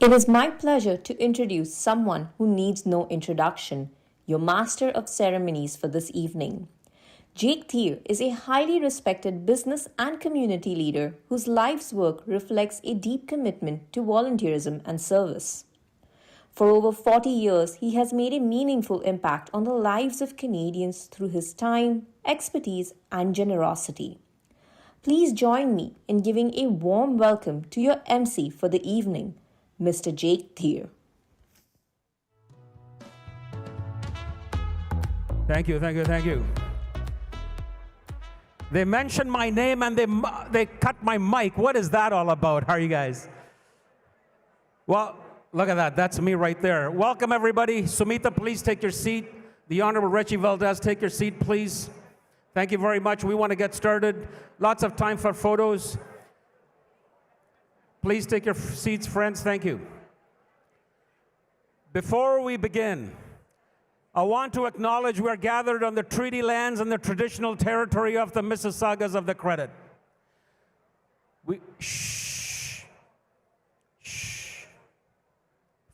It is my pleasure to introduce someone who needs no introduction, your master of ceremonies for this evening. Jake Thier is a highly respected business and community leader whose life's work reflects a deep commitment to volunteerism and service. For over 40 years, he has made a meaningful impact on the lives of Canadians through his time, expertise, and generosity. Please join me in giving a warm welcome to your MC for the evening, Mr. Jake Thier. Thank you, thank you, thank you. They mentioned my name and they cut my mic. What is that all about? How are you guys? Well, look at that. That's me right there. Welcome, everybody. Sumita, please take your seat. The Honorable Richie Valdez, take your seat, please. Thank you very much. We want to get started. Lots of time for photos. Please take your seats, friends. Thank you. Before we begin, I want to acknowledge we are gathered on the treaty lands and the traditional territory of the Mississaugas of the Credit. Shh.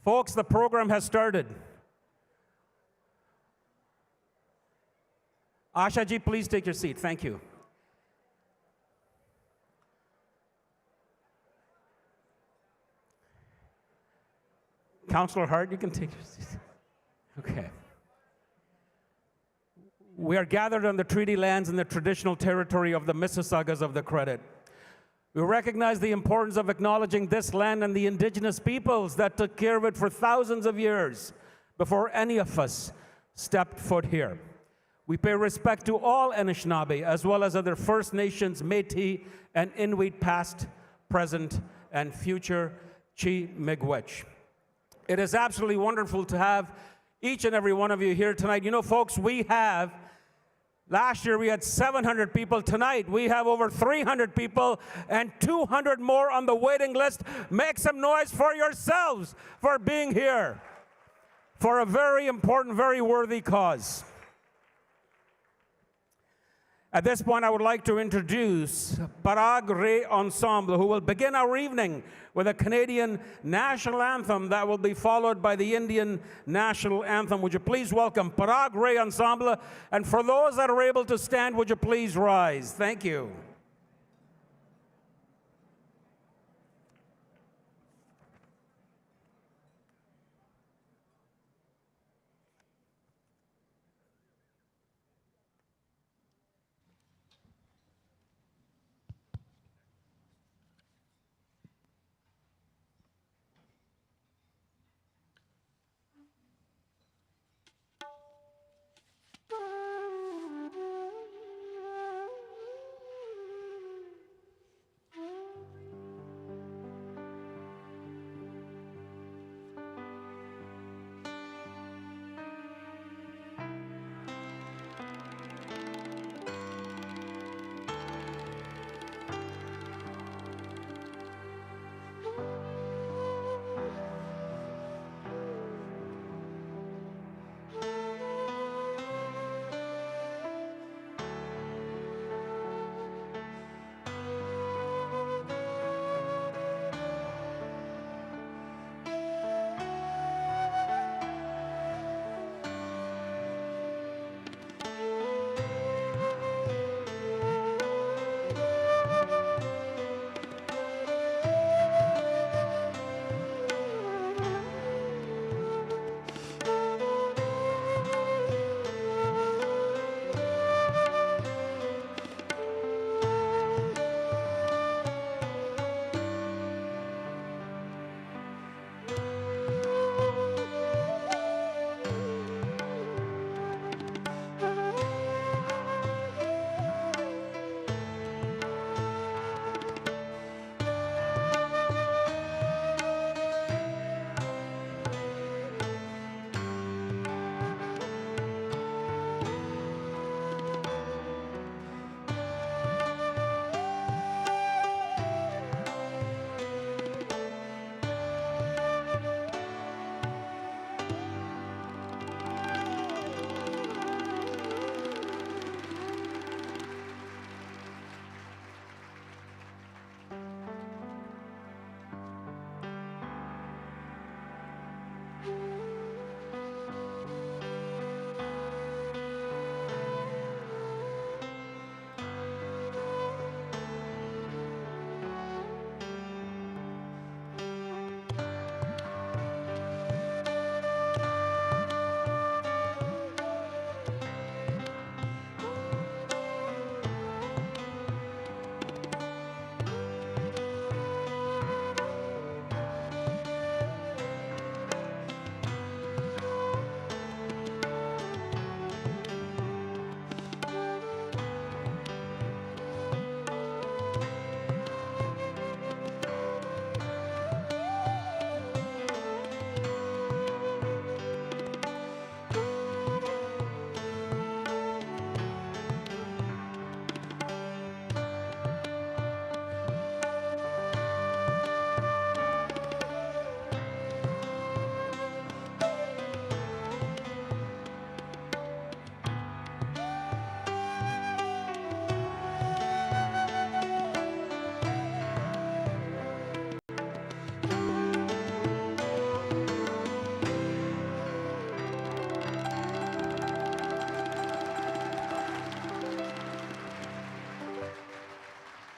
Folks, the program has started. Asha ji, please take your seat. Thank you. Councillor Hart, you can take your seat. Okay. We are gathered on the treaty lands and the traditional territory of the Mississaugas of the Credit. We recognize the importance of acknowledging this land and the indigenous peoples that took care of it for thousands of years before any of us stepped foot here. We pay respect to all Anishinaabe, as well as other First Nations, Métis, and Inuit past, present, and future Chi Miigwech. It is absolutely wonderful to have each and every one of you here tonight. You know, folks, last year we had 700 people. Tonight we have over 300 people and 200 more on the waiting list. Make some noise for yourselves for being here for a very important, very worthy cause. At this point, I would like to introduce Parag Ray Ensemble, who will begin our evening with a Canadian national anthem that will be followed by the Indian national anthem. Would you please welcome Parag Ray Ensemble? And for those that are able to stand, would you please rise? Thank you.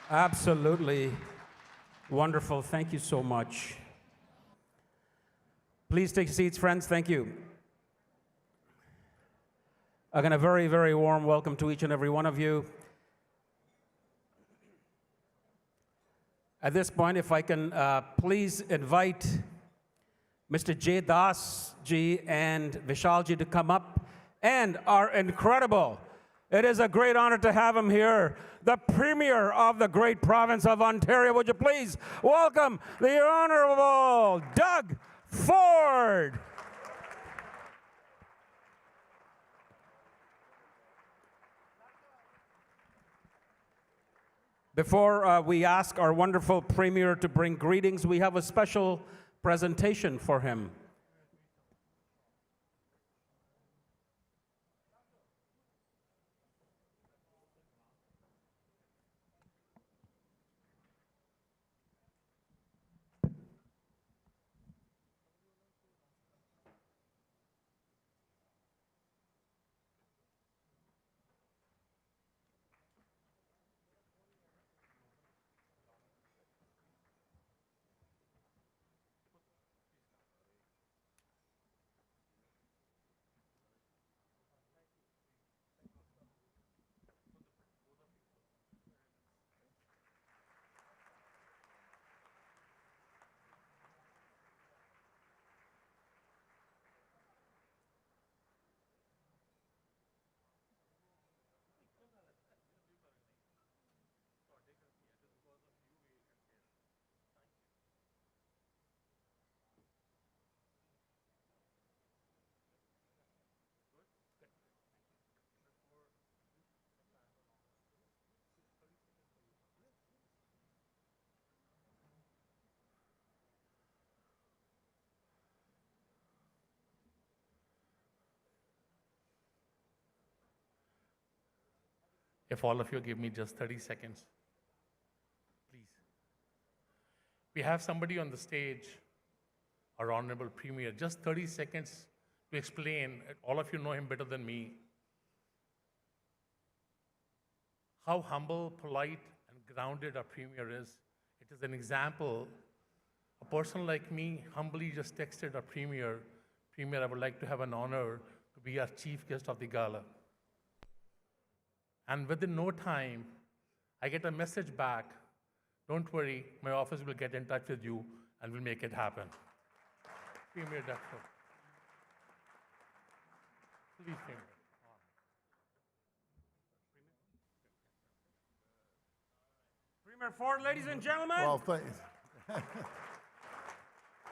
Absolutely wonderful. Thank you so much. Please take seats, friends. Thank you. Again, a very, very warm welcome to each and every one of you. At this point, if I can please invite Mr. Jay Das ji and Vishal ji to come up, and our incredible, it is a great honor to have him here, the Premier of the great province of Ontario. Would you please welcome the Honorable Doug Ford. Before we ask our wonderful Premier to bring greetings, we have a special presentation for him. If all of you give me just 30 seconds, please. We have somebody on the stage, our Honorable Premier, just 30 seconds to explain, all of you know him better than me, how humble, polite, and grounded our Premier is. It is an example. A person like me humbly just texted our Premier, Premier, I would like to have an honor to be our chief guest of the gala. And within no time, I get a message back, don't worry, my office will get in touch with you and we'll make it happen. Premier Dr. Please, Premier. Premier Ford, ladies and gentlemen. Well,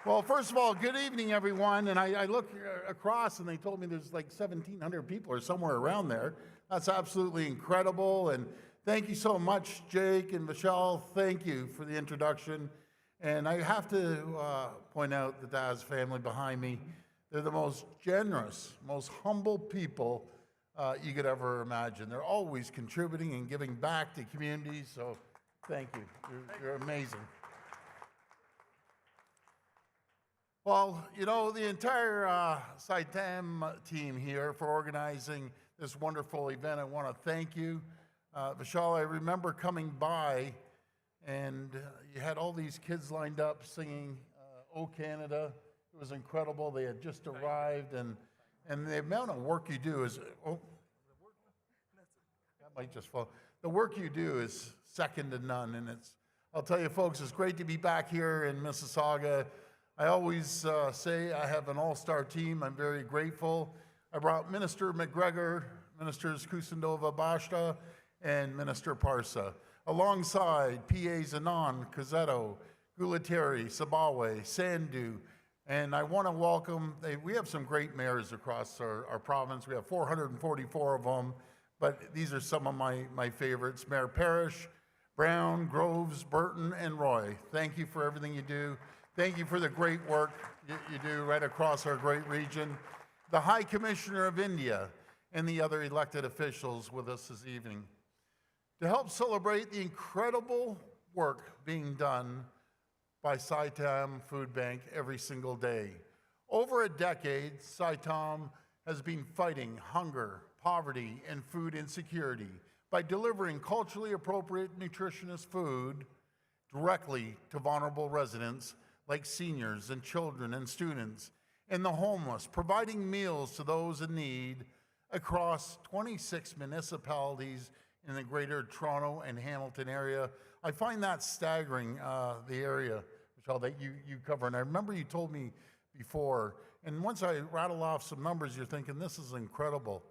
well, first of all, good evening, everyone. And I look across and they told me there's like 1,700 people or somewhere around there. That's absolutely incredible. And thank you so much, Jake and Michelle. Thank you for the introduction. And I have to point out the Daz family behind me. They're the most generous, most humble people you could ever imagine. They're always contributing and giving back to communities. So thank you. You're amazing. Well, you know, the entire Sai Dham team here for organizing this wonderful event, I want to thank you. Vishal, I remember coming by and you had all these kids lined up singing "O Canada." It was incredible. They had just arrived, and the amount of work you do is, oh, that might just fall. The work you do is second to none, and I'll tell you folks, it's great to be back here in Mississauga. I always say I have an all-star team. I'm very grateful. I brought Minister McGregor, Ministers Kusindova Bashta, and Minister Parsa, alongside PAs Anand, Kazetto, Gulateri, Sabawe, Sandhu, and I want to welcome, we have some great mayors across our province. We have 444 of them, but these are some of my favorites. Mayor Parrish, Brown, Groves, Burton, and Roy. Thank you for everything you do. Thank you for the great work you do right across our great region. The High Commissioner of India and the other elected officials with us this evening to help celebrate the incredible work being done by Sai Dham Food Bank every single day. Over a decade, Sai Dham has been fighting hunger, poverty, and food insecurity by delivering culturally appropriate nutritionist food directly to vulnerable residents like seniors and children and students and the homeless, providing meals to those in need across 26 municipalities in the Greater Toronto and Hamilton area. I find that staggering, the area, Michelle, that you cover. And I remember you told me before, and once I rattle off some numbers, you're thinking, this is incredible.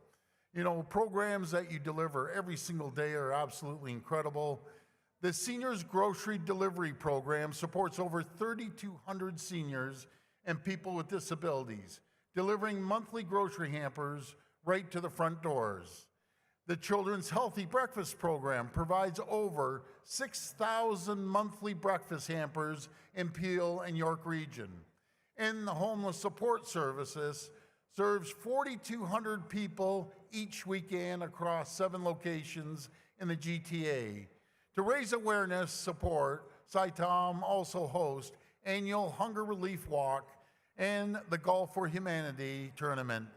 You know, programs that you deliver every single day are absolutely incredible. The Seniors Grocery Delivery Program supports over 3,200 seniors and people with disabilities, delivering monthly grocery hampers right to the front doors. The Children's Healthy Breakfast Program provides over 6,000 monthly breakfast hampers in Peel and York region. And the Homeless Support Services serves 4,200 people each weekend across 7 locations in the GTA. To raise awareness, support, Sai Dham also hosts annual Hunger Relief Walk and the Golf for Humanity tournament,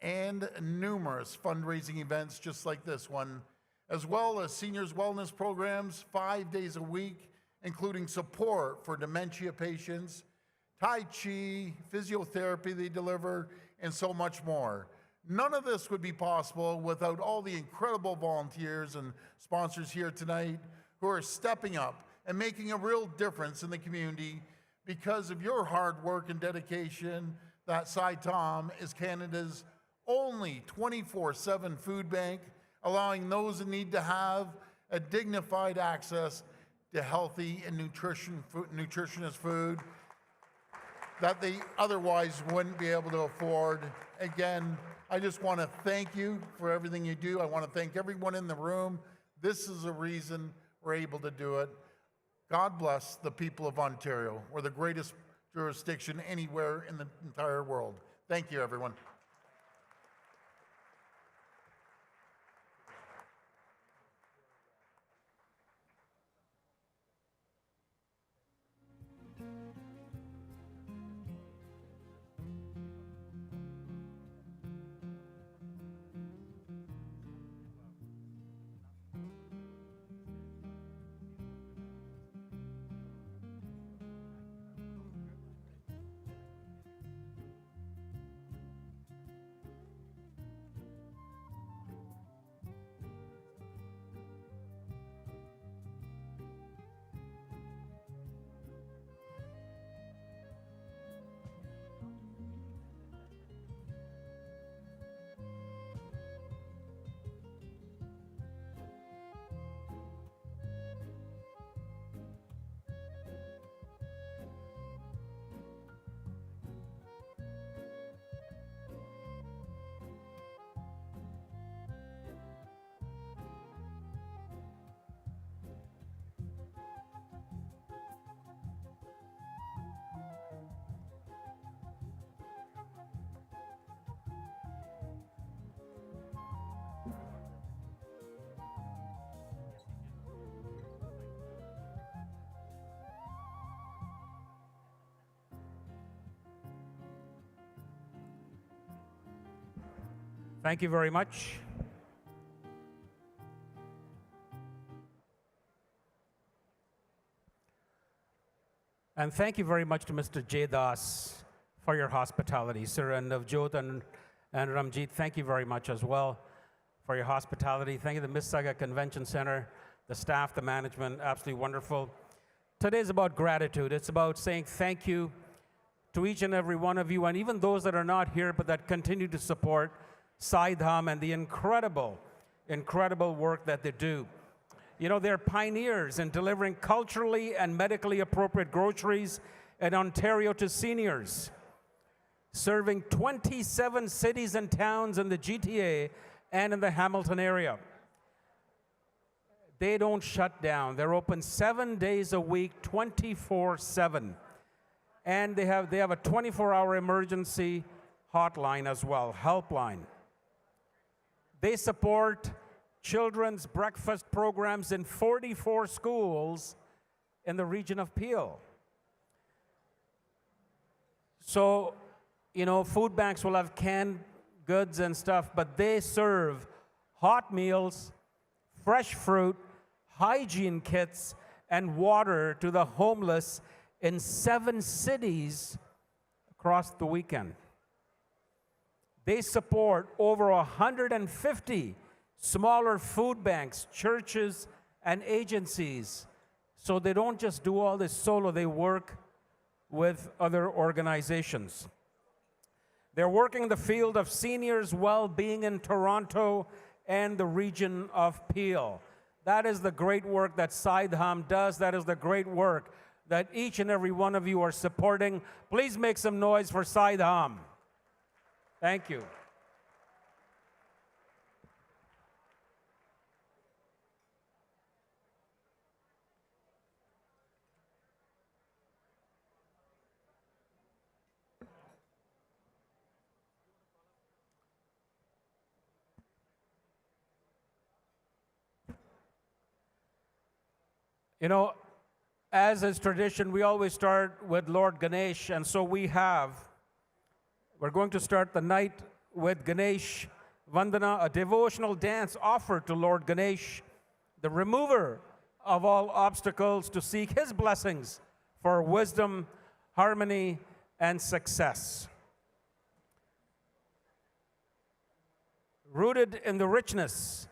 and numerous fundraising events just like this one, as well as seniors wellness programs 5 days a week, including support for dementia patients, Tai Chi, physiotherapy they deliver, and so much more. None of this would be possible without all the incredible volunteers and sponsors here tonight who are stepping up and making a real difference in the community. Because of your hard work and dedication, that Sai Dham is Canada's only 24/7 food bank, allowing those in need to have a dignified access to healthy and nutritionist food that they otherwise wouldn't be able to afford. Again, I just want to thank you for everything you do. I want to thank everyone in the room. This is the reason we're able to do it. God bless the people of Ontario. We're the greatest jurisdiction anywhere in the entire world. Thank you, everyone. Thank you very much. And thank you very much to Mr. J. Das for your hospitality, sir, and Navjot and Ramjeet, thank you very much as well for your hospitality. Thank you to the Mississauga Convention Center, the staff, the management, absolutely wonderful. Today is about gratitude. It's about saying thank you to each and every one of you, and even those that are not here but that continue to support Sai Dham and the incredible, incredible work that they do. You know, they're pioneers in delivering culturally and medically appropriate groceries in Ontario to seniors, serving 27 cities and towns in the GTA and in the Hamilton area. They don't shut down. They're open 7 days a week, 24/7. And they have a 24-hour emergency hotline as well, helpline. They support children's breakfast programs in 44 schools in the region of Peel. So, you know, food banks will have canned goods and stuff, but they serve hot meals fresh fruit, hygiene kits, and water to the homeless in 7 cities across the weekend. They support over 150 smaller food banks, churches, and agencies. So they don't just do all this solo, they work with other organizations. They're working in the field of seniors' well-being in Toronto and the region of Peel. That is the great work that Sai Dham does. That is the great work that each and every one of you are supporting. Please make some noise for Sai Dham. Thank you. You know, as is tradition, we always start with Lord Ganesh, and so we're going to start the night with Ganesh Vandana, a devotional dance offered to Lord Ganesh, the remover of all obstacles, to seek his blessings for wisdom, harmony, and success. Rooted in the richness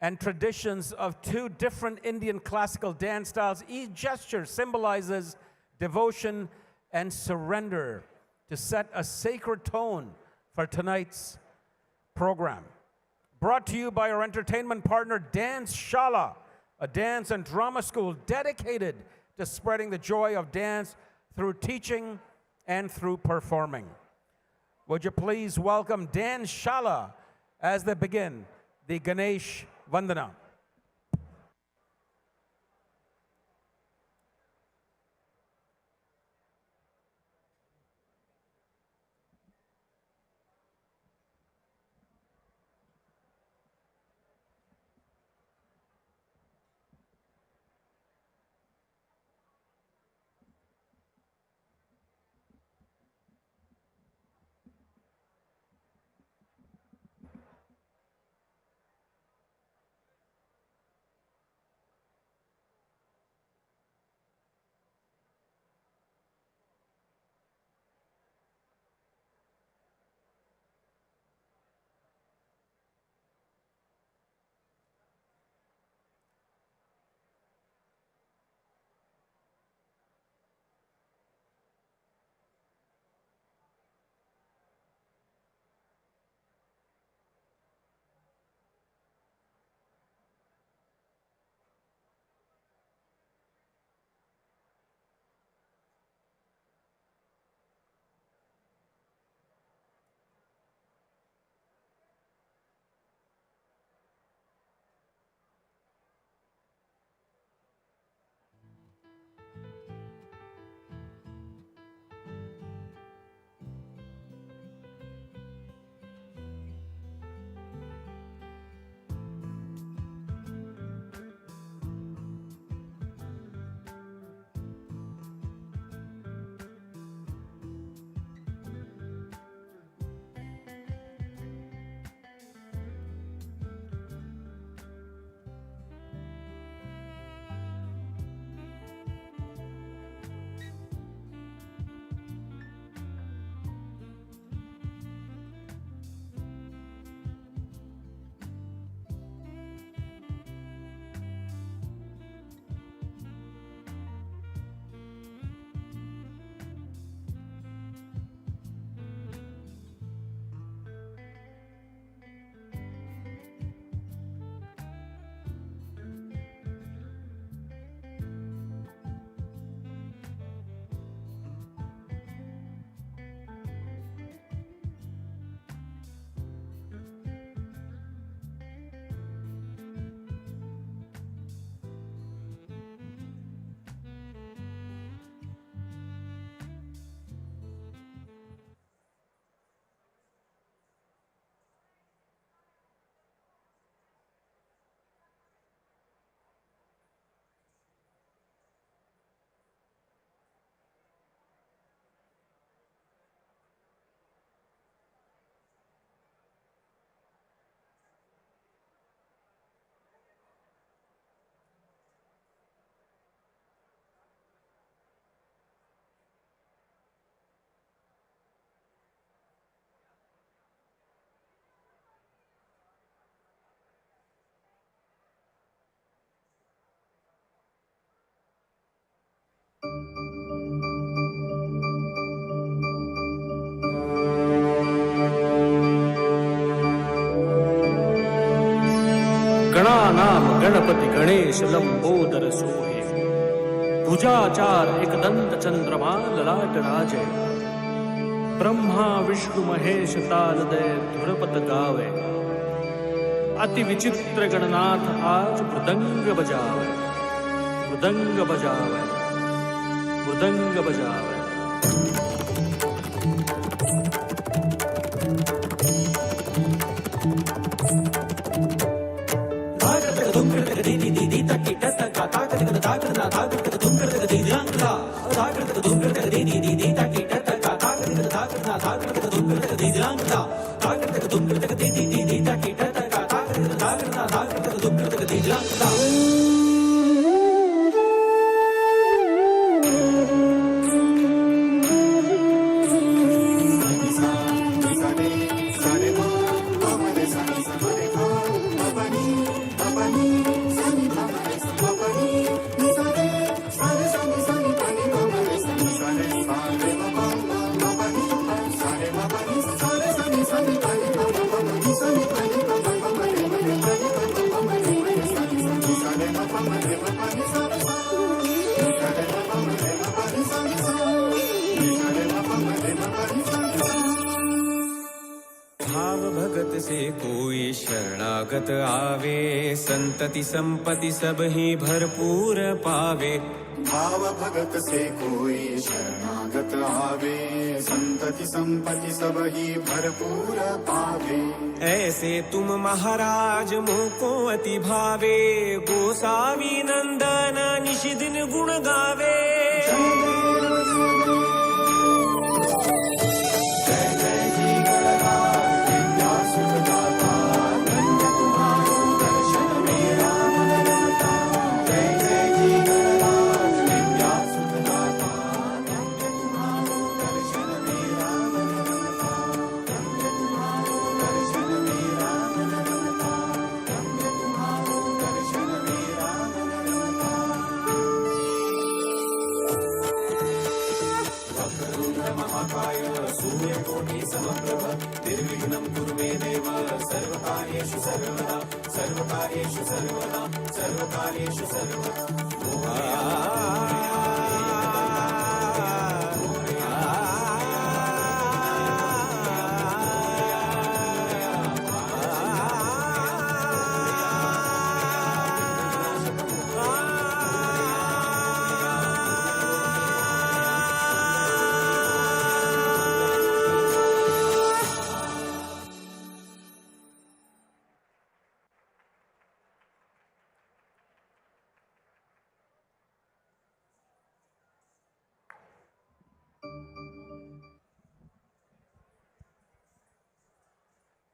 and traditions of 2 different Indian classical dance styles, each gesture symbolizes devotion and surrender to set a sacred tone for tonight's program. Brought to you by our entertainment partner, Dance Shala, a dance and drama school dedicated to spreading the joy of dance through teaching and through performing. Would you please welcome Dance Shala as they begin the Ganesh Vandana. गणानाम Ganpati Ganesh Lambodar सोहे भुजाचार एकदंत चंद्रमा ललाट राजे ब्रह्मा विष्णु महेश तालदय धुरपत गावे अति विचित्र गणनाथ आज मृदंग बजावे मृदंग बजावे मृदंग बजावे। भाव भगत से कोई शरणागत आवे संतति संपत्ति सब ही भरपूर पावे। भाव भगत से कोई शरणागत आवे संतति संपत्ति सब ही भरपूर पावे। ऐसे तुम महाराज मोको अति भावे गोसावी नंदन निशि दिन गुण गावे।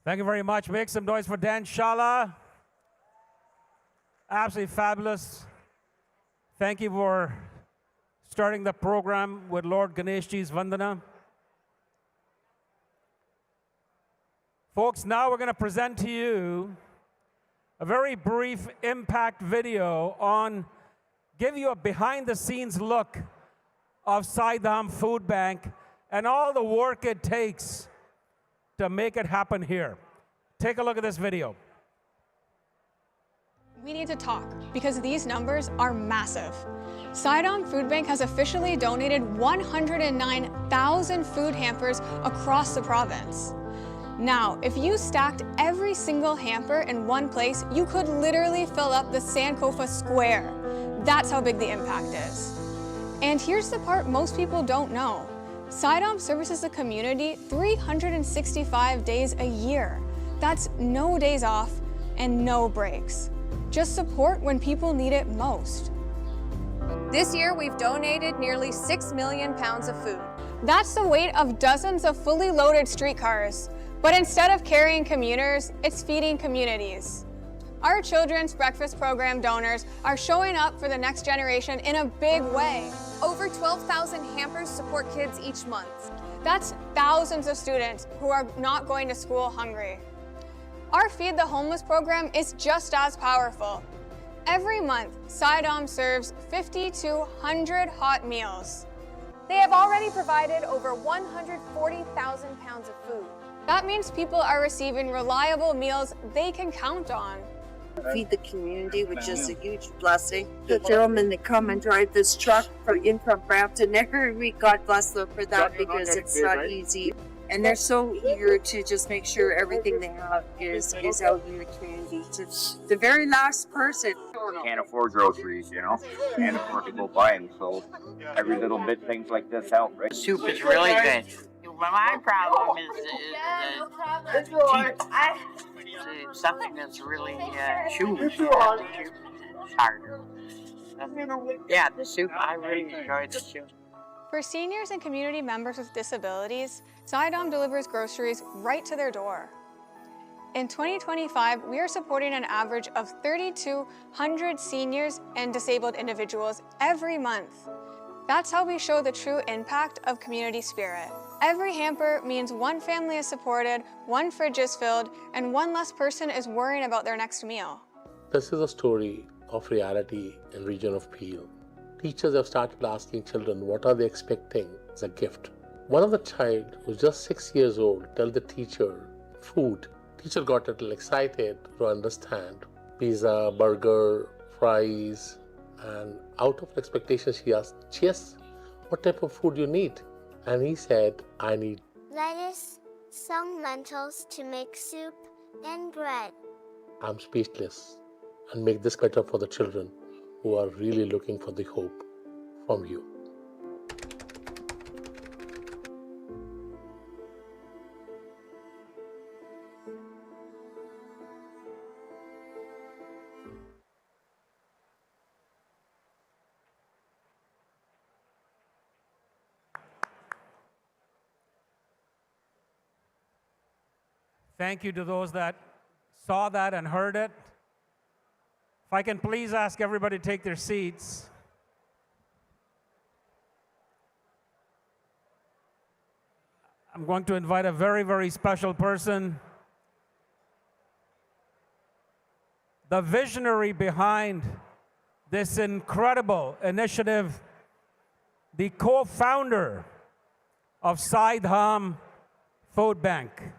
Thank you very much. Make some noise for Dan Shala. Absolutely fabulous. Thank you for starting the program with Lord Ganeshji's Vandana. Folks, now we're going to present to you a very brief impact video on, give you a behind-the-scenes look of Sai Dham Food Bank and all the work it takes to make it happen here. Take a look at this video. We need to talk because these numbers are massive. Sai Dham Food Bank has officially donated 109,000 food hampers across the province. Now, if you stacked every single hamper in one place, you could literally fill up the Sankofa Square. That's how big the impact is. And here's the part most people don't know. Sai Dham services the community 365 days a year. That's no days off and no breaks. Just support when people need it most. This year, we've donated nearly 6 million pounds of food. That's the weight of dozens of fully loaded streetcars. But instead of carrying commuters, it's feeding communities. Our children's breakfast program donors are showing up for the next generation in a big way. Over 12,000 hampers support kids each month. That's thousands of students who are not going to school hungry. Our Feed the Homeless program is just as powerful. Every month, Sai Dham serves 50 to 100 hot meals. They have already provided over 140,000 pounds of food. That means people are receiving reliable meals they can count on. feed the community, which is a huge blessing. The gentlemen that come and drive this truck from Brampton every week, God bless them for that, because it's not easy. And they're so eager to just make sure everything they have is out in the community. It's the very last person. Can't afford groceries, can't afford to go buy them, so every little bit, things like this help, right? Soup is really good. My problem is something that's really chewy. It's harder. Yeah, the soup, I really enjoy the soup. For seniors and community members with disabilities, Sai Dham delivers groceries right to their door. In 2025, we are supporting an average of 3,200 seniors and disabled individuals every month. That's how we show the true impact of community spirit. Every hamper means one family is supported, one fridge is filled, and one less person is worrying about their next meal. This is a story of reality in region of Peel. Teachers have started asking children what are they expecting as a gift. One of the child who's just 6 years old tell the teacher food. Teacher got a little excited to understand pizza, burger, fries, and out of expectation she asked, "Yes, what type of food you need?" And he said, "I need lettuce, some lentils to make soup, and bread." I'm speechless, and make this better for the children who are really looking for the hope from you. Thank you to those that saw that and heard it. If I can please ask everybody to take their seats. I'm going to invite a very, very special person. The visionary behind this incredible initiative, the co-founder of Sai Dham Food Bank.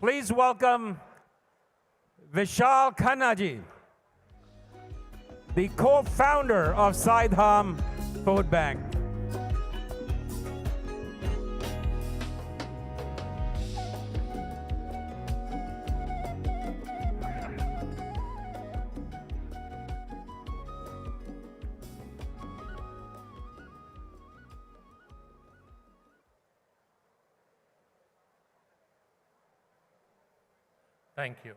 Please welcome Vishal Khanna ji, the co-founder of Sai Dham Food Bank. Thank you.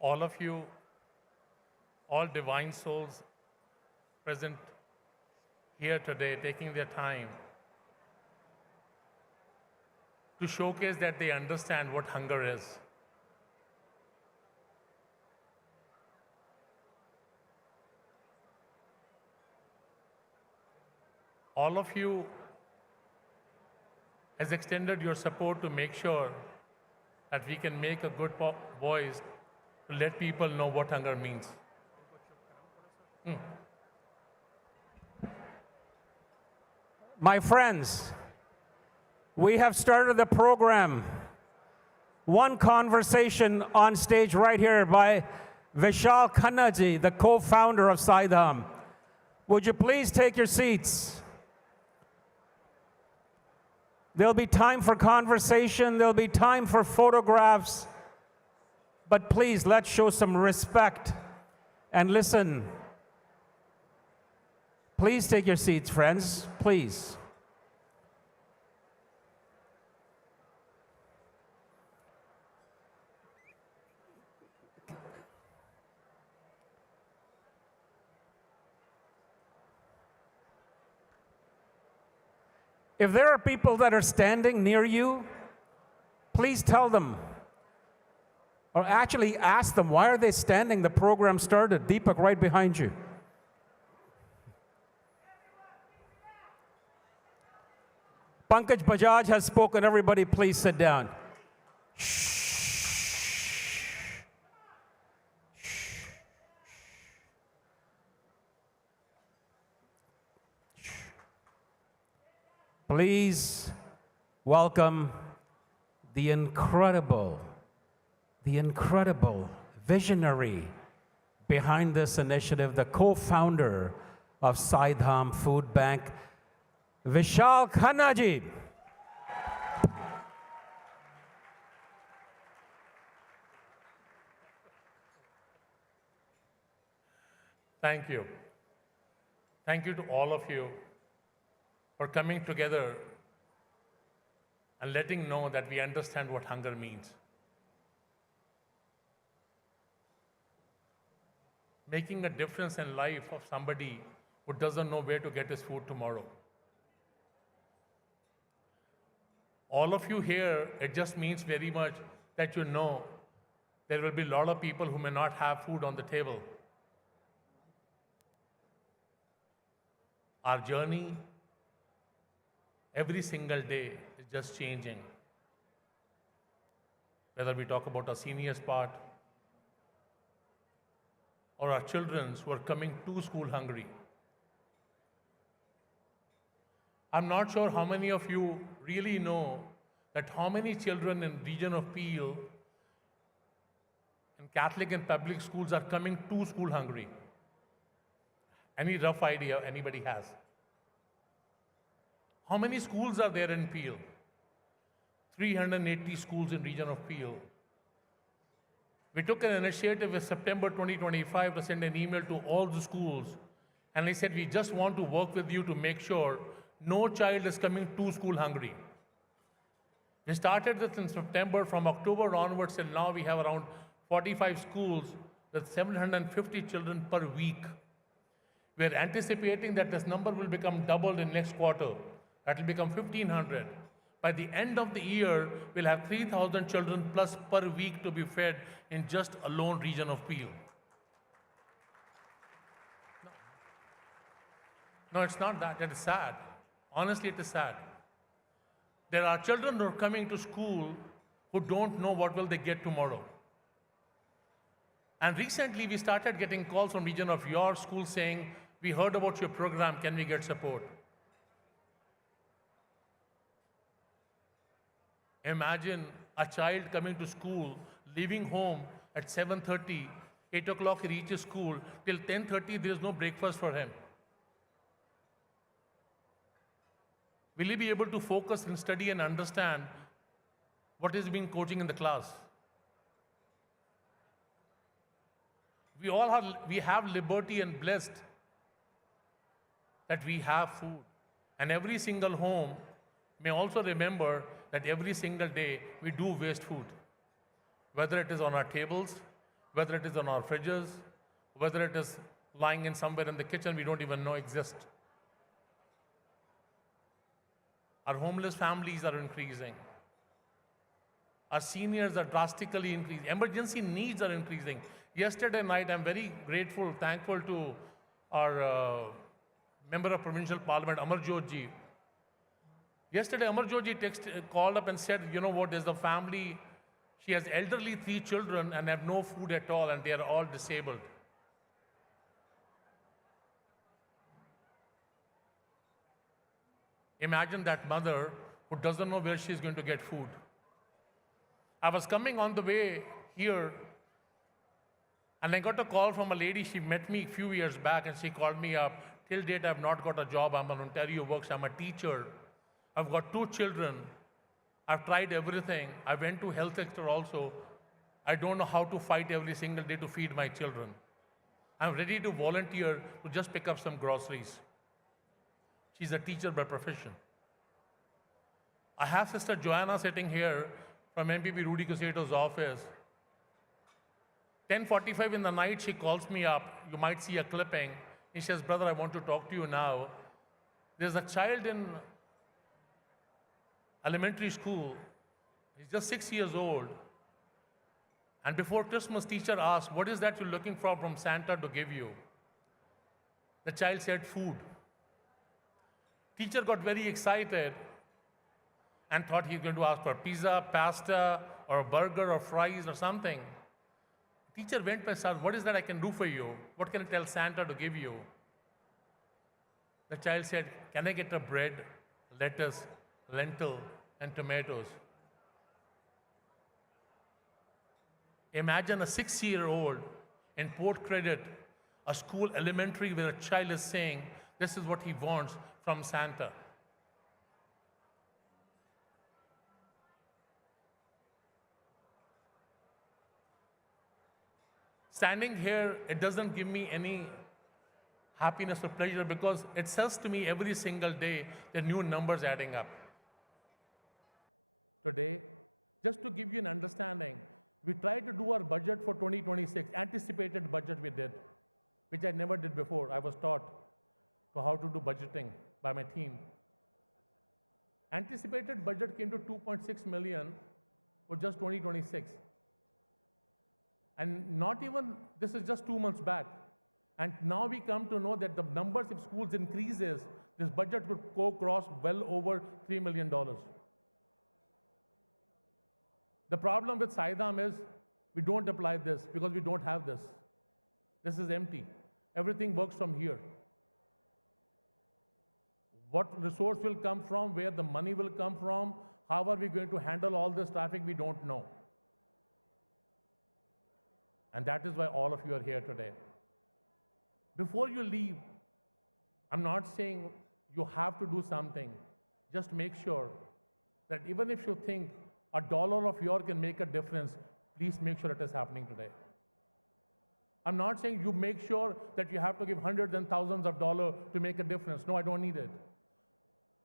All of you, all divine souls present here today, taking their time to showcase that they understand what hunger is. All of you has extended your support to make sure that we can make a good voice to let people know what hunger means. My friends, we have started the program. One conversation on stage right here by Vishal Khanna ji, the co-founder of Sai Dham. Would you please take your seats? There'll be time for conversation, there'll be time for photographs, but please, let's show some respect and listen. Please take your seats, friends, please. If there are people that are standing near you, please tell them, or actually ask them, why are they standing? The program started. Deepak, right behind you. Pankaj Bajaj has spoken. Everybody, please sit down. Shh. Please welcome the incredible visionary behind this initiative, the co-founder of Sai Dham Food Bank, Vishal Khanna ji. Thank you. Thank you to all of you for coming together and letting know that we understand what hunger means. Making a difference in life of somebody who doesn't know where to get his food tomorrow. All of you here, it just means very much that you know there will be a lot of people who may not have food on the table. Our journey every single day is just changing. Whether we talk about our seniors part or our children who are coming to school hungry. I'm not sure how many of you really know that how many children in region of Peel in Catholic and public schools are coming to school hungry. Any rough idea anybody has? How many schools are there in Peel? 380 schools in region of Peel. We took an initiative in September 2025 to send an email to all the schools, and I said, we just want to work with you to make sure no child is coming to school hungry. We started this in September. From October onwards till now, we have around 45 schools with 750 children per week. We are anticipating that this number will become doubled in next quarter. That will become 1,500. By the end of the year, we'll have 3,000 children plus per week to be fed in just alone region of Peel. No, it's not that. It is sad. Honestly, it is sad. There are children who are coming to school who don't know what will they get tomorrow. And recently, we started getting calls from region of your school saying, we heard about your program, can we get support? Imagine a child coming to school, leaving home at 7:30, 8 o'clock he reaches school, till 10:30 there is no breakfast for him. Will he be able to focus and study and understand what is being coaching in the class? We have liberty and blessed that we have food. And every single home may also remember that every single day we do waste food. Whether it is on our tables, whether it is on our fridges, whether it is lying in somewhere in the kitchen we don't even know exist. Our homeless families are increasing. Our seniors are drastically increasing. Emergency needs are increasing. Yesterday night, I'm very grateful, thankful to our Member of Provincial Parliament, Amarjot ji. Yesterday, Amarjot ji called up and said, you know what, there's a family, she has elderly 3 children and have no food at all, and they are all disabled. Imagine that mother who doesn't know where she's going to get food. I was coming on the way here, and I got a call from a lady. She met me a few years back, and she called me up. Till date, I've not got a job. I'm an Ontario Works. I'm a teacher. I've got 2 children. I've tried everything. I went to health sector also. I don't know how to fight every single day to feed my children. I'm ready to volunteer to just pick up some groceries. She's a teacher by profession. I have Sister Joanna sitting here from MPP Rudy Cusato's office. 10:45 in the night, she calls me up. You might see a clipping. He says, brother, I want to talk to you now. There's a child in elementary school. He's just 6 years old. And before Christmas, teacher asked, what is that you're looking for from Santa to give you? The child said, food. Teacher got very excited and thought he was going to ask for pizza, pasta, or a burger, or fries, or something. Teacher went and said, what is that I can do for you? What can I tell Santa to give you? The child said, can I get a bread, lettuce, lentil, and tomatoes. Imagine a 6-year-old in Port Credit, a school elementary where a child is saying, this is what he wants from Santa. Standing here, it doesn't give me any happiness or pleasure because it says to me every single day the new numbers adding up. Today, just to give you an understanding, we tried to do our budget for 2026, anticipated budget we did, which I never did before. I was taught to how to do budgeting by my team. Anticipated budget came to 2.6 million for just 2026. And not even, this is just 2 months back. And now we come to know that the numbers, if schools increases, this budget could go cross well over $3 million. The problem with Sai Dham is we don't apply this because we don't have this. This is empty. Everything works from here. What resource will come from, where the money will come from, how are we going to handle all this traffic, we don't know. And that is why all of you are here today. Before you leave, I'm not saying you have to do something. Just make sure that even if you think $1 of yours can make a difference, please make sure it is happening today. I'm not saying you make sure that you have to give hundreds and thousands of dollars to make a difference. No, I don't need it.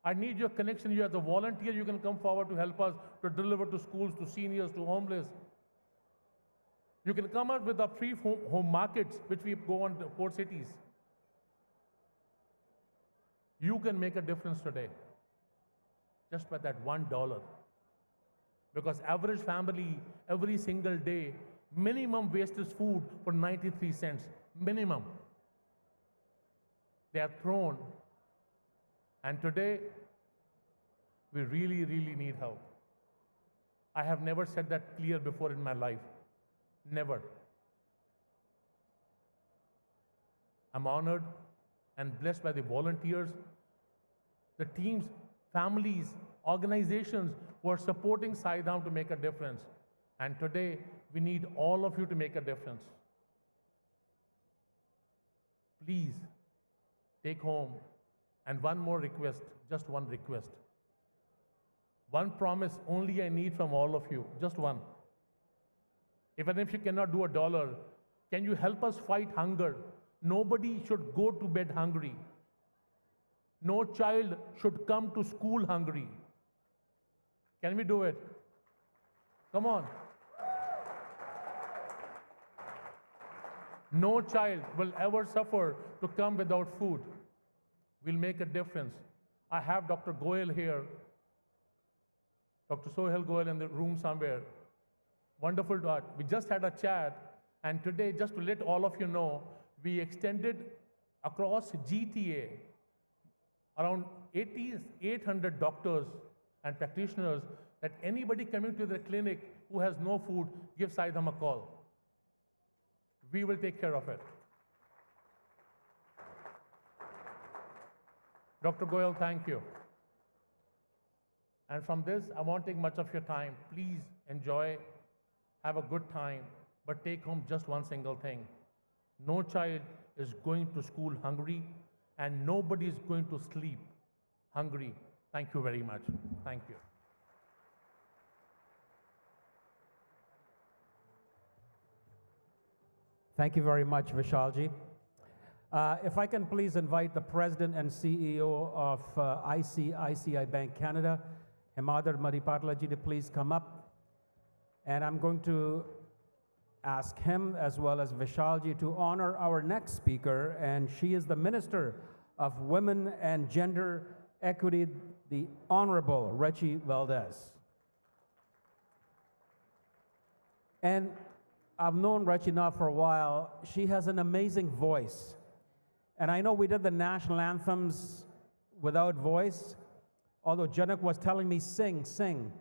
I need your connection. You as a volunteer, you can come forward to help us to deliver to schools, to seniors, to homeless. You can come up with the free home markets, which we go on to port cities. You can make a difference today, just by that $1. Because average family, every single day, minimum wastes food for 93 cents, minimum. They are thrown. And today, we really, really need help. I have never said that clear before in my life. Never. I'm honored and blessed by the volunteers, the teams, families, organizations who are supporting Sai Dham to make a difference. And today, we need all of you to make a difference. Please, take home. And one more request, just one request. One promise only I need from all of you, just one. Even if you cannot do $1, can you help us fight hunger? Nobody should go to bed hungry. No child should come to school hungry. Can we do it? Come on. No child will ever suffer to come without food. We'll make a difference. I have Dr. Goyal here, Dr. Sohail Goyal in the room somewhere. Wonderful to we just had a chat, and today, just to let all of you know, we extended across GTA around 800 doctors and practitioners that anybody coming to the clinic who has no food, give Sai Dham a call. We will take care of it. Dr. Goyal, thank you. And from this, I won't take much of your time. Please enjoy, have a good time, but take home just one single thing. No child is going to school hungry, and nobody is going to sleep hungry. Thank you very much. Thank you. Thank you very much, Vishalji. If I can please invite the President and CEO of ICICI Bank Canada, Himadar Maripatlaji, to please come up. And I'm going to ask him as well as Vishalji to honor our next speaker, and she is the Minister of Women and Gender Equity, the Honorable Rechi Valdez. And I've known Rechi now for a while. She has an amazing voice. And I know we did the national anthems without voice, although Janak was telling me, sing, sing.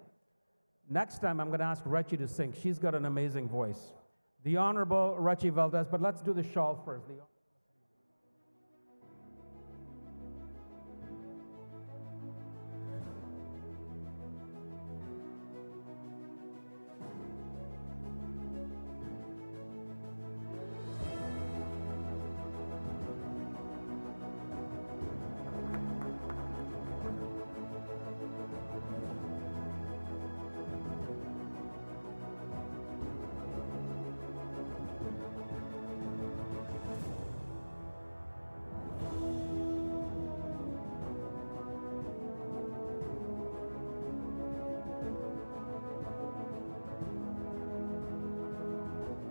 Next time, I'm going to ask Rechi to sing. She's got an amazing voice. The Honorable Rechi Valdez, but let's do the shawl first.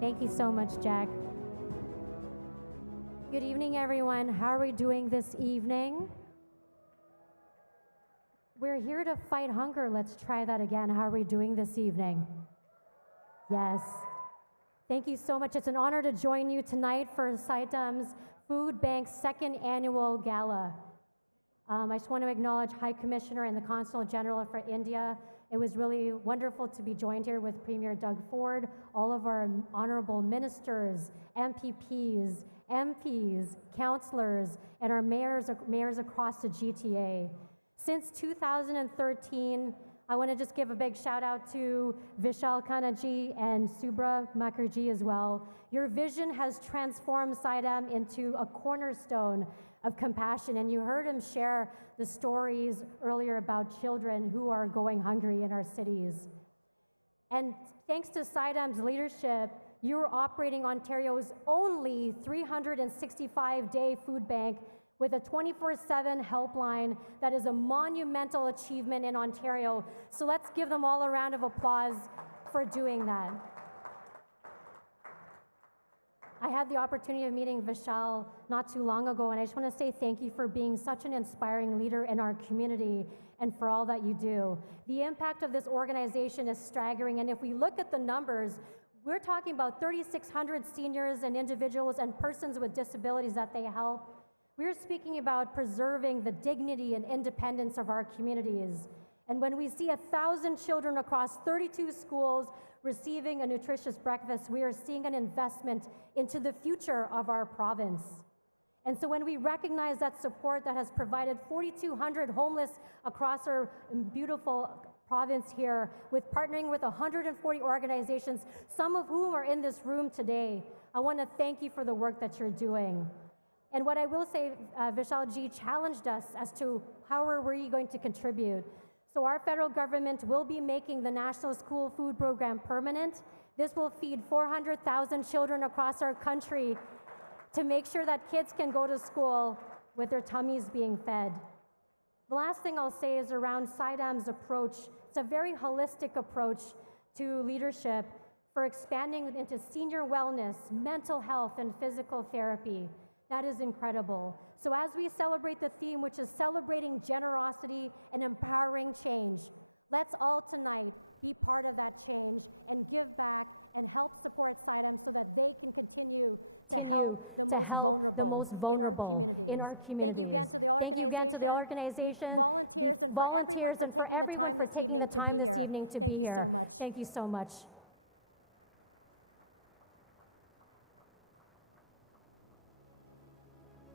Thank you so much, Jack. Good evening, everyone. How are we doing this evening? We're here to fight hunger. Let's try that again. How are we doing this evening? Yes. Thank you so much. It's an honor to join you tonight for Sai Dham's Food Bank's second annual gala. I just want to acknowledge High Commissioner and the Consul General for India. It was really wonderful to be joined here with Premier Doug Ford, all of our honorable ministers, MPPs, MPs, councillors, and our mayors across the GTA. Since 2013, I want to just give a big shout out to Vishal Khannaji and Subra Mukherjee as well. Your vision has transformed Sai Dham into a cornerstone of compassion, and you heard him share the stories earlier about children who are going hungry in our cities. And thanks to Sai Dham's leadership, you're operating Ontario's only 365-day food bank with a 24/7 helpline that is a monumental achievement in Ontario. So let's give them all a round of applause for doing that. I had the opportunity of meeting Vishal not too long ago, and I just want to say thank you for being such an inspiring leader in our community and for all that you do. The impact of this organization is staggering, and if we look at the numbers, we're talking about 3,600 seniors and individuals and persons with disabilities that they help. We're speaking about preserving the dignity and independence of our communities. And when we see 1,000 children across 32 schools receiving a nutritious breakfast, we are seeing an investment into the future of our province. And so when we recognize that support that has provided 4,200 homeless across our beautiful province here, with partnering with 140 organizations, some of whom are in this room today, I want to thank you for the work that you're doing. And what I will say, Vishalji challenged us as to how are we going to contribute. So our federal government will be making the National School Food Program permanent. This will feed 400,000 children across our country to make sure that kids can go to school with their tummies being fed. The last thing I'll say is around Sai Dham's approach. It's a very holistic approach to leadership for expanding into senior wellness, mental health, and physical therapy. That is incredible. So as we celebrate the theme, which is celebrating generosity and empowering change, let's all tonight be part of that change and give back and help support Sai Dham so that they can continue to help the most vulnerable in our communities. Thank you again to the organization, volunteers, and for everyone for taking the time this evening to be here. Thank you so much. Thank you so much.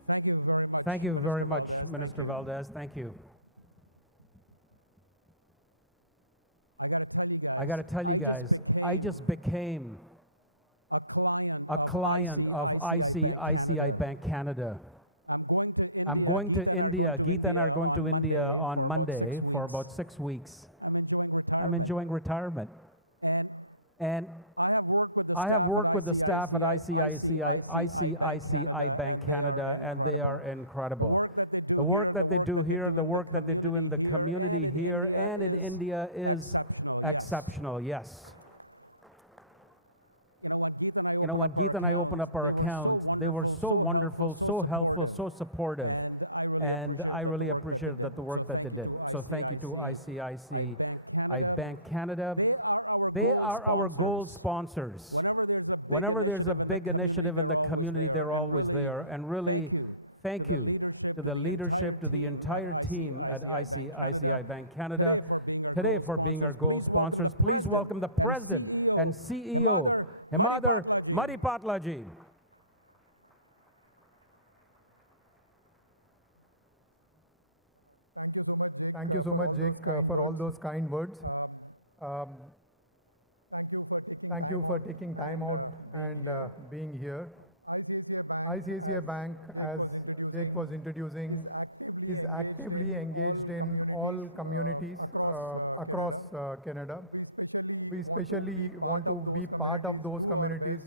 Thank you very much. Thank you, Minister Valdez. Minister Valdez, thank you. I got to tell you guys, I just became a client of ICICI Bank Canada. I'm going to India. Geeta and I are going to India on Monday for about 6 weeks. I'm enjoying retirement. And I have worked with the staff at ICICI Bank Canada, and they are incredible. The work that they do here, the work that they do in the community here and in India is exceptional. Yes. You know, when Geeta and I opened up our accounts, they were so wonderful, so helpful, so supportive. And I really appreciate the work that they did. So thank you to ICICI Bank Canada. They are our gold sponsors. Whenever there's a big initiative in the community, they're always there. And really, thank you to the leadership, to the entire team at ICICI Bank Canada today for being our gold sponsors. Please welcome the President and CEO, Himadar Maripatlaji. Thank you so much, Jake, for all those kind words. Thank you for taking time out and being here. ICICI Bank, Jake was introducing, is actively engaged in all communities across Canada. We especially want to be part of those communities, do our best,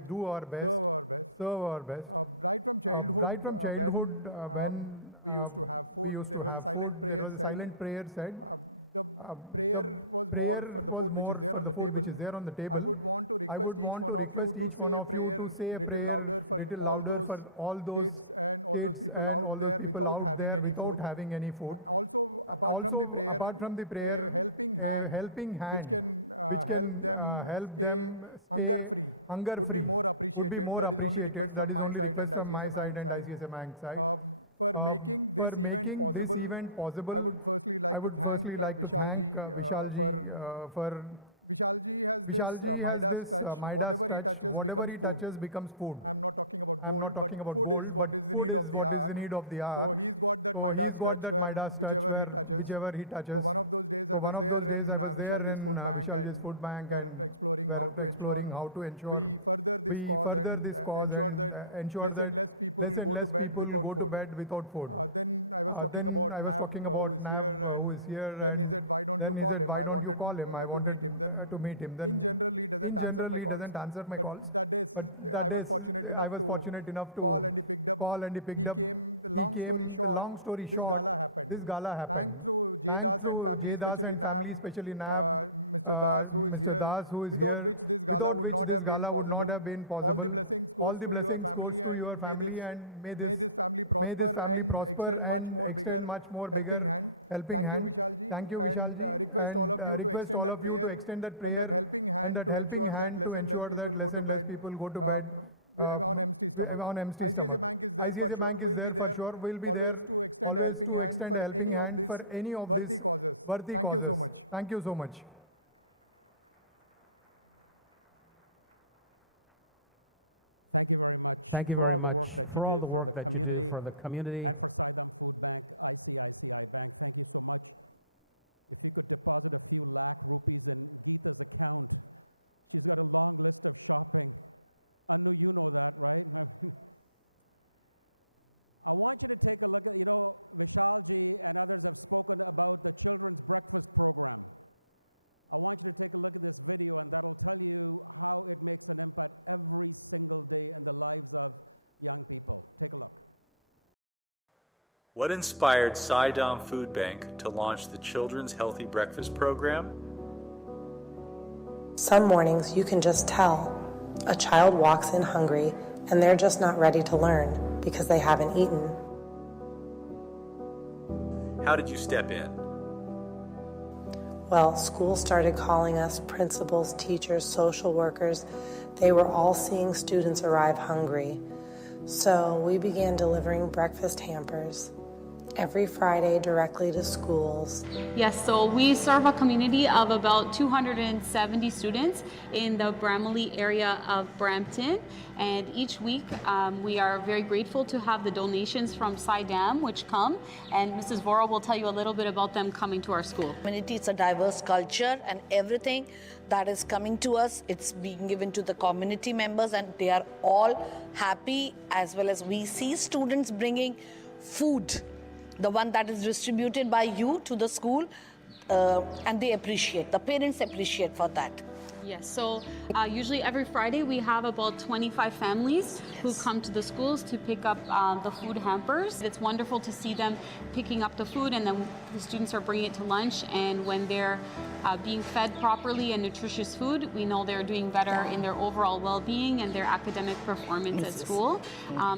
serve our best. Right from childhood, when we used to have food, there was a silent prayer said. the prayer was more for the food which is there on the table. I would want to request each one of you to say a prayer little louder for all those kids and all those people out there without having any food. Also, apart from the prayer, a helping hand which can help them stay hunger-free would be more appreciated. That is only request from my side and ICSA Bank side. For making this event possible, I would firstly like to thank Vishalji for Vishalji has this Midas touch. Whatever he touches becomes food. I'm not talking about gold, but food is what is the need of the hour. So he's got that Midas touch whichever he touches. So one of those days I was there in Vishalji's food bank and exploring how to ensure we further this cause and ensure that less people go to bed without food. Then I was talking about who is here. Then he said, why don't you call him? I wanted to meet him. To meet him. Then in general, he doesn't answer my calls. That day, I was fortunate enough to call and he picked up. He came. The long story short, this gala happened. Thanks to J. Das and family, especially Mr. Das, who is here, without which this gala would not have been possible. All the blessings goes to your family and may this family prosper and extend much more bigger helping hand. Thank you, Vishalji. And request all of you to extend that prayer. And that helping hand to ensure that less and less people go to bed on empty stomach. ICICI Bank is there for sure. We'll be there always to extend a helping hand for any of these worthy causes. Thank you so much. Thank you very much for all the work that you do for the community and for Sai Dham Food Bank, ICICI Bank. Thank you so much. If you could deposit a few lakh rupees in Geeta's account, she's got a long list of shopping. Anu, you know that, right? I want you to take a look at, Vishalji and others have spoken about the children's breakfast program. I want you to take a look at this video, and that'll tell you how it makes an impact every single day in the lives of young people. Take a look. What inspired Sai Dham Food Bank to launch the Children's Healthy Breakfast Program? Some mornings you can just tell. A child walks in hungry and they're just not ready to learn because they haven't eaten. How did you step in? Well, school started calling us, principals, teachers, social workers. They were all seeing students arrive hungry. So we began delivering breakfast hampers every Friday directly to schools. Yes, so we serve a community of about 270 students in the Bramalea area of Brampton, and each week we are very grateful to have the donations from Sai Dham which come, and Mrs. Vora will tell you a little bit about them coming to our school. Community, it's a diverse culture, and everything that is coming to us, it's being given to the community members, and they are all happy, as well as we see students bringing food, the one that is distributed by you to the school, and they appreciate, the parents appreciate for that. Yes, so usually every Friday we have about 25 families who come to the schools to pick up the food hampers. It's wonderful to see them picking up the food, and then the students are bringing it to lunch, and when they're being fed properly and nutritious food, we know they're doing better in their overall well-being and their academic performance at school.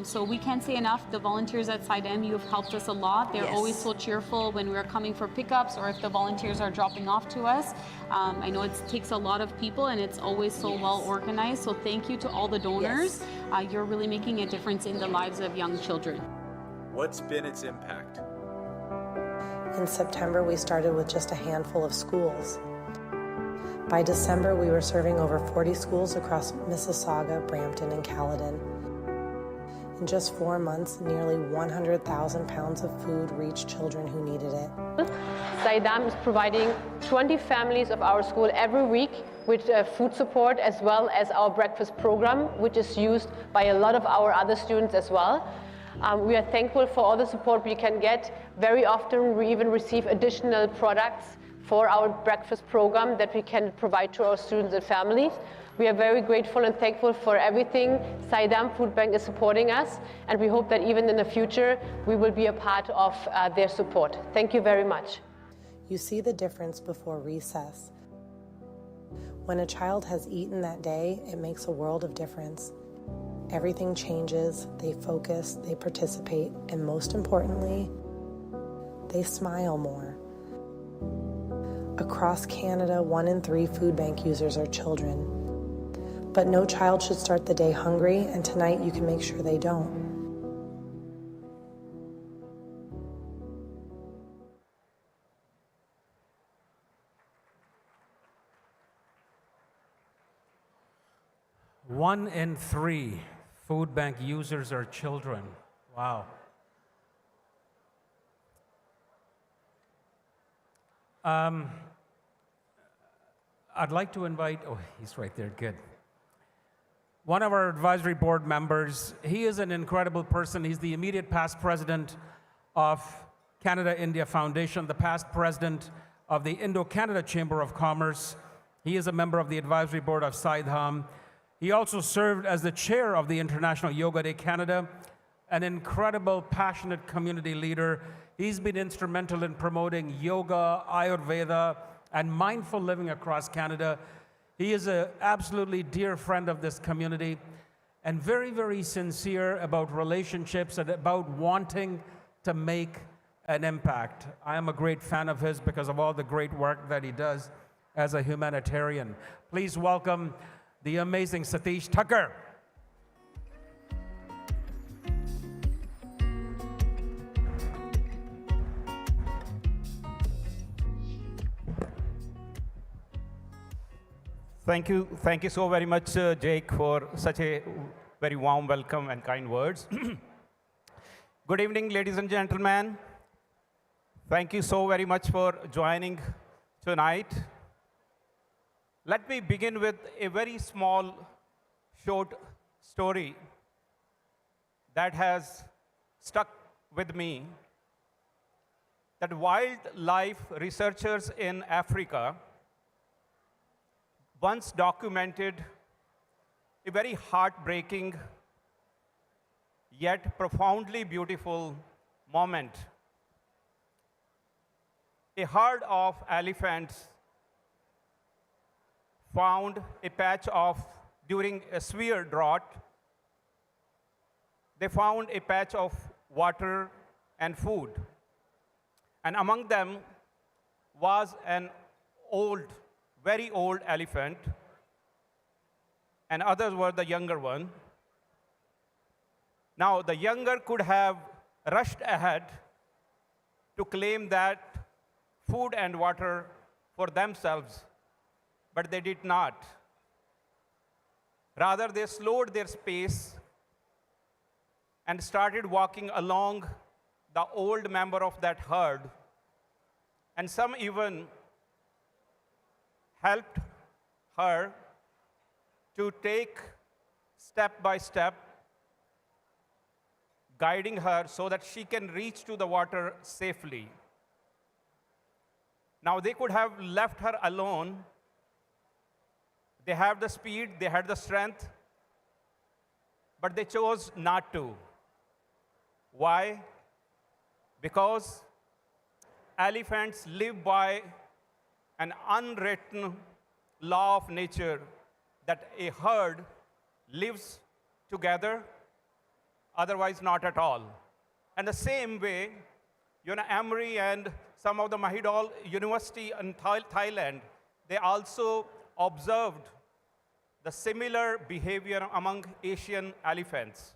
So we can't say enough, the volunteers at Sai Dham, you have helped us a lot. They're always so cheerful when we're coming for pickups or if the volunteers are dropping off to us. I know it takes a lot of people and it's always so well organized. So thank you to all the donors. You're really making a difference in the lives of young children. What's been its impact? In September, we started with just a handful of schools. By December, we were serving over 40 schools across Mississauga, Brampton, and Caledon. In just 4 months, nearly 100,000 pounds of food reached children who needed it. Sai Dham is providing 20 families of our school every week with food support, as well as our breakfast program, which is used by a lot of our other students as well. We are thankful for all the support we can get. Very often we even receive additional products for our breakfast program that we can provide to our students and families. We are very grateful and thankful for everything Sai Dham Food Bank is supporting us, and we hope that even in the future we will be a part of their support. Thank you very much. You see the difference before recess. When a child has eaten that day, it makes a world of difference. Everything changes, they focus, they participate, and most importantly, they smile more. Across Canada, 1 in 3 food bank users are children. But no child should start the day hungry, and tonight you can make sure they don't. One in 3 food bank users are children. Wow. I'd like to invite, oh, he's right there, good. One of our advisory board members, he is an incredible person. He's the immediate past president of Canada-India Foundation, the past president of the Indo-Canada Chamber of Commerce. He is a member of the advisory board of Sai Dham. He also served as the chair of the International Yoga Day Canada, an incredible, passionate community leader. He's been instrumental in promoting yoga, Ayurveda, and mindful living across Canada. He is an absolutely dear friend of this community and very, very sincere about relationships and about wanting to make an impact. I am a great fan of his because of all the great work that he does as a humanitarian. Please welcome the amazing Satish Thakur. Thank you so very much, Jake, for such a very warm welcome and kind words. Good evening, ladies and gentlemen. Thank you so very much for joining tonight. Let me begin with a very small, short story that has stuck with me. That wildlife researchers in Africa once documented a very heartbreaking yet profoundly beautiful moment. A herd of elephants found a patch of, during a severe drought, they found a patch of water and food. And among them was an old, very old elephant, and others were the younger one. Now, the younger could have rushed ahead to claim that food and water for themselves, but they did not. Rather, they slowed their pace and started walking along the old member of that herd, and some even helped her to take step by step, guiding her so that she can reach to the water safely. Now, they could have left her alone. They have the speed, they had the strength, but they chose not to. Why? Because elephants live by an unwritten law of nature that a herd lives together, otherwise not at all. And the same way, Emory and some of the Mahidol University in Thailand, they also observed the similar behavior among Asian elephants.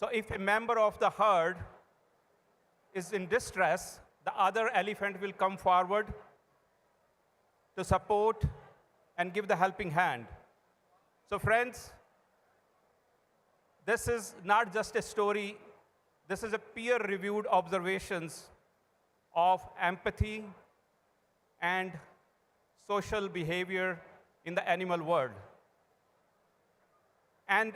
So if a member of the herd is in distress, the other elephant will come forward to support and give the helping hand. So friends, this is not just a story, this is a peer-reviewed observations of empathy and social behavior in the animal world. And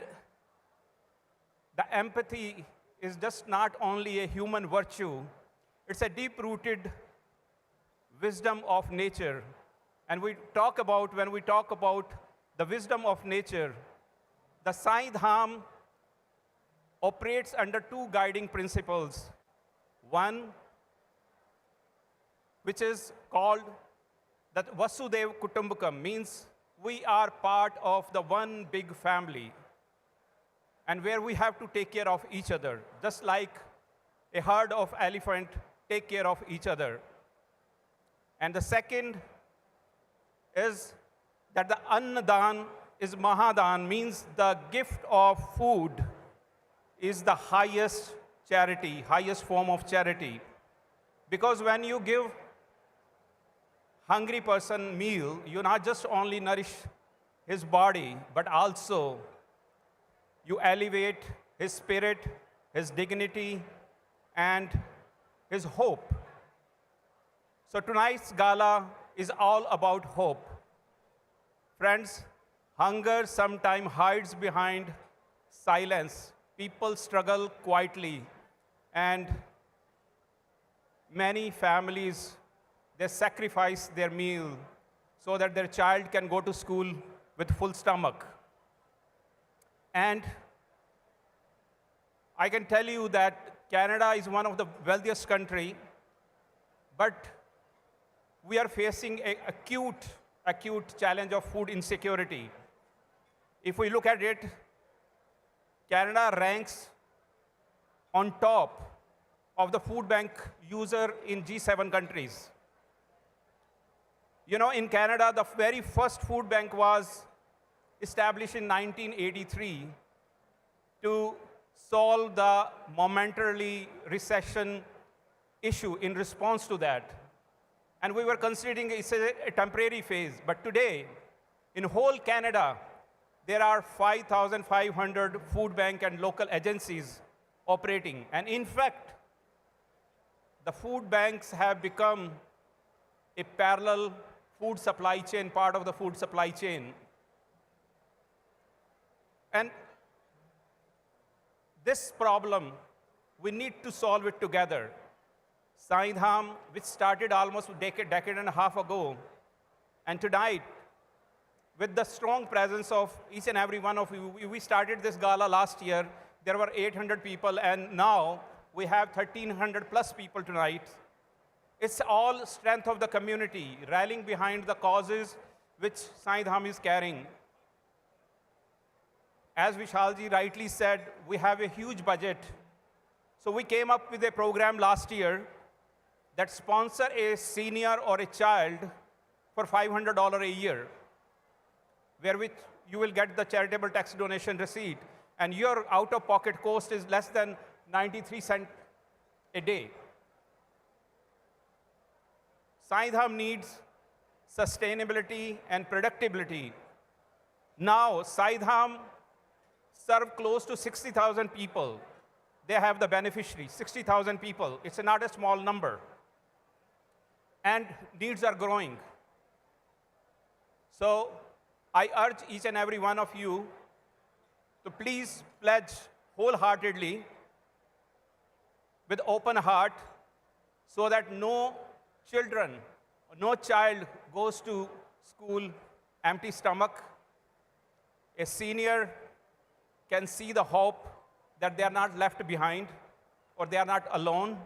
the empathy is just not only a human virtue, it's a deep-rooted wisdom of nature. And when we talk about the wisdom of nature, the Sai Dham operates under two guiding principles. One, which is called that Vasudev Kutumbakam, means we are part of the one big family, and where we have to take care of each other, just like a herd of elephant take care of each other. And the second is that the Annadan is Mahadan, means the gift of food is the highest charity, highest form of charity. Because when you give hungry person meal, you not just only nourish his body, but also you elevate his spirit, his dignity, and his hope. So tonight's gala is all about hope. Friends, hunger sometimes hides behind silence. People struggle quietly, and many families, they sacrifice their meal so that their child can go to school with full stomach. And I can tell you that Canada is one of the wealthiest country, but we are facing an acute challenge of food insecurity. If we look at it, Canada ranks on top of the food bank user in G7 countries. You know, in Canada, the very first food bank was established in 1983 to solve the momentarily recession issue in response to that. And we were considering it's a temporary phase. But today, in whole Canada, there are 5,500 food bank and local agencies operating. And in fact, the food banks have become a parallel food supply chain, part of the food supply chain. And this problem, we need to solve it together. Sai Dham, which started almost a decade and a half ago, and tonight, with the strong presence of each and every one of you, we started this gala last year. There were 800 people, and now we have 1,300 plus people tonight. It's all strength of the community, rallying behind the causes which Sai Dham is carrying. As Vishalji rightly said, we have a huge budget. So we came up with a program last year that sponsor a senior or a child for $500 a year, where which you will get the charitable tax donation receipt, and your out-of-pocket cost is less than 93 cents a day. Sai Dham needs sustainability and predictability. Now, Sai Dham serve close to 60,000 people. They have the beneficiaries, 60,000 people. It's not a small number. And needs are growing. So I urge each and every one of you to please pledge wholeheartedly with open heart so that no child goes to school empty stomach. A senior can see the hope that they are not left behind or they are not alone.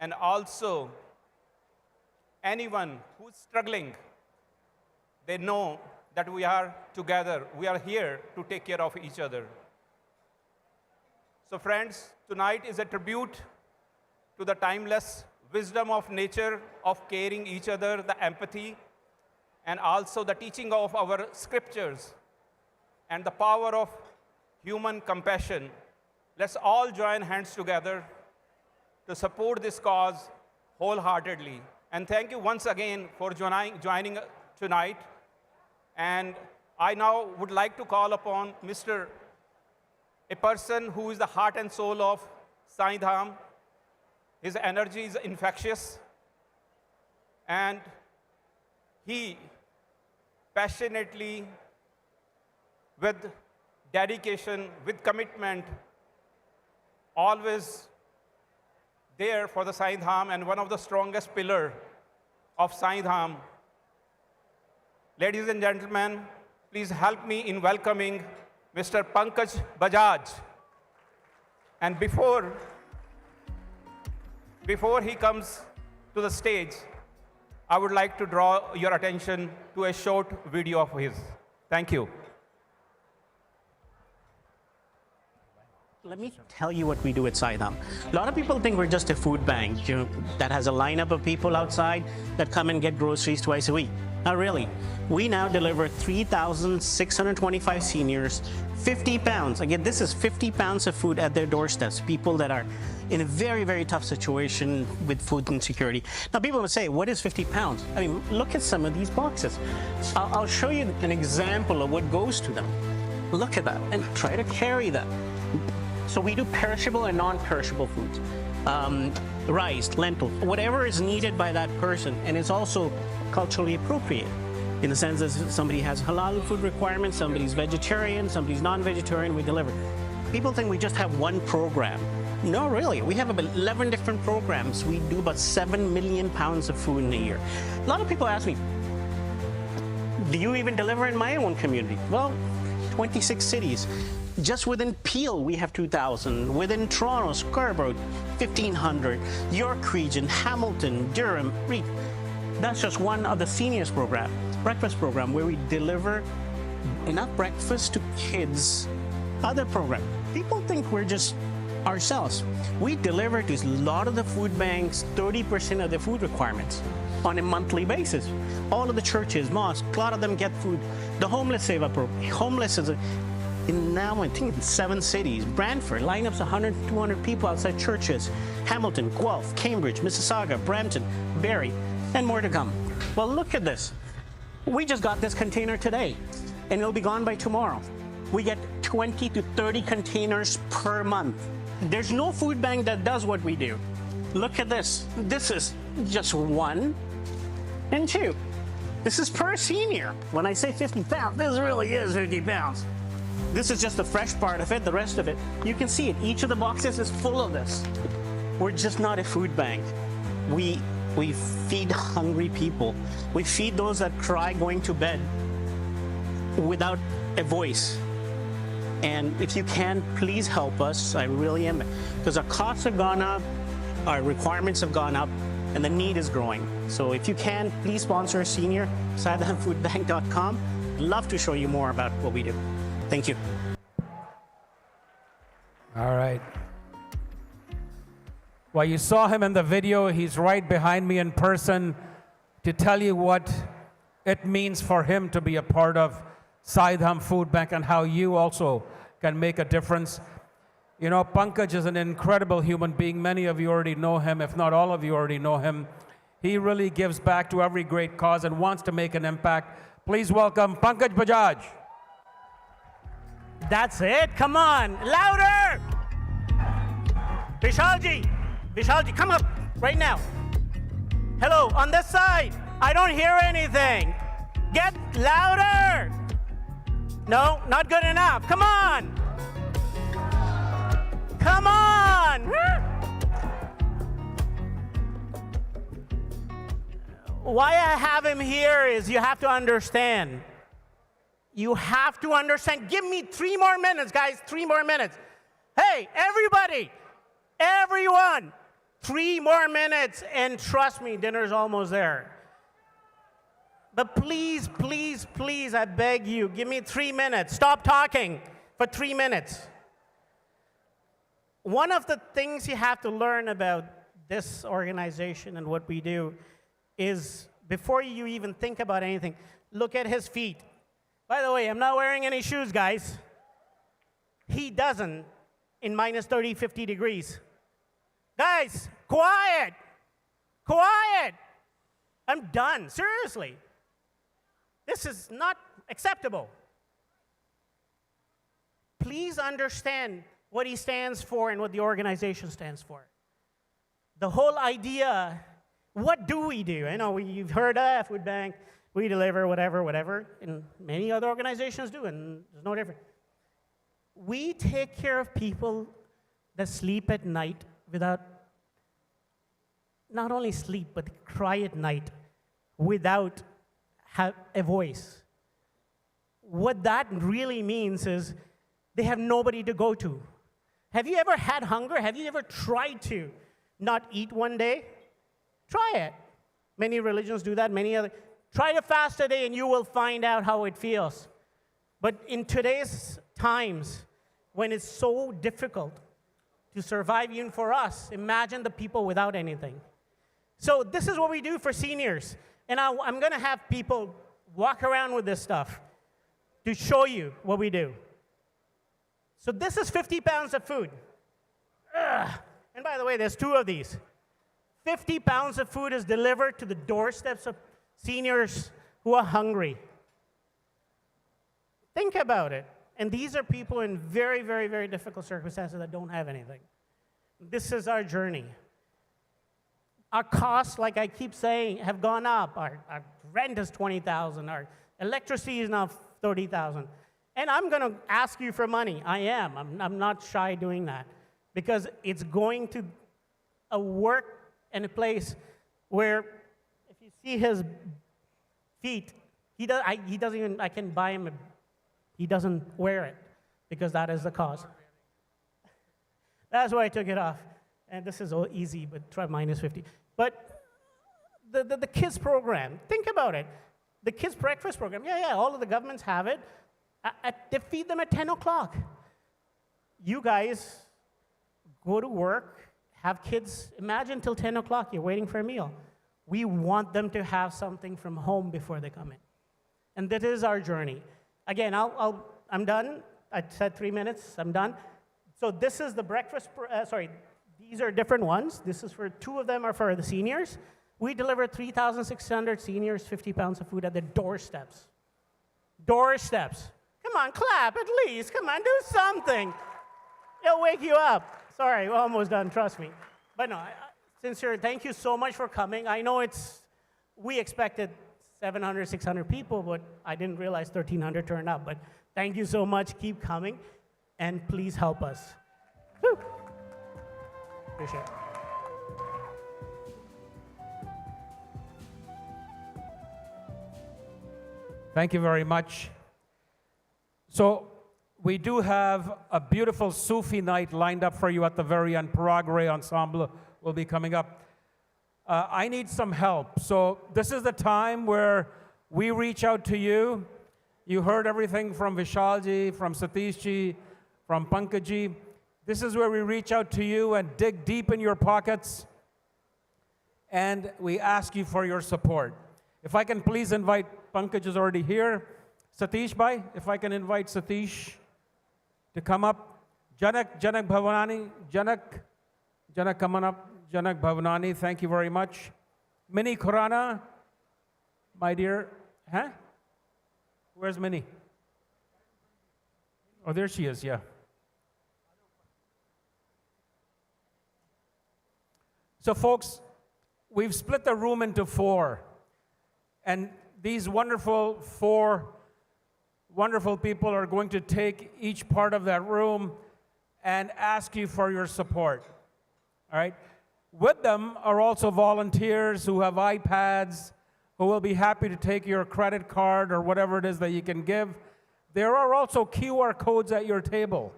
And also, anyone who's struggling, they know that we are together. We are here to take care of each other. So friends, tonight is a tribute to the timeless wisdom of nature, of caring each other, the empathy, and also the teaching of our scriptures and the power of human compassion. Let's all join hands together to support this cause wholeheartedly. And thank you once again for joining tonight. And I now would like to call upon a person who is the heart and soul of Sai Dham. His energy is infectious, and he passionately, with dedication, with commitment, always there for the Sai Dham and one of the strongest pillars of Sai Dham. Ladies and gentlemen, please help me in welcoming Mr. Pankaj Bajaj. And before he comes to the stage, I would like to draw your attention to a short video of his. Thank you. Let me tell you what we do at Sai Dham. A lot of people think we're just a food bank, that has a lineup of people outside that come and get groceries twice a week. Not really. We now deliver 3,625 seniors 50 pounds. Again, this is 50 pounds of food at their doorsteps. People that are in a very, very tough situation with food insecurity. Now, people will say, what is 50 pounds? I mean, look at some of these boxes. I'll show you an example of what goes to them. Look at that and try to carry that. So we do perishable and non-perishable foods. Rice, lentils, whatever is needed by that person, and it's also culturally appropriate in the sense that somebody has halal food requirements, somebody's vegetarian, somebody's non-vegetarian, we deliver. People think we just have one program. No, really, we have about 11 different programs. We do about 7 million pounds of food in a year. A lot of people ask me, do you even deliver in my own community? Well, 26 cities. Just within Peel, we have 2,000. Within Toronto, Scarborough, 1,500. York Region, Hamilton, Durham, Reed. That's just one of the seniors program, breakfast program, where we deliver enough breakfast to kids. Other program, people think we're just ourselves. We deliver to a lot of the food banks 30% of the food requirements on a monthly basis. All of the churches, mosques, a lot of them get food. The homeless seva program, homeless is now I think in 7 cities. Brantford, lineups 100, 200 people outside churches. Hamilton, Guelph, Cambridge, Mississauga, Brampton, Barrie, and more to come. Well, look at this. We just got this container today, and it'll be gone by tomorrow. We get 20 to 30 containers per month. There's no food bank that does what we do. Look at this. This is just 1 and 2. This is per senior. When I say 50 pounds, this really is 50 pounds. This is just the fresh part of it. The rest of it, you can see it. Each of the boxes is full of this. We're just not a food bank. We feed hungry people. We feed those that cry going to bed without a voice. And if you can, please help us. I really am. Because our costs have gone up, our requirements have gone up, and the need is growing. So if you can, please sponsor a senior, saidhamfoodbank.com. Love to show you more about what we do. Thank you. All right. Well, you saw him in the video. He's right behind me in person to tell you what it means for him to be a part of Sai Dham Food Bank and how you also can make a difference. You know, Pankaj is an incredible human being. Many of you already know him, if not all of you already know him. He really gives back to every great cause and wants to make an impact. Please welcome Pankaj Bajaj. That's it. Come on. Louder. Vishalji, come up right now. Hello, on this side. I don't hear anything. Get louder. No, not good enough. Come on. Come on. Why I have him here is you have to understand. You have to understand. Give me 3 more minutes, guys. 3 more minutes. Hey, everybody, everyone, 3 more minutes, and trust me, dinner's almost there. But please, please, please, I beg you, give me 3 minutes. Stop talking for 3 minutes. One of the things you have to learn about this organization and what we do is before you even think about anything, look at his feet. By the way, I'm not wearing any shoes, guys. He doesn't in minus 30, 50 degrees. Guys, quiet. Quiet. I'm done. Seriously. This is not acceptable. Please understand what he stands for and what the organization stands for. The whole idea, what do we do? I know you've heard of food bank, we deliver whatever, and many other organizations do, and there's no different. We take care of people that sleep at night without, not only sleep, but cry at night without a voice. What that really means is they have nobody to go to. Have you ever had hunger? Have you ever tried to not eat one day? Try it. Many religions do that, many other. Try to fast a day and you will find out how it feels. But in today's times, when it's so difficult to survive even for us, imagine the people without anything. So this is what we do for seniors. And I'm going to have people walk around with this stuff to show you what we do. So this is 50 pounds of food. Ugh. And by the way, there's 2 of these. 50 pounds of food is delivered to the doorsteps of seniors who are hungry. Think about it. And these are people in very, very, very difficult circumstances that don't have anything. This is our journey. Our costs, like I keep saying, have gone up. Our rent is $20,000. Our electricity is now $30,000. And I'm going to ask you for money. I am. I'm not shy doing that. Because it's going to a work and a place where, if you see his feet, he doesn't even, I can buy him he doesn't wear it because that is the cause. That's why I took it off. And this is all easy, but try -50. But the kids program, think about it. The kids breakfast program, yeah, all of the governments have it. They feed them at 10 o'clock. You guys go to work, have kids, imagine till 10 o'clock, you're waiting for a meal. We want them to have something from home before they come in. And that is our journey. Again, I'm done. I said 3 minutes, I'm done. So this is the breakfast, these are different ones. This is for 2 of them are for the seniors. We deliver 3,600 seniors 50 pounds of food at their doorsteps. Doorsteps. Come on, clap at least. Come on, do something. It'll wake you up. Sorry, we're almost done, trust me. But no, sincere, thank you so much for coming. I know we expected 700, 600 people, but I didn't realize 1,300 turned up. But thank you so much, keep coming, and please help us. Woo. Appreciate it. Thank you very much. So we do have a beautiful Sufi night lined up for you at the very end. Parag Ray Ensemble will be coming up. I need some help. So this is the time where we reach out to you. You heard everything from Vishalji, from Satishji, from Pankajji. This is where we reach out to you and dig deep in your pockets. And we ask you for your support. If I can please invite, Pankaj is already here. Satish Bhai, if I can invite Satish to come up. Janak Bhavanani, Janak come on up. Janak Bhavanani, thank you very much. Minnie Khurana, my dear, Where's Minnie? Oh, there she is, yeah. So folks, we've split the room into 4. And these wonderful 4 wonderful people are going to take each part of that room and ask you for your support. All right? With them are also volunteers who have iPads, who will be happy to take your credit card or whatever it is that you can give. There are also QR codes at your table.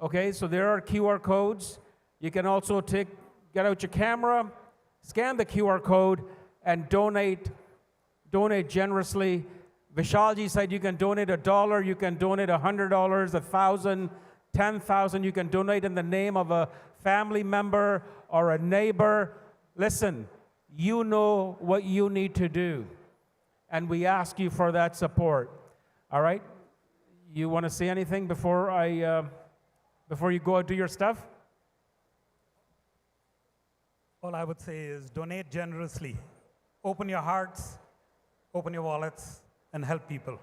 Okay, so there are QR codes. You can also get out your camera, scan the QR code, and donate generously. Vishalji said you can donate $1, you can donate $100, 1,000, 10,000. You can donate in the name of a family member or a neighbor. Listen, you know what you need to do, and we ask you for that support. All right? You want to say anything before you go out do your stuff? All I would say is donate generously. Open your hearts, open your wallets, and help people.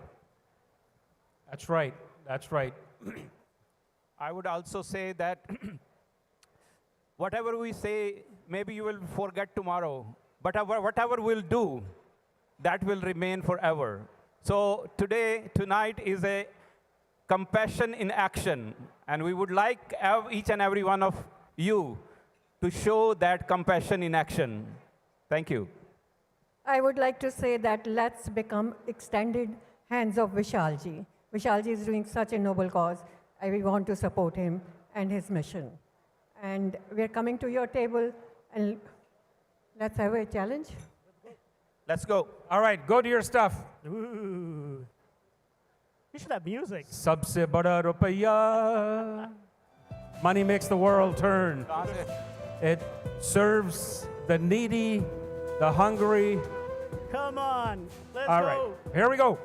That's right. That's right. I would also say that whatever we say, maybe you will forget tomorrow, but whatever we'll do, that will remain forever. So tonight is a compassion in action, and we would like each and every one of you to show that compassion in action. Thank you. I would like to say that let's become extended hands of Vishalji. Vishalji is doing such a noble cause. I want to support him and his mission. And we're coming to your table, and Let's have a challenge. Let's go. All right, go to your stuff. Ooh. You should have music. Sabse bada rupaya. Money makes the world turn. It serves the needy, the hungry. Come on, let's All go. right, here we go.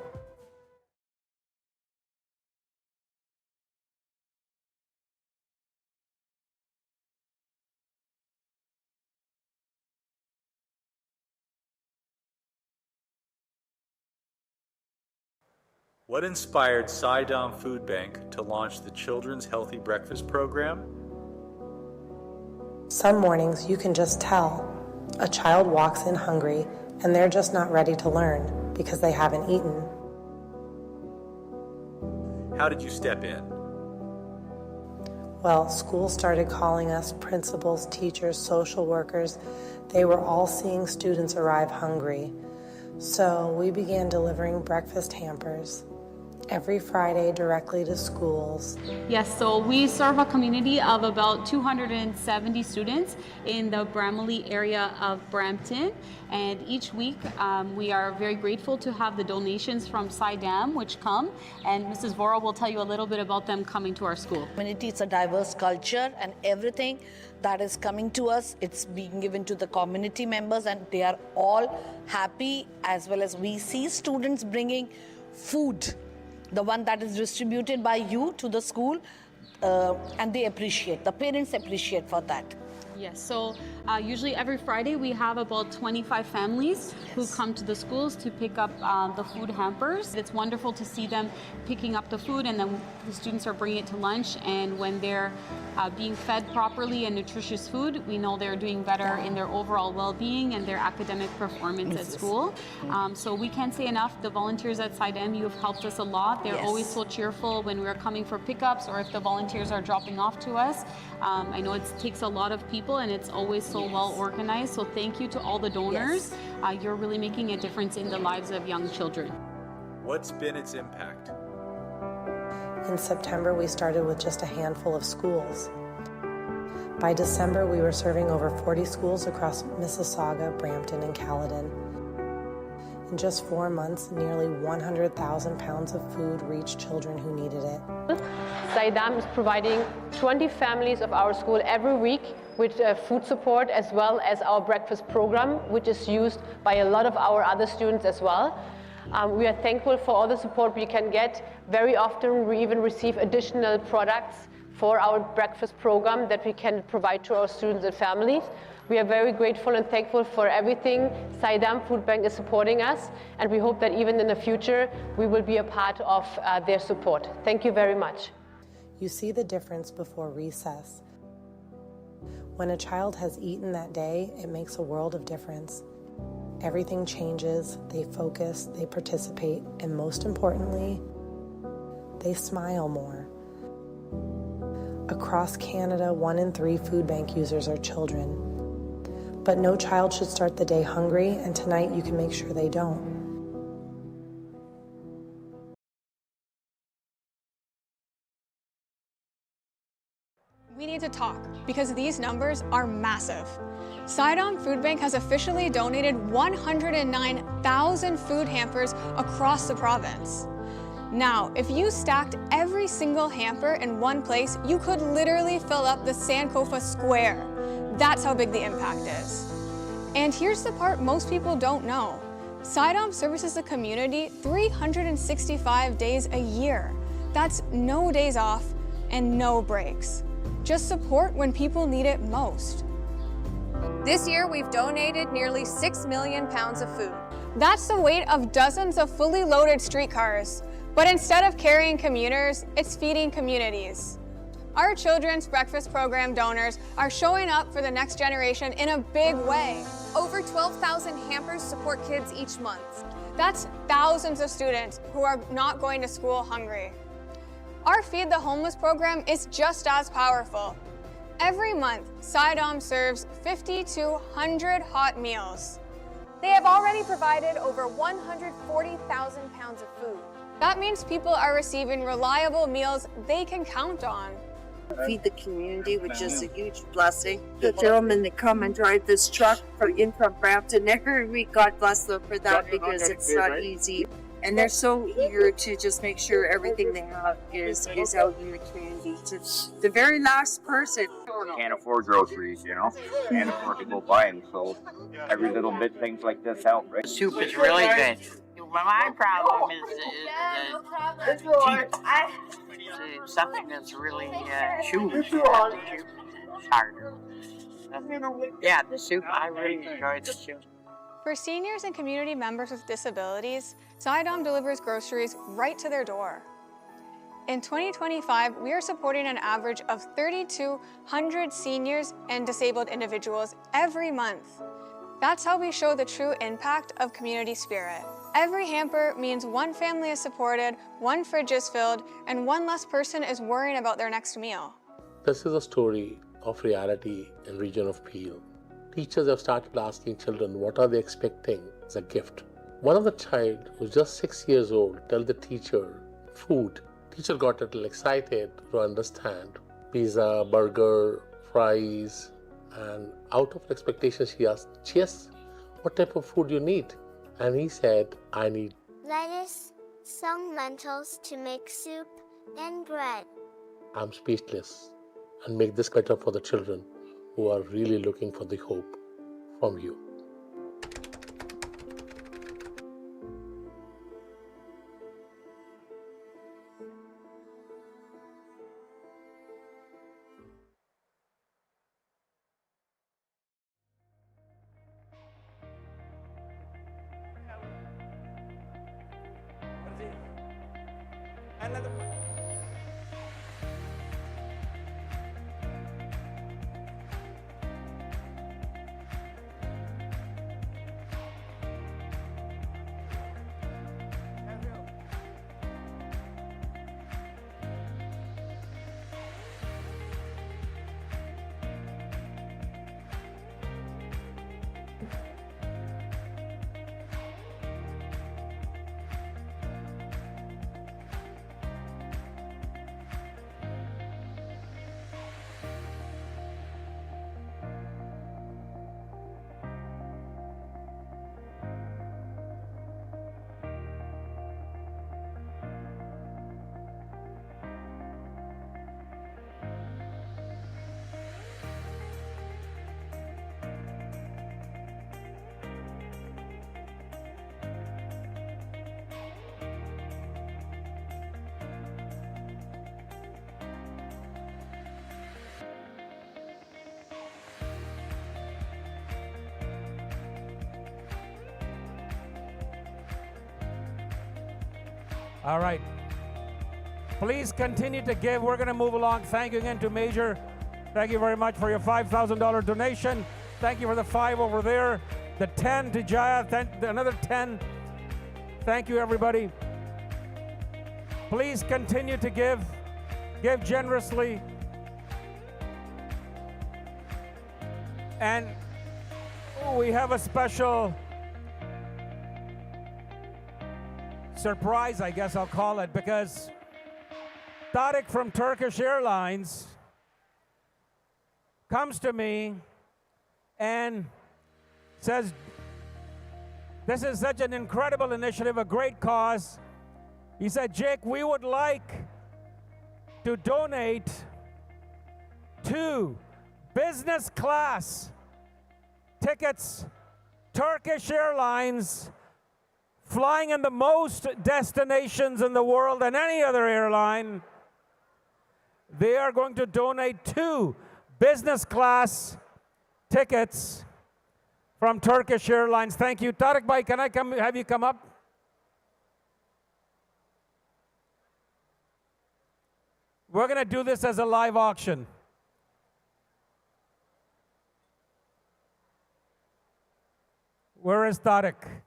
What inspired Sai Dham Food Bank to launch the Children's Healthy Breakfast Program? Some mornings you can just tell. A child walks in hungry and they're just not ready to learn because they haven't eaten. How did you step in? Well, school started calling us, principals, teachers, social workers. They were all seeing students arrive hungry. So we began delivering breakfast hampers every Friday directly to schools. Yes, so we serve a community of about 270 students in the Bramalea area of Brampton. And each week we are very grateful to have the donations from Sai Dham which come. And Mrs. Vora will tell you a little bit about them coming to our school. Community, it's a diverse culture, and everything that is coming to us, it's being given to the community members, and they are all happy, as well as we see students bringing food, the one that is distributed by you to the school, and they appreciate, the parents appreciate for that. Yes, so usually every Friday we have about 25 families who come to the schools to pick up the food hampers. It's wonderful to see them picking up the food, and then the students are bringing it to lunch, and when they're being fed properly and nutritious food, we know they're doing better in their overall well-being and their academic performance at school. So we can't say enough, the volunteers at Sai Dham, you have helped us a lot. They're always so cheerful when we're coming for pickups, or if the volunteers are dropping off to us. I know it takes a lot of people, and it's always so well organized. So thank you to all the donors. You're really making a difference in the lives of young children. What's been its impact? In September, we started with just a handful of schools. By December, we were serving over 40 schools across Mississauga, Brampton, and Caledon. In just 4 months, nearly 100,000 pounds of food reached children who needed it. Sai Dham is providing 20 families of our school every week with food support, as well as our breakfast program, which is used by a lot of our other students as well. We are thankful for all the support we can get. Very often we even receive additional products for our breakfast program that we can provide to our students and families. We are very grateful and thankful for everything Sai Dham Food Bank is supporting us, and we hope that even in the future we will be a part of their support. Thank you very much. You see the difference before recess. When a child has eaten that day, it makes a world of difference. Everything changes, they focus, they participate, and most importantly, they smile more. Across Canada, 1 in 3 food bank users are children. But no child should start the day hungry, and tonight you can make sure they don't. We need to talk because these numbers are massive. Sai Dham Food Bank has officially donated 109,000 food hampers across the province. Now, if you stacked every single hamper in one place, you could literally fill up the Sankofa Square. That's how big the impact is. And here's the part most people don't know. Sai Dham services the community 365 days a year. That's no days off and no breaks. Just support when people need it most. This year, we've donated nearly 6 million pounds of food. That's the weight of dozens of fully loaded streetcars. But instead of carrying commuters, it's feeding communities. Our children's breakfast program donors are showing up for the next generation in a big way. Over 12,000 hampers support kids each month. That's thousands of students who are not going to school hungry. Our Feed the Homeless program is just as powerful. Every month, Sai Dham serves 50 to 100 hot meals. They have already provided over 140,000 pounds of food. That means people are receiving reliable meals they can count on. feed the community, which is a huge blessing. The gentlemen that come and drive this truck from Brampton every week, God bless them for that, because it's not easy. And they're so eager to just make sure everything they have is out in the community. It's the very last person. Can't afford groceries, can't afford to go buy them, so every little bit, things like this help, right? The soup is really good. My problem is something that's really chewy. It's harder. Yeah, the soup, I really enjoyed the soup. For seniors and community members with disabilities, Sai Dham delivers groceries right to their door. In 2025, we are supporting an average of 3,200 seniors and disabled individuals every month. That's how we show the true impact of community spirit. Every hamper means one family is supported, one fridge is filled, and one less person is worrying about their next meal. This is a story of reality in region of Peel. Teachers have started asking children what are they expecting as a gift. One of the child who's just 6 years old tell the teacher food. Teacher got a little excited to understand pizza, burger, fries, and out of expectation she asked, "Yes, what type of food you need?" And he said, "I need lettuce, some lentils to make soup, and bread." I'm speechless, and make this better for the children who are really looking for the hope from you. All right. Please continue to give. We're going to move along. Thank you again to Major. Thank you very much for your $5,000 donation. Thank you for the 5 over there. The 10 to Jaya. Another 10. Thank you, everybody. Please continue to give. Give generously. And we have a special surprise, I guess I'll call it, because Tarek from Turkish Airlines comes to me and says, "This is such an incredible initiative, a great cause." He said, "Jake, we would like to donate 2 business class tickets, Turkish Airlines, flying in the most destinations in the world than any other airline. They are going to donate 2 business class tickets from Turkish Airlines." Thank you. Tarek Bhai, can I have you come up? We're going to do this as a live auction. Where is Tarek?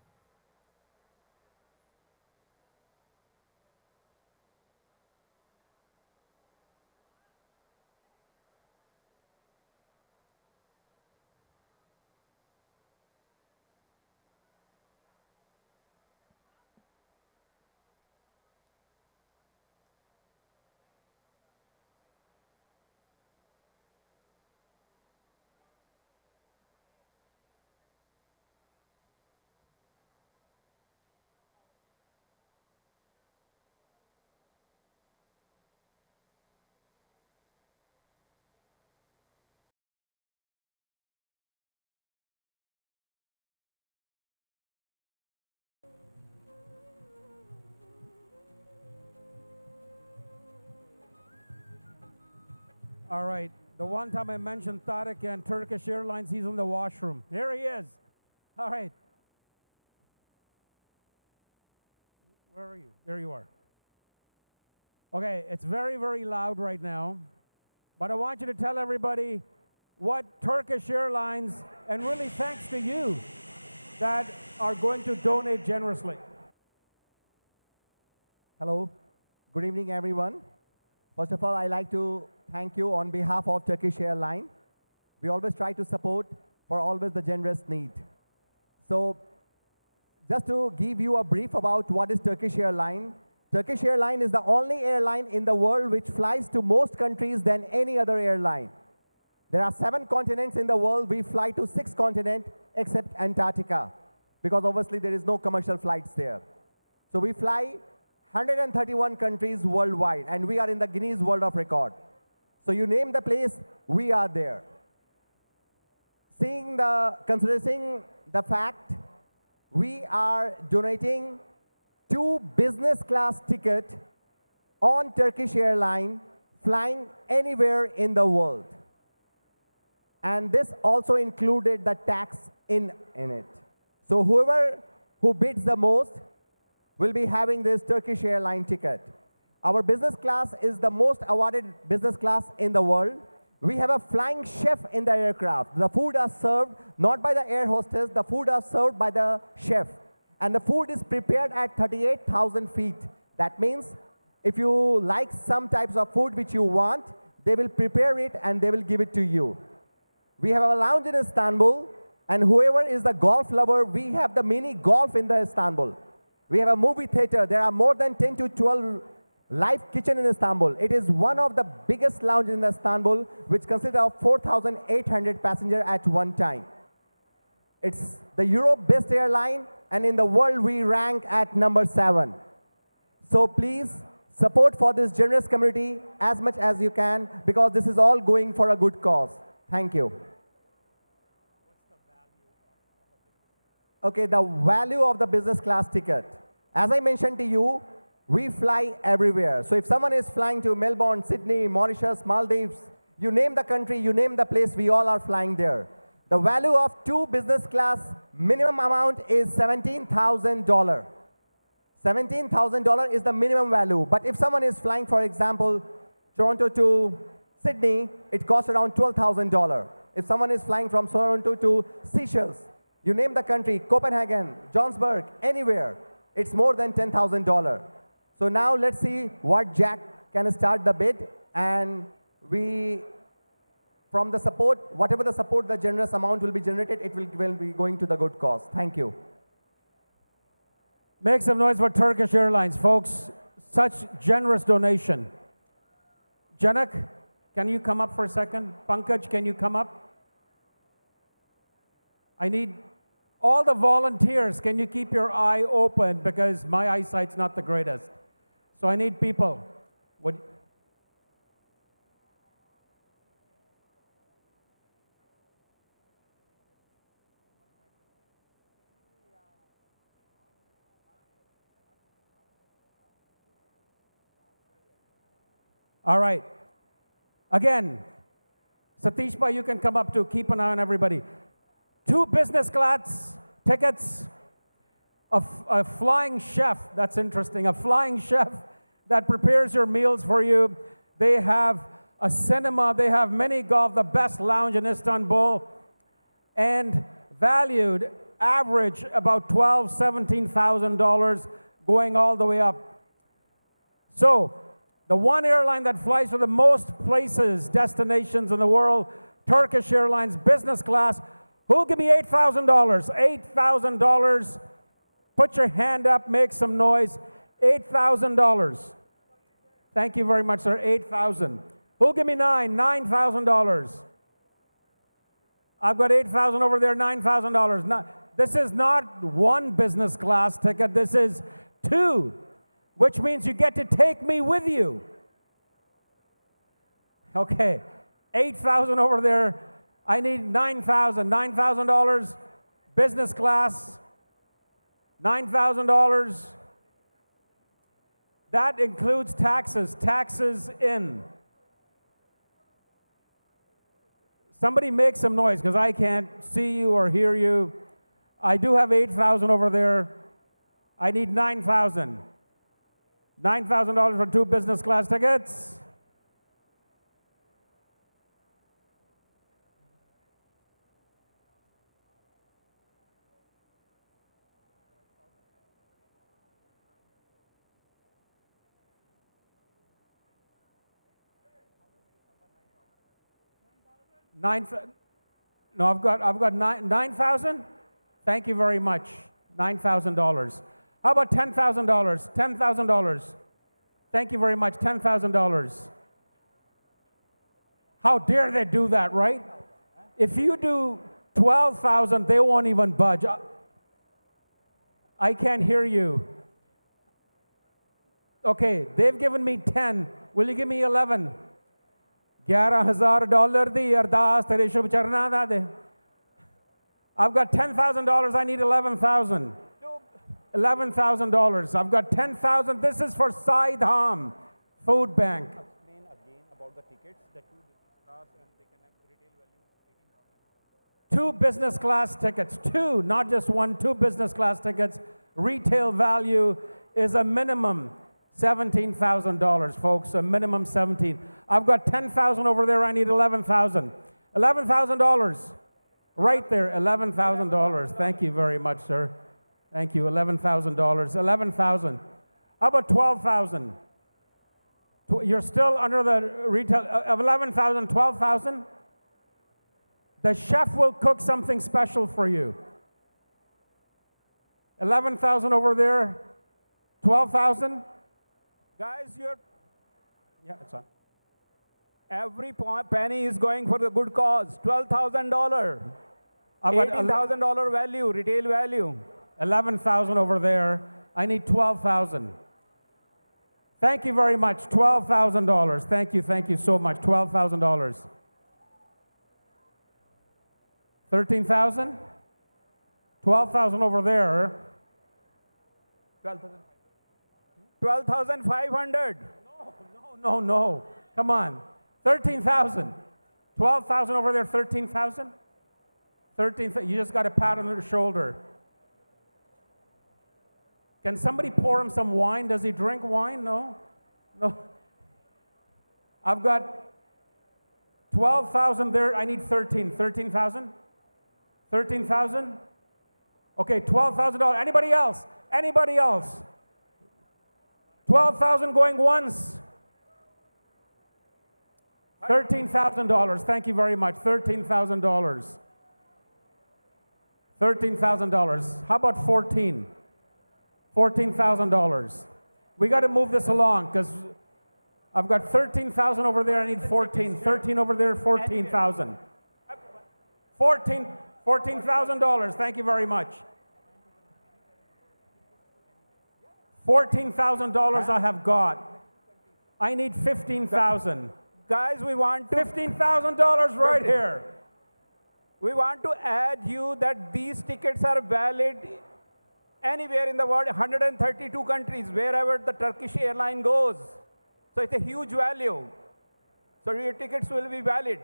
All right. The one time I mentioned Tarek and Turkish Airlines, he's in the washroom. Here he is. All right. Where are you? There you are. Okay, it's very, very loud right now, but I want you to tell everybody what Turkish Airlines, and really thanks to you, that are going to donate generously. Hello. Good evening, everyone. First of all, I'd like to thank you on behalf of Turkish Airlines. We always try to support for always the generous need. So just to give you a brief about what is Turkish Airlines. Turkish Airlines is the only airline in the world which flies to most countries than any other airline. There are 7 continents in the world. We fly to 6 continents except Antarctica, because obviously there is no commercial flights there. So we fly 131 countries worldwide, and we are in the Guinness World of Record. So you name the place, we are there. Considering the fact, we are donating 2 business class tickets on Turkish Airlines flying anywhere in the world. And this also included the tax in it. So whoever who bids the most will be having this Turkish Airlines ticket. Our business class is the most awarded business class in the world. We have a flying chef in the aircraft. The food are served not by the air hostess, the food are served by the chef. And the food is prepared at 38,000 feet. That means if you like some types of food which you want, they will prepare it and they will give it to you. We have a lounge in Istanbul, and whoever is the golf lover, we have the mini golf in the Istanbul. We have a movie theater. There are more than 10 to 12 live kitchen in Istanbul. It is one of the biggest lounges in Istanbul, which consists of 4,800 passengers at one time. It's the Europe best airline, and in the world we rank at number 7. So please support for this generous community as much as you can, because this is all going for a good cause. Thank you. Okay, the value of the business class ticket. As I mentioned to you, we fly everywhere. So if someone is flying to Melbourne, Sydney, Mauritius, Maldives, you name the country, you name the place, we all are flying there. The value of 2 business class minimum amount is $17,000. $17,000 is the minimum value. But if someone is flying, for example, Toronto to Sydney, it costs around $12,000. If someone is flying from Toronto to Seychelles, you name the country, Copenhagen, Johannesburg, anywhere, it's more than $10,000. So now let's see what Jack can start the bid, and we, from the support, whatever the support, the generous amount will be generated, it will be going to the good cause. Thank you. Make some noise for Turkish Airlines, folks. Such generous donation. Janak, can you come up for a second? Pankaj, can you come up? I need all the volunteers. Can you keep your eye open, because my eyesight's not the greatest. So I need people. All right. Again, Satish Bhai, you can come up too. Keep an eye on everybody. 2 business class tickets, a flying chef. That's interesting. A flying chef that prepares your meals for you. They have a cinema. They have mini golf, the best lounge in Istanbul, and valued average about $12,000, $17,000, going all the way up. So the one airline that flies to the most places, destinations in the world, Turkish Airlines, business class. Who'll give me $8,000? $8,000. Put your hand up, make some noise. $8,000. Thank you very much, sir. $8,000. Who'll give me $9,000? I've got $8,000 over there, $9,000. This is not 1 business class ticket. This is 2, which means you get to take me with you. Okay, 8,000 over there. I need $9,000. $9,000, business class, $9,000. That includes taxes, taxes in. Somebody make some noise because I can't see you or hear you. I do have 8,000 over there. I need 9,000. $9,000 for 2 business class tickets. No, I've got 9,000. Thank you very much. $9,000. How about $10,000? $10,000. Thank you very much. $10,000. How dare they do that, right? If you do 12,000, they won't even budge. I can't hear you. Okay, they've given me 10. Will you give me 11? $11,000 दी अरदास तेरे शुभ चरना दा दे. I've got $10,000. I need 11,000. $11,000. I've got 10,000. This is for Sai Dham Food Bank. Explain again about the tickets, the 2 business class and they can have retail value 18,000. 2 business class tickets. 2, not just 1, 2 business class tickets. Retail value is a minimum $17,000, folks, a minimum 17. I've got 10,000 over there. I need 11,000. $11,000. Right there, $11,000. Thank you very much, sir. Thank you. $11,000. 11,000. How about 12,000? You're still under the retail of 11,000, 12,000? The chef will cook something special for you. 11,000 over there. 12,000? Guys, Yeah, it's on. every penny is going for the good cause. $12,000. $18,000 value, retail value. 11,000 over there. I need 12,000. Thank you very much. $12,000. Thank you so much. $12,000. 13,000? 12,000 over there. 12,500. No. Come on. 13,000. 12,000 over there, 13,000? 13,000. You just got a pat on the shoulder. Can somebody pour him some wine? Does he drink wine? No. I've got 12,000 there. I need 13. 13,000? 13,000? Okay, $12,000. Anybody else? 12,000 going once. $13,000. Thank you very much. $13,000. $13,000. How about 14? $14,000. We got to move this along because I've got 13,000 over there. I need 14. 13 over there. 14,000. $14,000. Thank you very much. $14,000 I have got. I need 15,000. Guys, we want to $15,000 right here. We want to add you that these tickets are valid anywhere in the world, 132 countries, wherever the Turkish airline goes. So it's a huge value. So your tickets will be valid.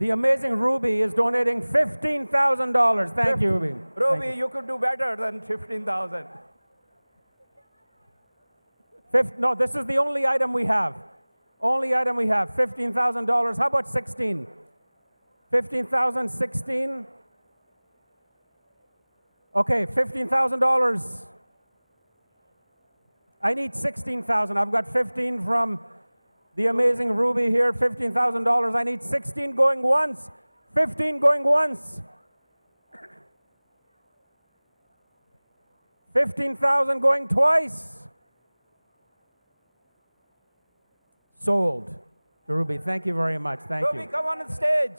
The amazing Ruby is donating $15,000. Thank you, Ruby. Ruby, you could do better than 15,000. No, this is the only item we have. $15,000. How about 16? 15,000, 16. Okay, $15,000. I need 16,000. I've got 15 from the amazing Ruby here. $15,000. I need 16 going once. 15 going once. 15,000 going twice. Sold. Ruby, thank you very much. Thank you. Ruby, come on the stage.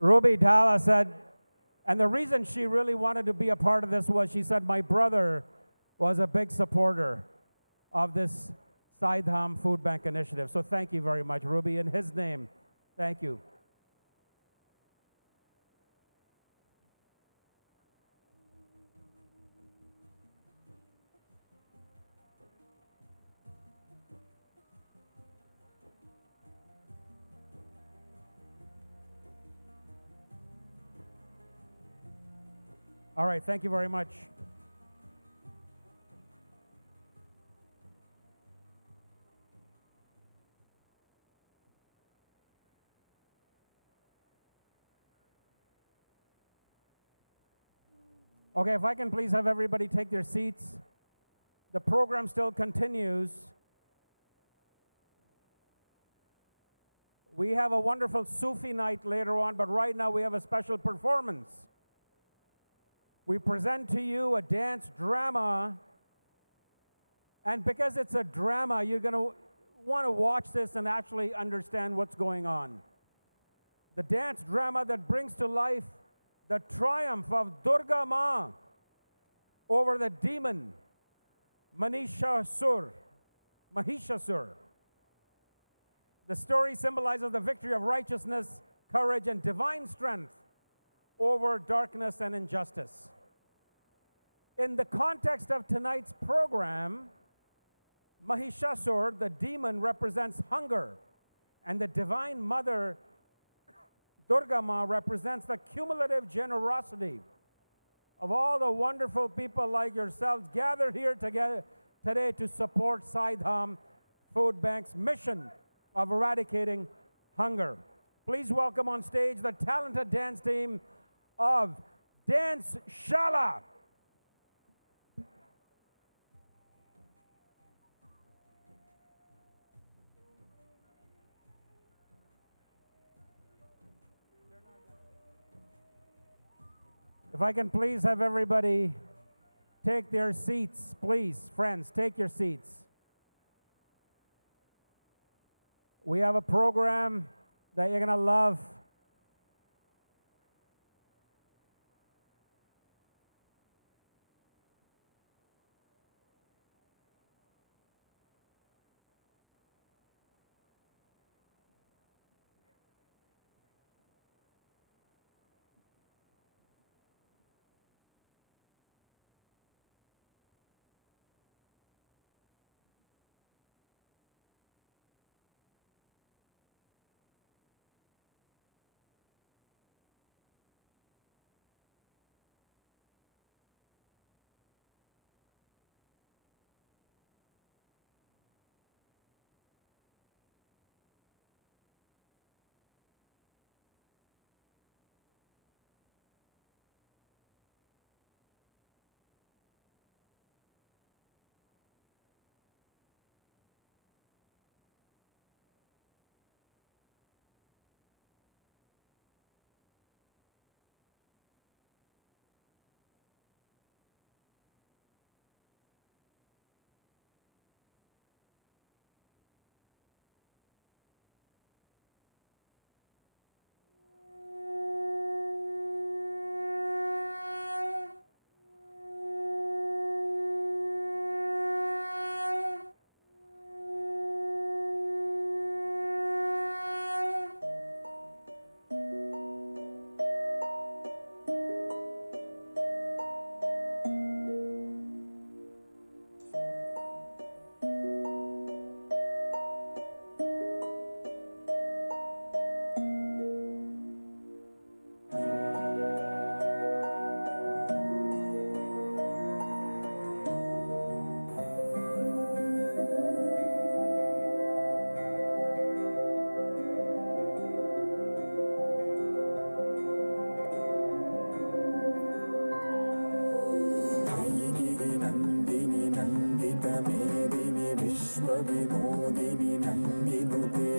Ruby Dalla said, and the reason she really wanted to be a part of this was she said, my brother was a big supporter of this Sai Dham Food Bank initiative. So thank you very much, Ruby. In his name, thank you. All right, thank you very much. Okay, if I can please have everybody take their seats. The program still continues. We have a wonderful Sufi night later on, but right now we have a special performance. We present to you a dance drama, and because it's a drama, you're going to want to watch this and actually understand what's going on. The dance drama that brings to life the triumph of Durga Ma over the demon Mahishasur. The story symbolizes the victory of righteousness, courage, and divine strength over darkness and injustice. In the context of tonight's program, Mahishasur, the demon, represents hunger, and the divine mother, Durga Ma, represents the cumulative generosity of all the wonderful people like yourselves gathered here together today to support Sai Dham Food Bank's mission of eradicating hunger. Please welcome on stage the talented dance team of Dance Shala. If I can please have everybody take their seats, please, friends, take your seats. We have a program that you're going to love. विनोदिनि नन्दिनुते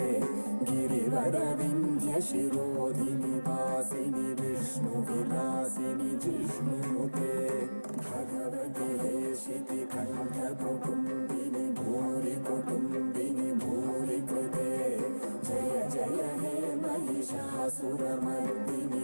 गिरिवरविन्ध्यशिरोधिनि वासिनि विष्णुविलासिनि जिष्णुनुते भगवते शितिकण्ठकुटुम्बिनि भूरि कुटुम्बिनि भूरि कृते जय जय हे महिषासुरमर्दिनि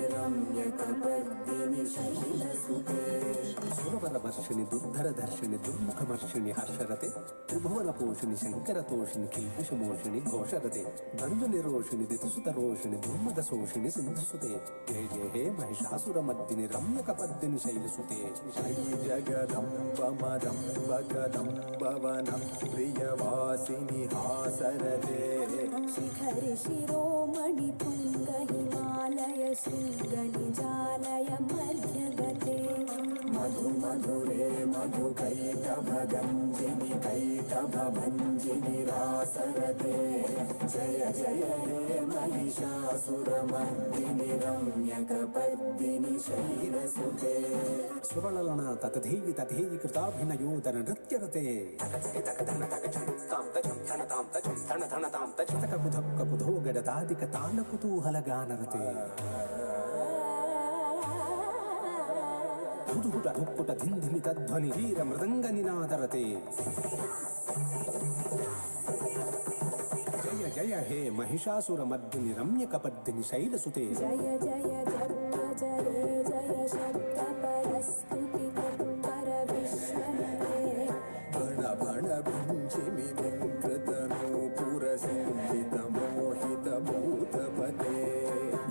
వర్షిణి దుర్ధర ధర్షిణి దుర్ముఖమర్షిణి హర్షరతే త్రిభువన పోషిణి శంకర తోషిణి కిల్పిషమోషిణి ఘోషరతే ధనుజ నిరోషిణి దితిసుత రోషిణి దుర్మద శోషిణి సింధుసుతే జయ జయ హే మహిషాసుర మద్దిని రమ్యక పద్దిని శైలసుతే శ్రీ జగదంబ మదంబ కదంబవన ప్రియవాసిని హాసరతే शिखरि शिरोमणि तुङ्ग हिमालय शृङ्ग निजालय मध्यगते मधु मधुरे मधुकैटभ गञ्जिनि कैटभ भञ्जिनि रासरते जय जय हे महिषासुरमर्दिनि रम्यकपर्दिनि शैलसुते सुरललना ततधेयि तथेयि कृताभिनयोदर नृत्यरते तकधन तकचन तां तजं धन तां तजं धन धन तां तजतक कुधक कुधो गडतादिक ताल कुतूहल गानरते हुदुहुट हुक्कुट धिन्धिमि तध्वनि वीर मृदंग निनादरते जय जय हे महिषासुर मर्दिनि रम्यकपर्दिनि शैलसुते जय जय जन्म जय जय शब्द परस्तुति तत्पर विश्वनते भण भण भिञ्जिमि विकृतनो पुरसिंहित मोहित भूतपते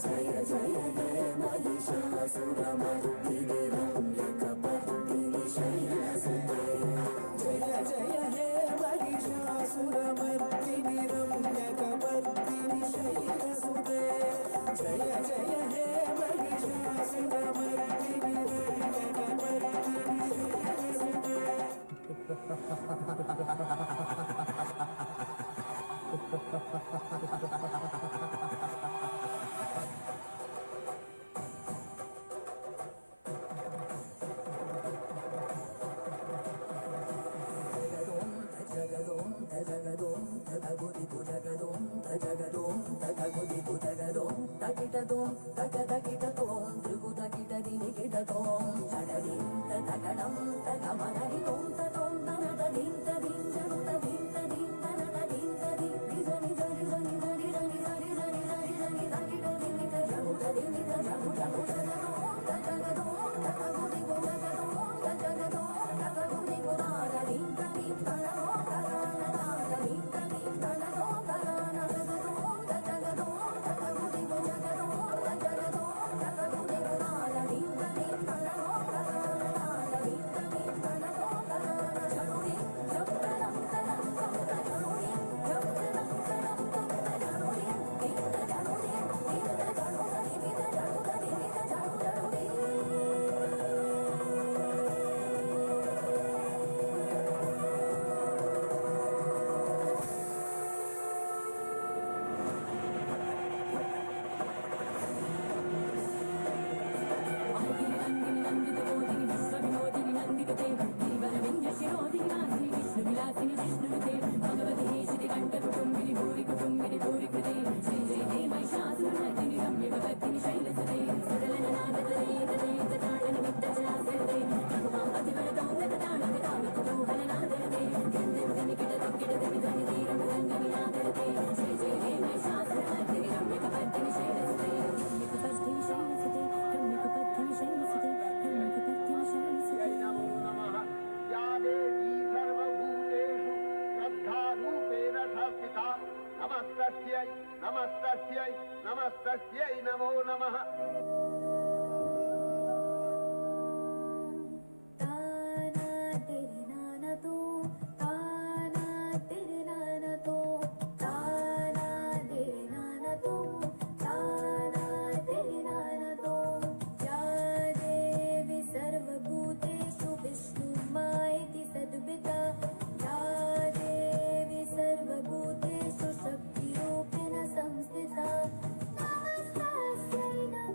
जय जय हे महिषासुरमर्दिनि रम्यकपर्दिनि शैलसुते जय जय हे महिषासुरमर्दिनि रम्यकपर्दिनि शैलसुते जय जय हे महिषासुरमर्दिनि रम्यकपर्दिनि शैलसुते नमस्तस्यै नमो नमः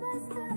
नमस्ते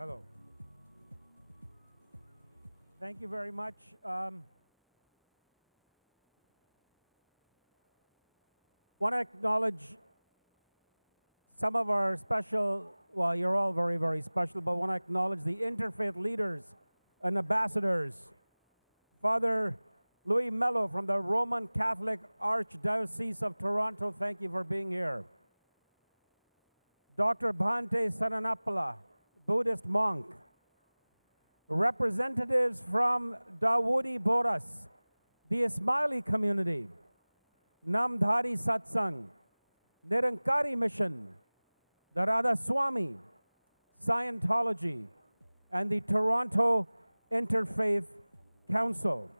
Hello. Thank you very much. Want to acknowledge some of our special, well, you're all very, very special, but want to acknowledge the interfaith leaders and ambassadors. Father Louis Mello from the Roman Catholic Archdiocese of Toronto, thank you for being here. Dr. Bhante Saranapala, Buddhist monk. Representatives from Dawoodi Boras, the Ismaili community, Namdhari Satsang, Nirankari Mission, the Radha Swami, Scientology, and the Toronto Interfaith Council.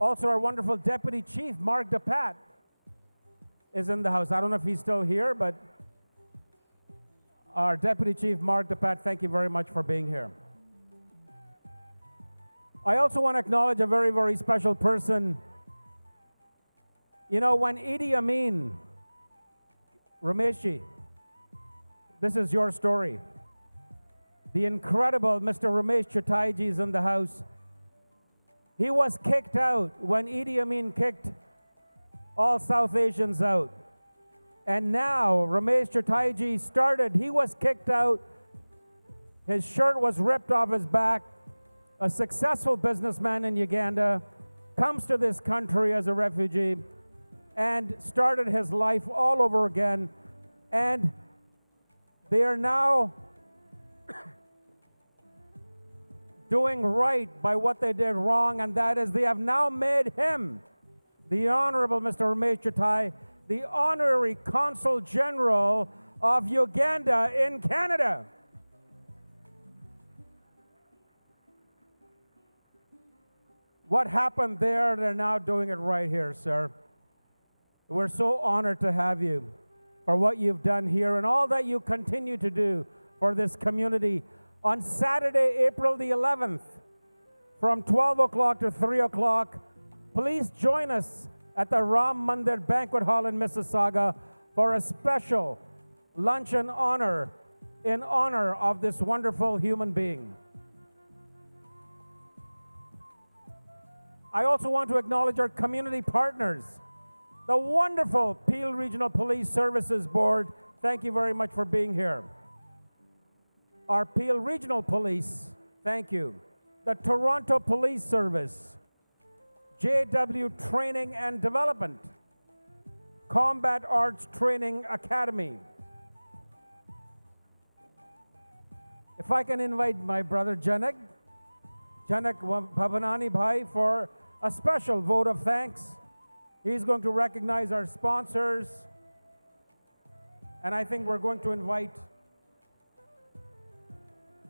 Also, our wonderful Deputy Chief, Mark DePat, is in the house. I don't know if he's still here, but our Deputy Chief, Mark DePat, thank you very much for being here. I also want to acknowledge a very, very special person. You know, when Idi Amin, Rameshji, this is your story. The incredible Mr. Ramesh Chataiji is in the house. He was kicked out when Idi Amin kicked all South Asians out. And now Ramesh Chataiji started, he was kicked out, his shirt was ripped off his back, a successful businessman in Uganda, comes to this country as a refugee and started his life all over again. And they are now doing right by what they did wrong, and that is they have now made him, the Honorable Mr. Ramesh Chatai, the Honorary Consul General of Uganda in Canada. What happened there, they're now doing it right here, sir. We're so honored to have you for what you've done here and all that you continue to do for this community. On Saturday, April the 11th, from 12 o'clock to 3 o'clock, please join us at the Ram Mandir Banquet Hall in Mississauga for a special luncheon in honor of this wonderful human being. I also want to acknowledge our community partners, the wonderful Peel Regional Police Services Board. Thank you very much for being here. Our Peel Regional Police, thank you. The Toronto Police Service, JW Training and Development, Combat Arts Training Academy. If I can invite my brother Janak Bhavanani Bhai for a special vote of thanks. He's going to recognize our sponsors, and I think we're going to invite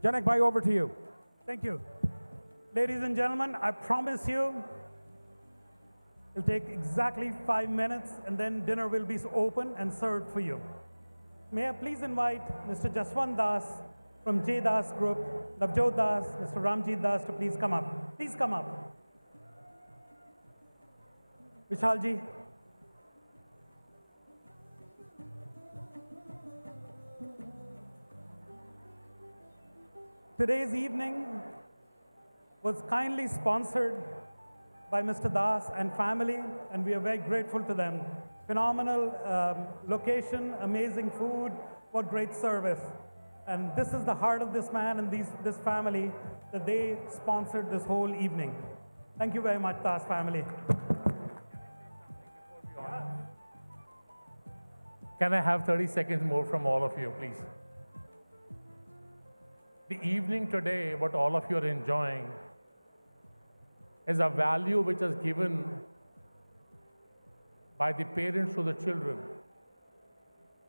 Janak Bhai, over to you. Thank you. Ladies and gentlemen, I promise you, it'll take exactly 5 minutes, and then dinner will be open and served for you. May I please invite Mr. Jaswant Das from J Das Group, Navjot Das, Mr. Ramjit Das to please come up. Please come up. Vishalji. Today's evening was kindly sponsored by Mr. Das and family, and we are very grateful to them. Phenomenal location, amazing food, what great service. And this is the heart of this man and this family that they sponsored this whole evening. Thank you very much, Das family. Can I have 30 seconds more from all of you, please? The evening today, what all of you are enjoying, is a value which is given by the parents to the children.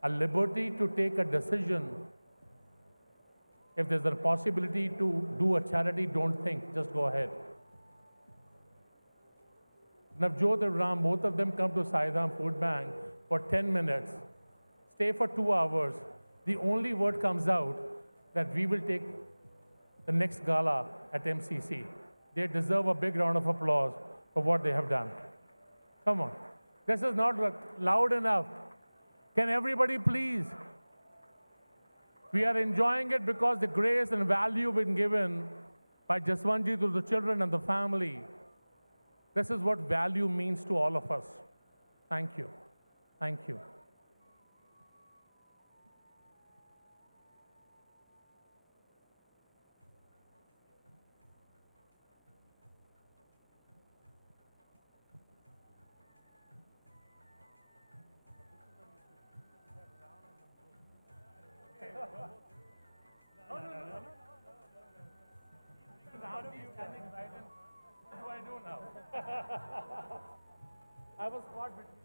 A liberty to take a decision. If there's a possibility to do a charity, don't think, just go ahead. Navjot and Ram, both of them come to Sai Dham Food Bank for 10 minutes, stay for 2 hours. The only word comes out that we will take the next gala at MCC. They deserve a big round of applause for what they have done. Come on. This is not loud enough. Can everybody please? We are enjoying it because the grace and value been given by Jaswantji to the children and the family. This is what value means to all of us. Thank you. Thank you. What do I do now? I was caught between.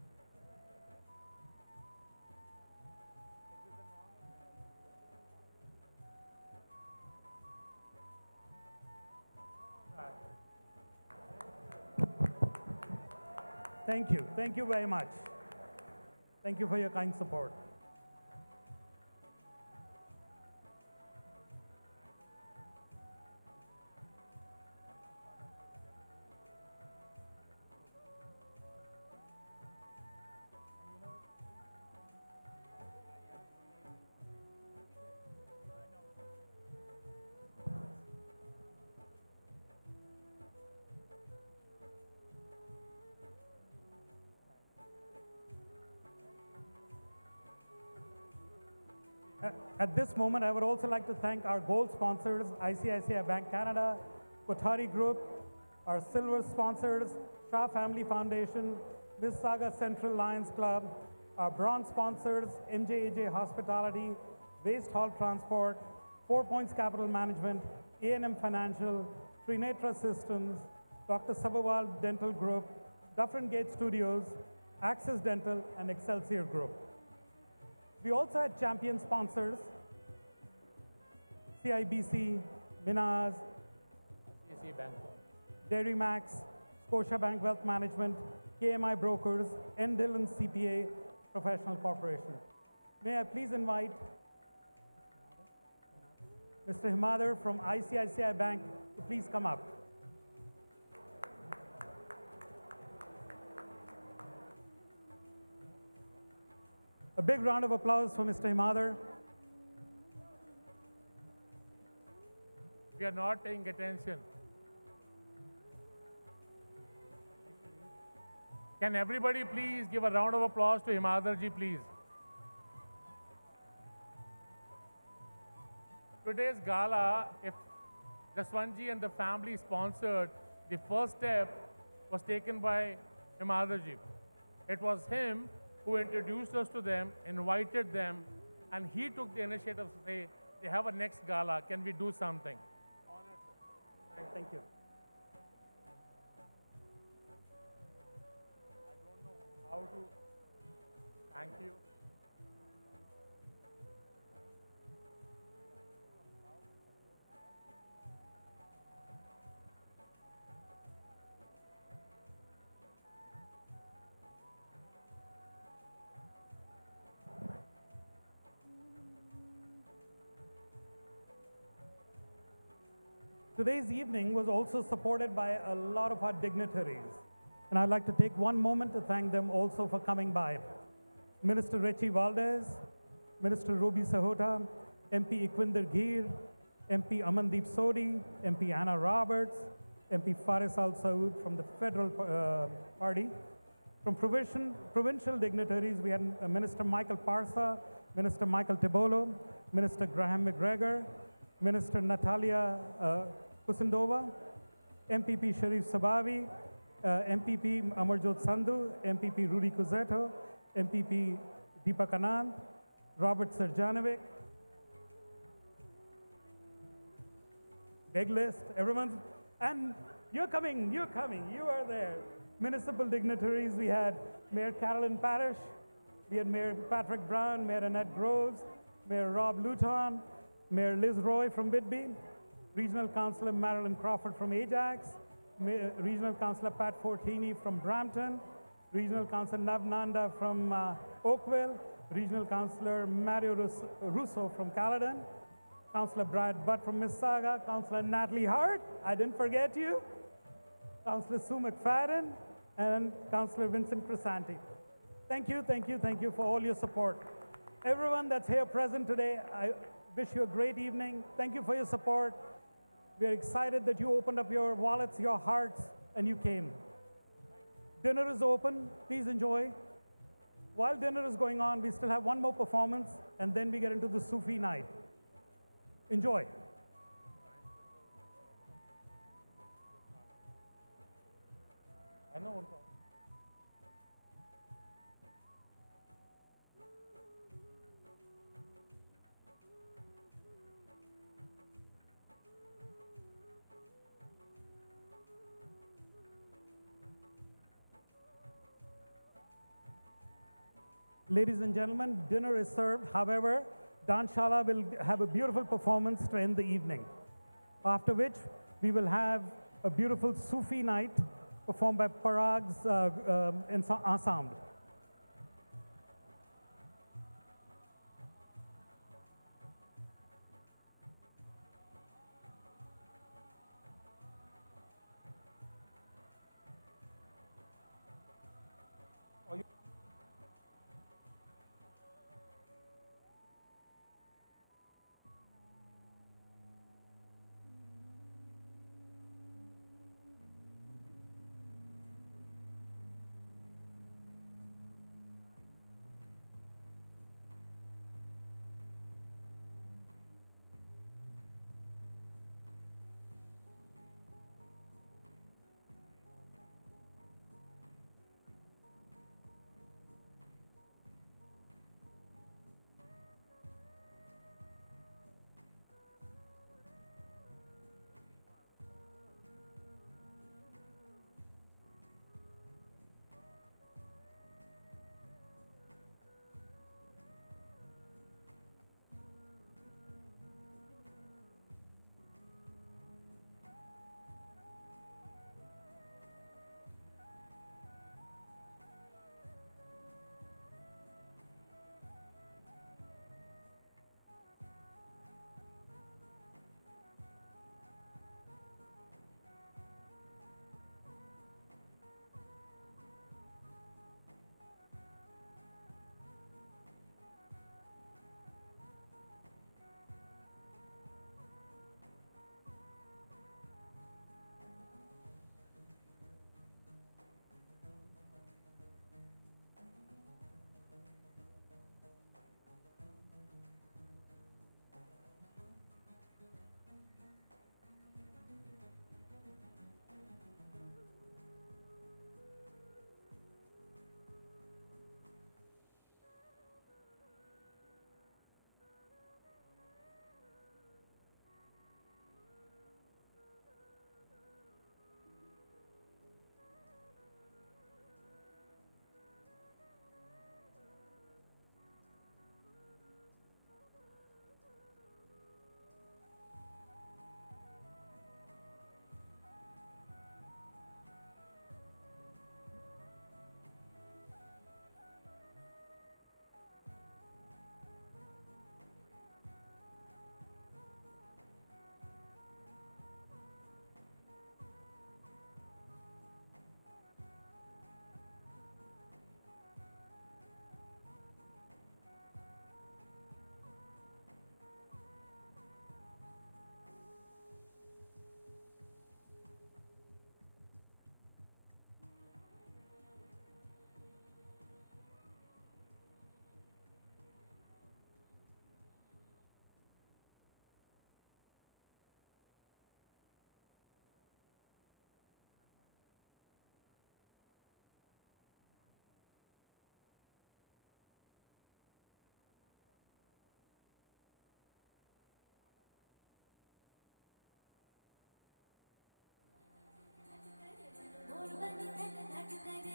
Thank you. Thank you very much. Thank you for your kind support. At this moment, I would also like to thank our gold sponsors, ICICI Bank Canada, Kothari Group, our silver sponsors, Shah Family Foundation, Mississauga Central Lions Club, our bronze sponsors, MJAJ Hospitality, Waste Hall Transport, 4 Points Capital Management, A&M Financial, Trinetra Systems, Dr. Sabawal Dental Group, Dufferin Gate Studios, Access Dental, and Excelsior Group. We also had champion sponsors, CIBC, Minaz, Dairy Max, Scotiabank Wealth Management, KMI Brokers, N. Dillon CPA Professional Corporation. May I please invite Mr. Himadar from ICICI Bank to please come up. A big round of applause for Mr. Himadar. We are not paying attention. Can everybody please give a round of applause to Himadarji, please? Today's gala, if Jaswantji and the family sponsored, the first step was taken by Himadarji. It was him who introduced us to them, invited them, and he took the initiative to say, they have a next gala, can we do something? Thank you. I don't know how to thank you. Today's evening was also supported by a lot of our dignitaries, and I'd like to take one moment to thank them also for coming by. Minister Rechi Valdez, Minister Ruby Sahota, MP Iquinder Gir, MP Amandeep Sodi, MP Anna Roberts, MP Faris Al Saud from the Federal Party. From provincial dignitaries, we had Minister Michael Parsa, Minister Michael Tibolo, Minister Graham McGregor, Minister Natalia Kusindova, MPP Sharif Sabavi, MPP Amarjot Sandhu, MPP Rudy Kuzeto, MPP Deepak Anand, Robert Serjanovic. Big list, everyone's, and you're coming, you are there. Municipal dignitaries, we had Mayor Carolyn Parrish, we had Mayor Patrick Brown, Mayor Annette Groves, Mayor Rob Luton, Mayor Liz Roy from Whitby, Regional Councillor Marilyn Crawford from Ajax, Regional Councillor Pat Fortini from Brampton, Regional Councillor Nav Nanda from Oakville, Regional Councillor Mario Russo from Caledon, Councillor Brad Butt from Mississauga, Councillor Natalie Hart, I didn't forget you, Councillor Sue McFadden, and Councillor Vincent Crisanti. Thank you for all your support. Everyone that's here present today, wish you a great evening. Thank you for your support. We are excited that you opened up your wallets, your hearts, and you came. Dinner is open. Please enjoy. While dinner is going on, we still have one more performance, and then we get into the Sufi night. Enjoy. I know one. Ladies and gentlemen, dinner is served. However, Danshala will have a beautiful performance to end the evening. After which, we will have a beautiful Sufi night performed by Parag's ensemble.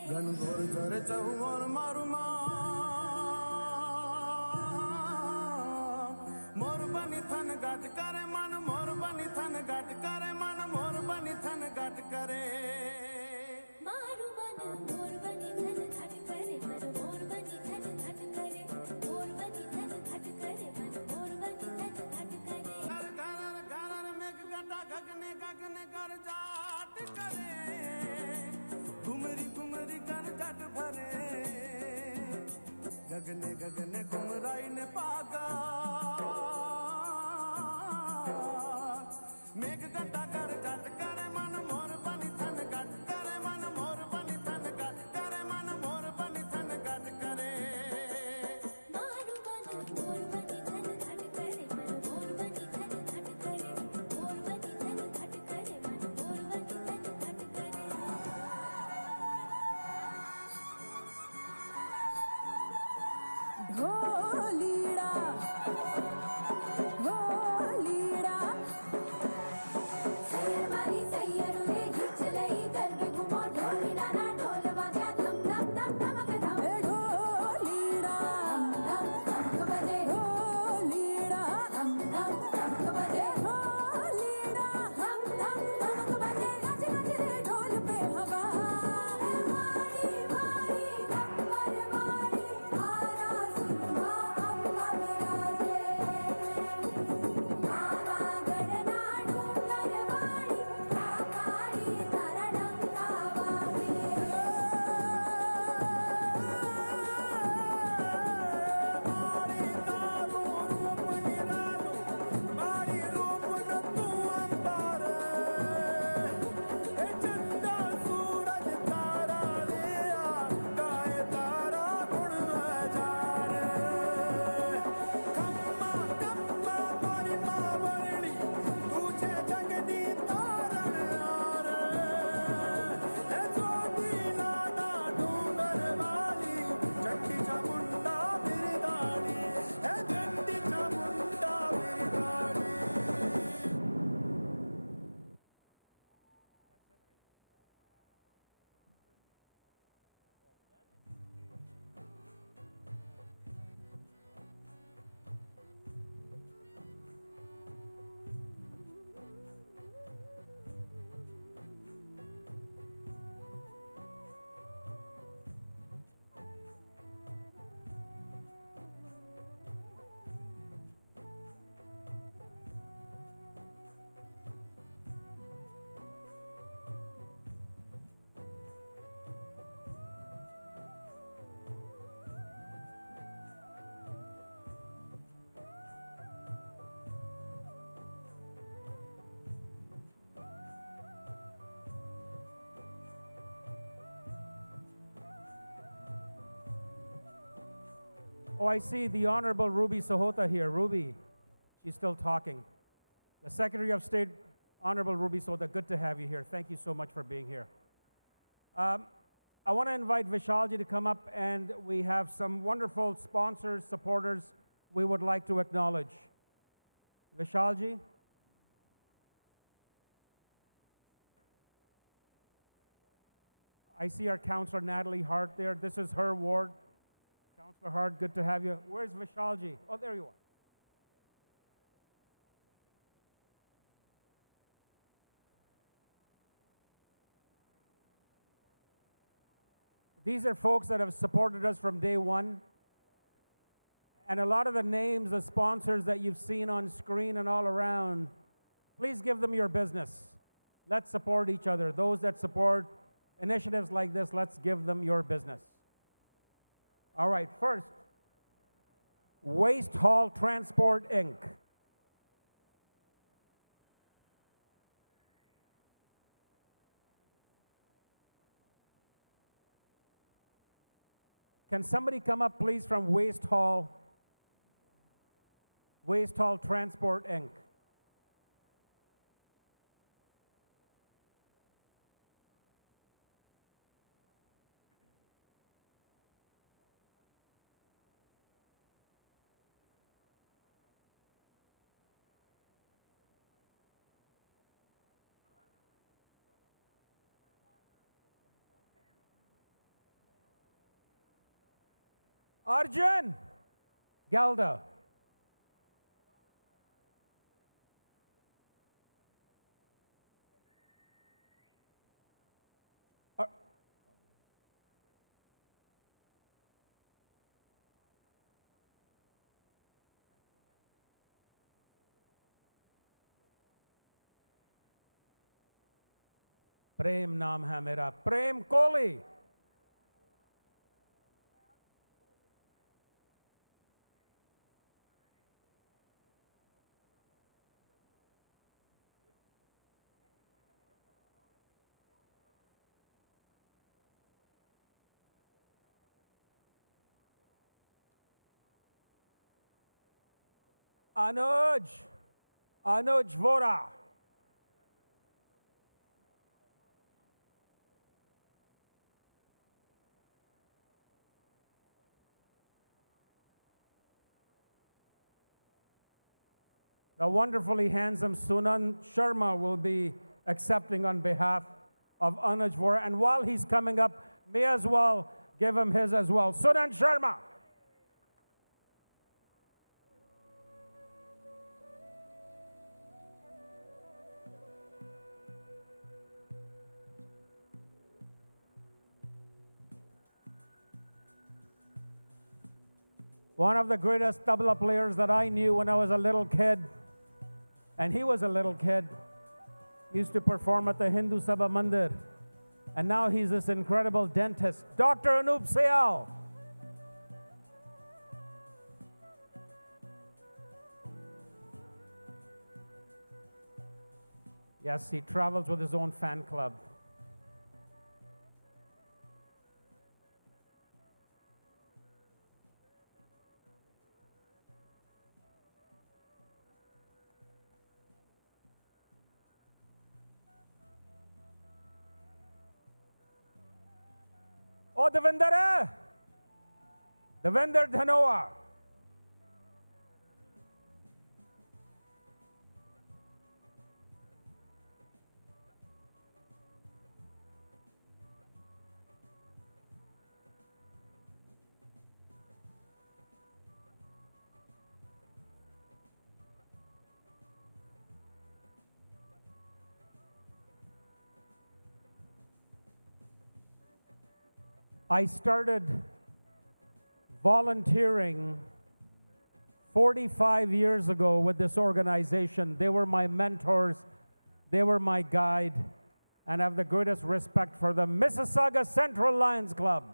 घनघोर झरे चहुओर मारुमा मोर बनी थन गाट करे मन मोर बनी थन गाट करे मन मोर बनी थन गाट करे मारु मन मोर बनी थन गाट करे मन मोर बनी थन गाट करे मोर बनी थन गाट करे मन मोर बनी थन गाट करे घर घर घर मेघ गटा गगने गगने कर जाट करे घुमरी घुमरी कर जट भरे गगने गगने घुमराई ने पागा Oh, I see the Honorable Ruby Sahota here. Ruby, she's still talking. The Secretary of State, Honorable Ruby Sahota, good to have you here. Thank you so much for being here. I want to invite Vishalji to come up, and we have some wonderful sponsors, supporters we would like to acknowledge. Vishalji? I see our Councillor Natalie Hart there. This is her ward. Councillor Hart, good to have you. Where's Vishalji? Oh, there you are. These are folks that have supported us from day one. And a lot of the names, the sponsors that you've seen on screen and all around, please give them your business. Let's support each other. Those that support initiatives like this, let's give them your business. All right, first, Waste Haul Transport, Inc. Can somebody come up, please, from Waste Haul Transport, Inc.? Arjun Galda. प्रेम नाम है मेरा, प्रेम Kohli. Anuj Vora. the wonderfully handsome Sunan Sharma will be accepting on behalf of Anuj Vora. And while he's coming up, may as well give him his as well. Sunan Sharma. One of the greatest tabla players that I knew when I was a little kid, and he was a little kid, used to perform at the Hindu Sabha Mandir. And now he's this incredible dentist, Dr. Anup Sayal. Yes, he travels with his own fan club. Oh, Devinder hai? Devinder Dhanoa. I started volunteering 45 years ago with this organization. They were my mentors, they were my guide, and I have the greatest respect for them. Mississauga Central Lions Club.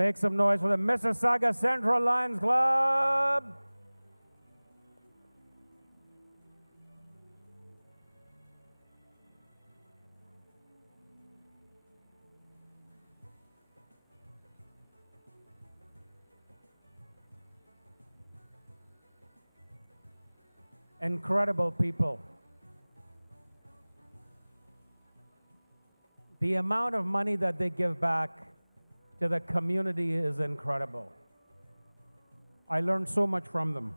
Make some noise for the Mississauga Central Lions Club. Incredible people. The amount of money that they give back to the community is incredible. I learned so much from them.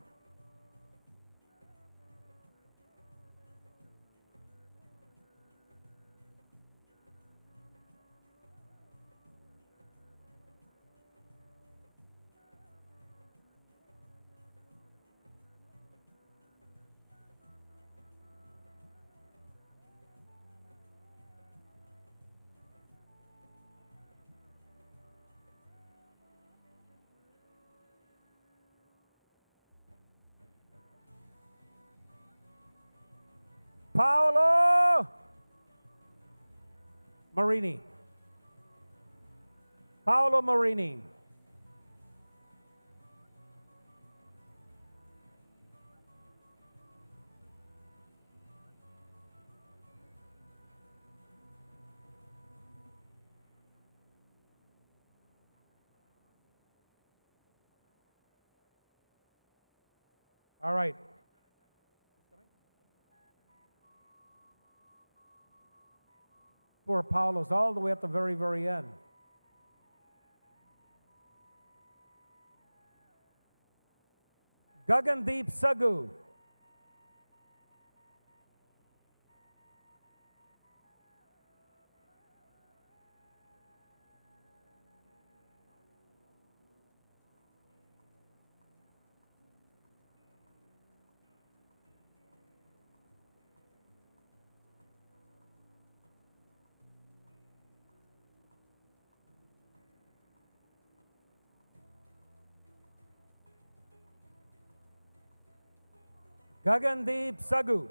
Paolo Marini. Paolo Marini. All right. Poor Paolo's all the way at the very, very end. Gagandeep Sagu. Gagandeep Sagu.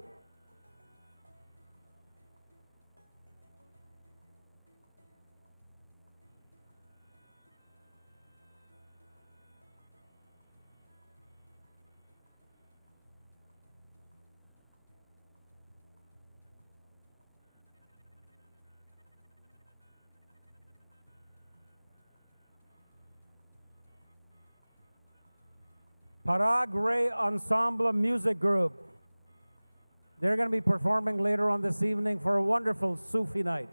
Parag Ray Ensemble Music Group. They're going to be performing later on this evening for a wonderful Sufi night.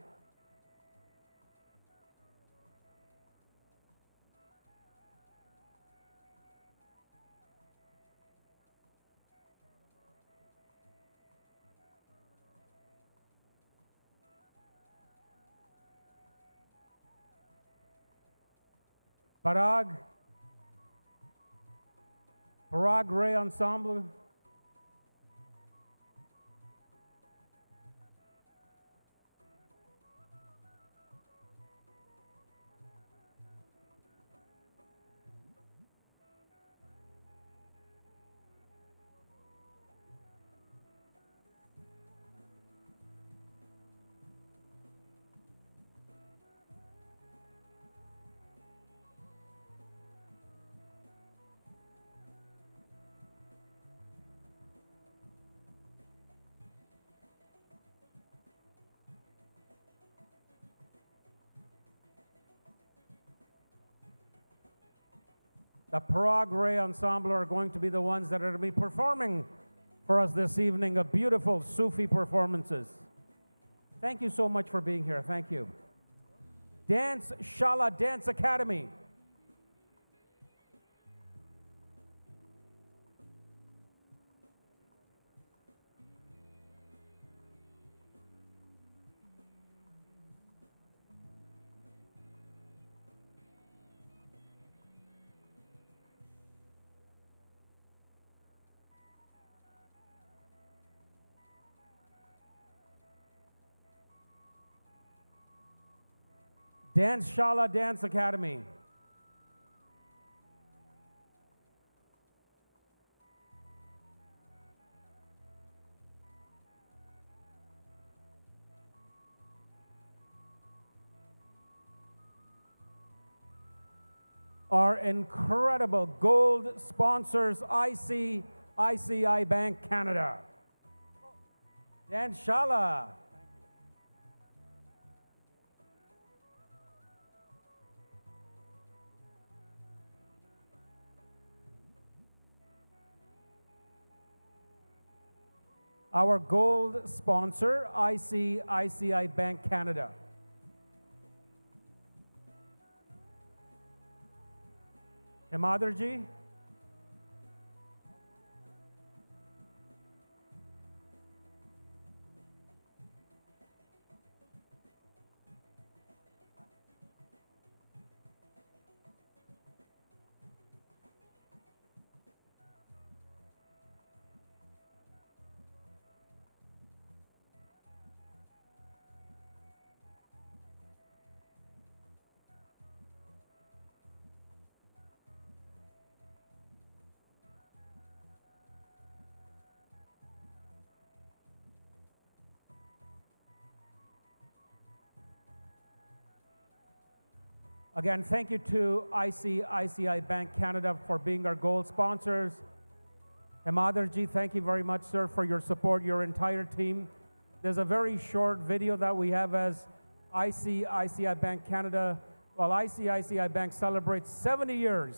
Parag Ray Ensemble. The Parag Ray Ensemble are going to be the ones that are going to be performing for us this evening, a beautiful Sufi performances. Thank you so much for being here. Thank you. Dance Shala Dance Academy. Dance Shala Dance Academy. Our incredible gold sponsors, ICICI Bank Canada. Dance Shala. Our gold sponsor, ICICI Bank Canada. Himadarji. Again, thank you to ICICI Bank Canada for being our gold sponsors. Himadarji, thank you very much, sir, for your support, your entire team. There's a very short video that we have as ICICI Bank Canada, while ICICI Bank celebrates 70 years.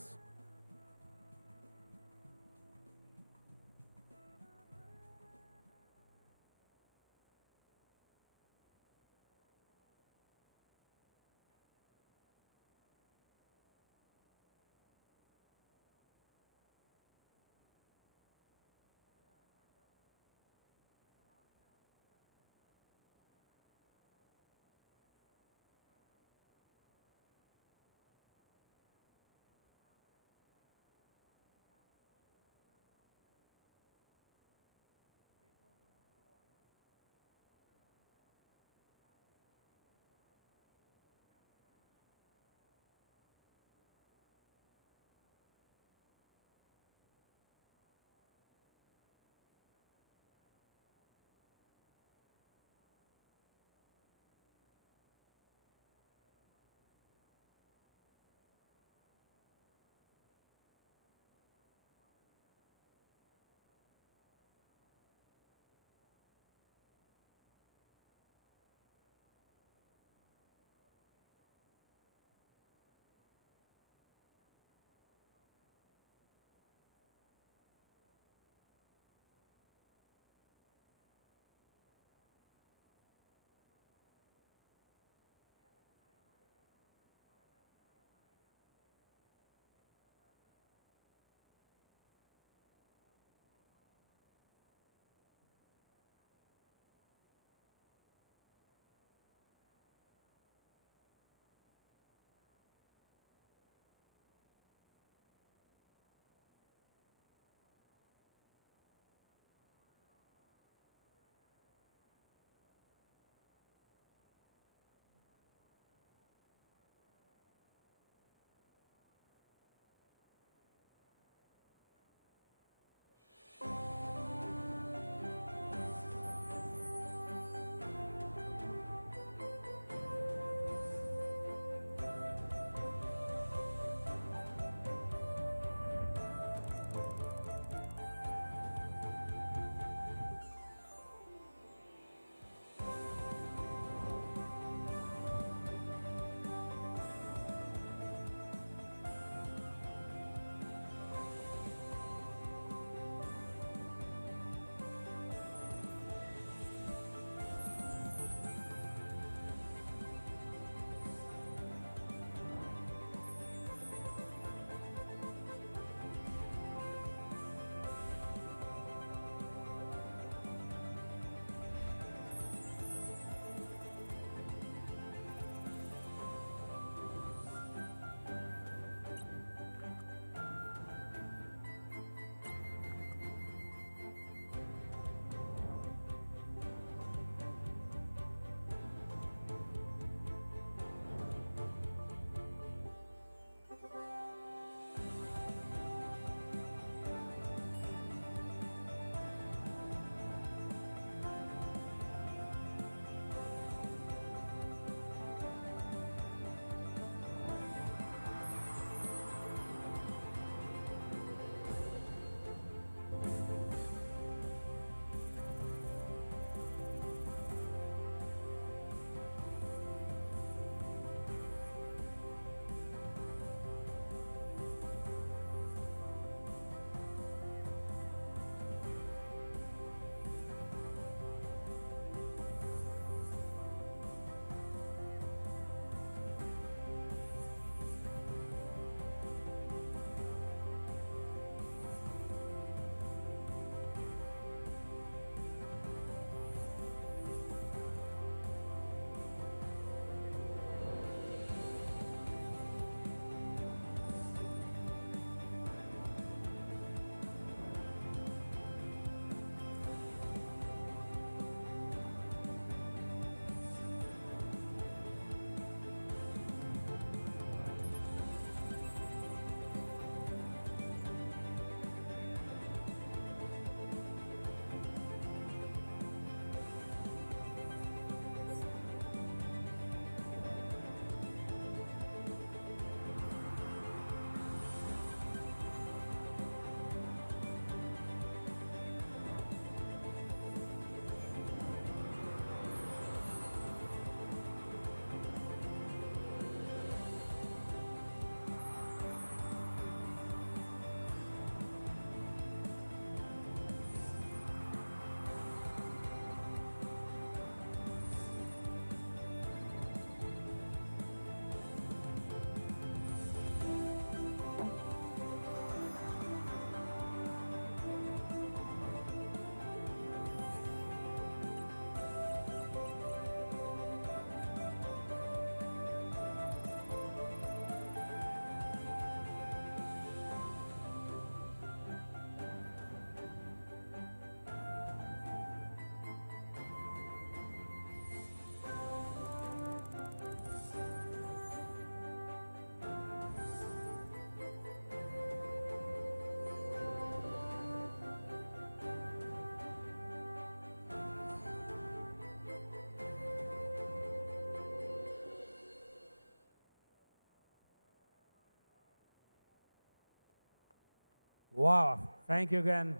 Wow, thank you again,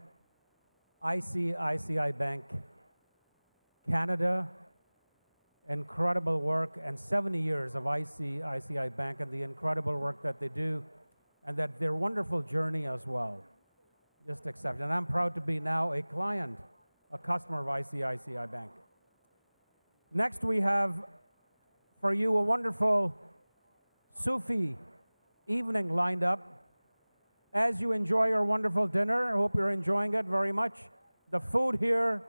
ICICI Bank Canada. Incredible work, and 70 years of ICICI Bank and the incredible work that they do, and that their wonderful journey as well. Just exceptional. And I'm proud to be now a client, a customer of ICICI Bank. Next, we have for you a wonderful Sufi evening lined up. As you enjoy your wonderful dinner, I hope you're enjoying it very much. The food here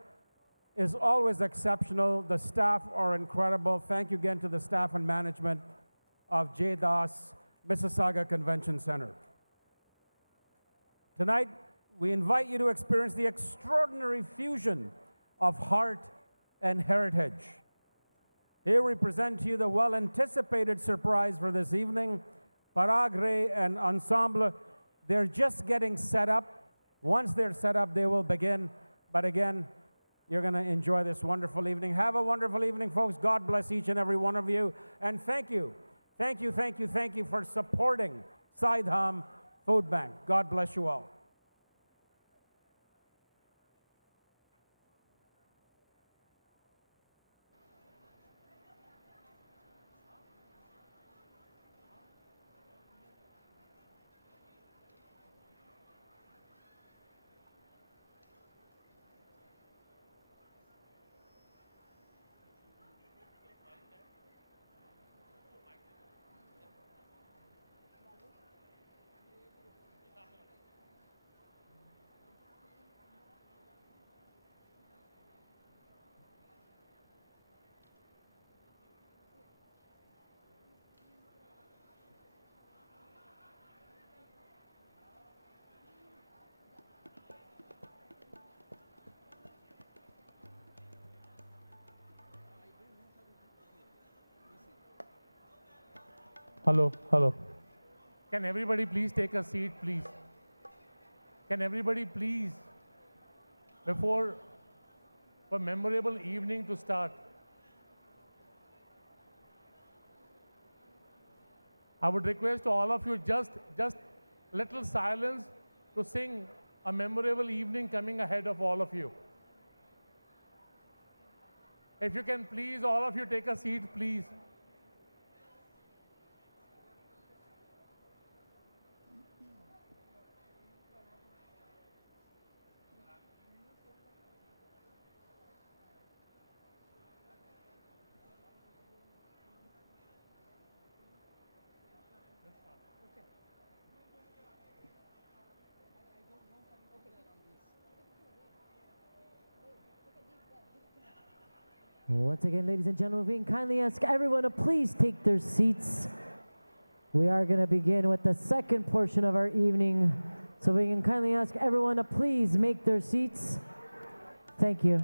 is always exceptional. The staff are incredible. Thank you again to the staff and management of J. Das Mississauga Convention Center. Tonight, we invite you to experience the extraordinary fusion of heart and heritage. Here we present to you the well-anticipated surprise for this evening. Paragre and Ensemble, they're just getting set up. Once they're set up, they will begin. But again, you're going to enjoy this wonderful evening. Have a wonderful evening, folks. God bless each and every one of you. And thank you. Thank you, thank you, thank you for supporting Sai Dham Food Bank. God bless you all. Hello, hello. Can everybody please take a seat, please? Can everybody please, before a memorable evening to start, I would request all of you just little silence to sing a memorable evening coming ahead of all of you. If you can please, all of you take a seat, please. Once again, ladies and gentlemen, we can kindly ask everyone to please take their seats. We are going to begin with the second portion of our evening. So we can kindly ask everyone to please make their seats. Thank you.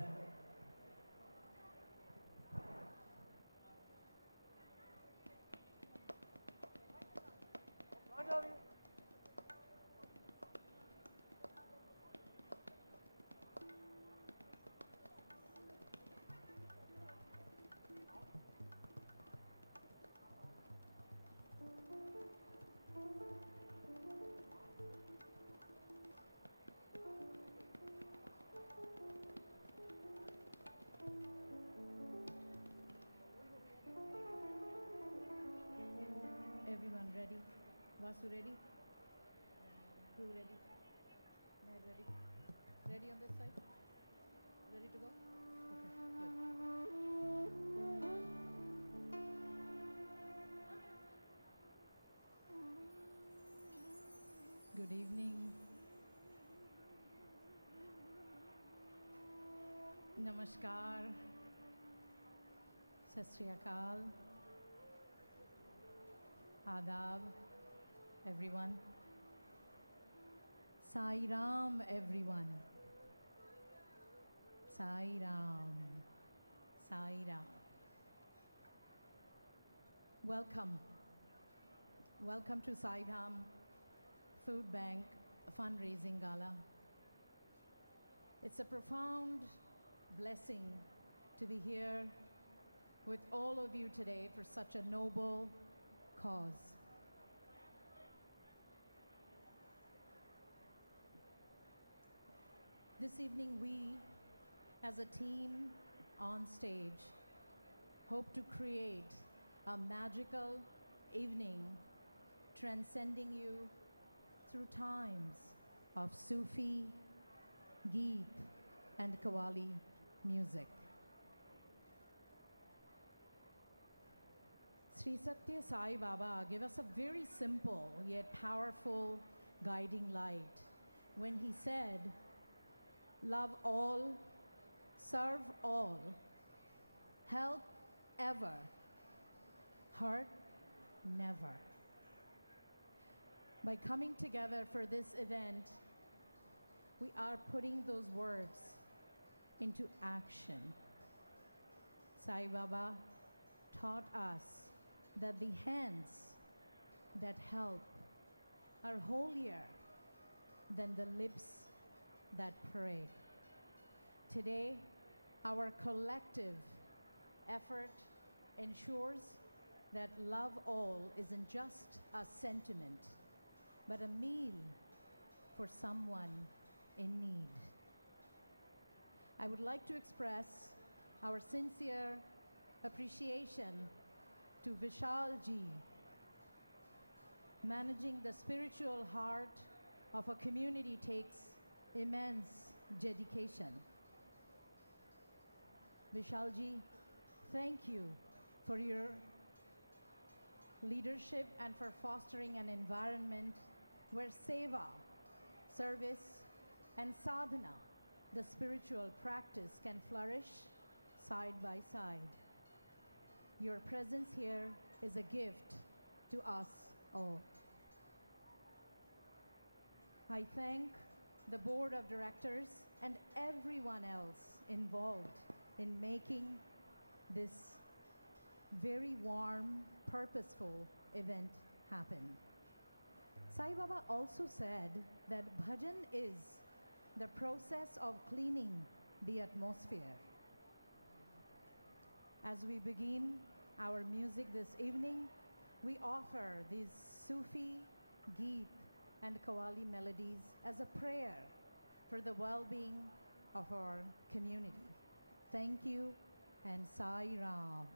Everyone ready? Vasu ready? Crew ready? Ned ready? Ready on this side? Ready to go? Okay, good. Good evening. Namaskar. Sat Sri Akal. Adab, everyone. Sai Ram, everyone. Sai Ram. Sai Ram. Welcome. Welcome to Sai Dham Food Bank fundraising gala. It's a profound blessing to be here with all of you today for such a noble cause. This evening, we, as a team on stage, hope to create a magical evening transcending you through times of Sufi, Geet, and Qawwali music. Sri Satya Sai Baba gave us a very simple yet powerful guiding light when he said, "Love all, serve all, help ever, hurt never." By coming together for this event, we are putting those words into action. Sai Baba taught us that the hands that help are holier than the lips that pray. Today, our collective effort ensures that love all isn't just a sentiment, but a meal for someone in need. I would like to express our sincere appreciation to Vishal Ji, managing the spiritual heart of a community takes immense dedication. Vishal Ji, thank you for your leadership and for fostering an environment where seva, service, and sadhana, the spiritual practice, can flourish side by side. Your presence here is a gift to us all. I thank the board of directors and everyone else involved in making this very warm, purposeful event happen. Sai Baba also said that bhajan is the process of cleaning the atmosphere. As we begin our music this evening, we offer these Sufi, Geet, and Qawwali melodies as a prayer for the well-being of our community. Thank you, and Sai Ram.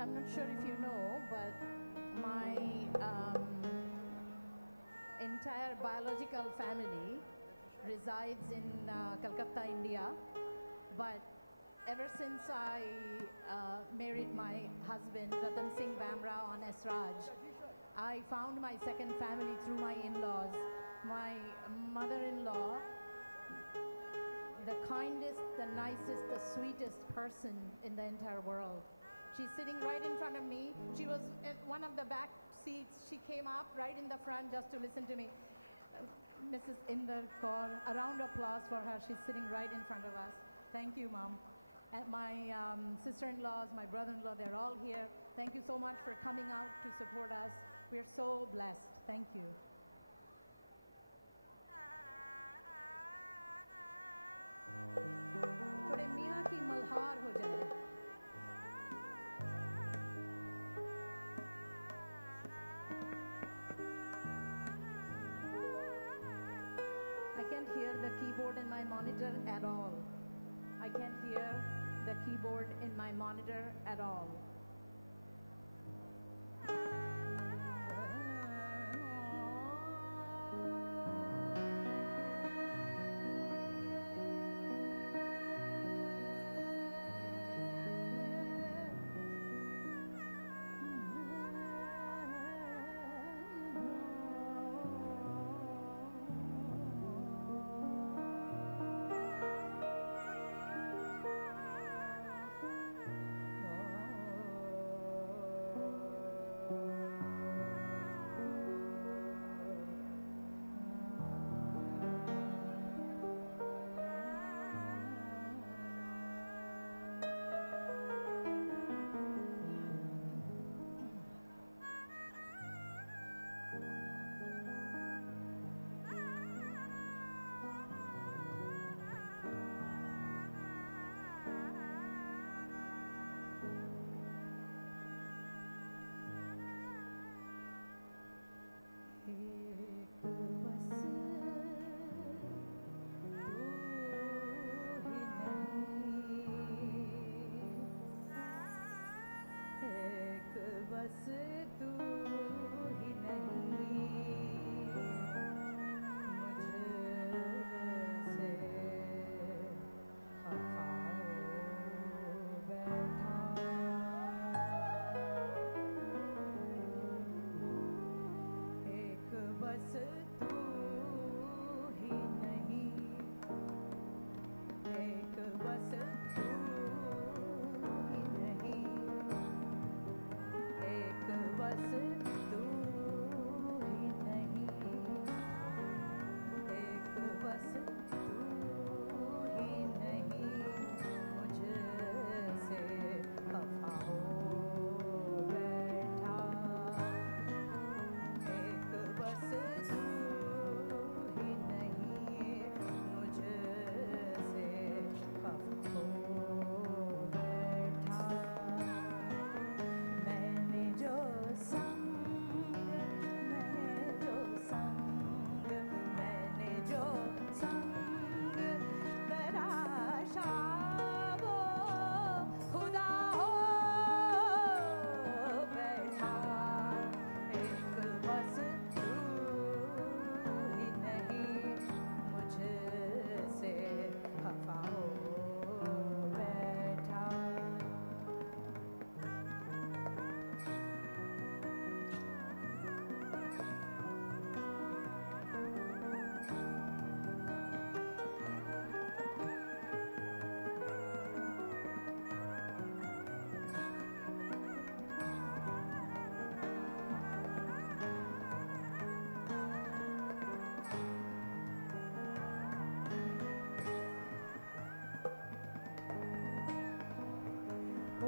I'm not sure if you know, but my entire biological family resides in Calcutta, India. But ever since I married my husband, Ratan Singh Bamra on Esraj, I found my second family through my in-laws. My mother-in-law, the kindest, the nicest, the sweetest person in the entire world. She's sitting right in front of me. She was at one of the back seats. She came up right in the front just to listen to me. Mrs. Inder Kaur, a round of applause for her. She's sitting right in front of us. Thank you, Mom. And my sister-in-laws, my brother-in-law, they're all here. Thank you so much for coming out to support us. We're so blessed. Thank you. थोड़े मियाँ की मल्हार हो जाए. I can't hear the keyboard in my monitor at all. I can't hear the keyboard in my monitor at all.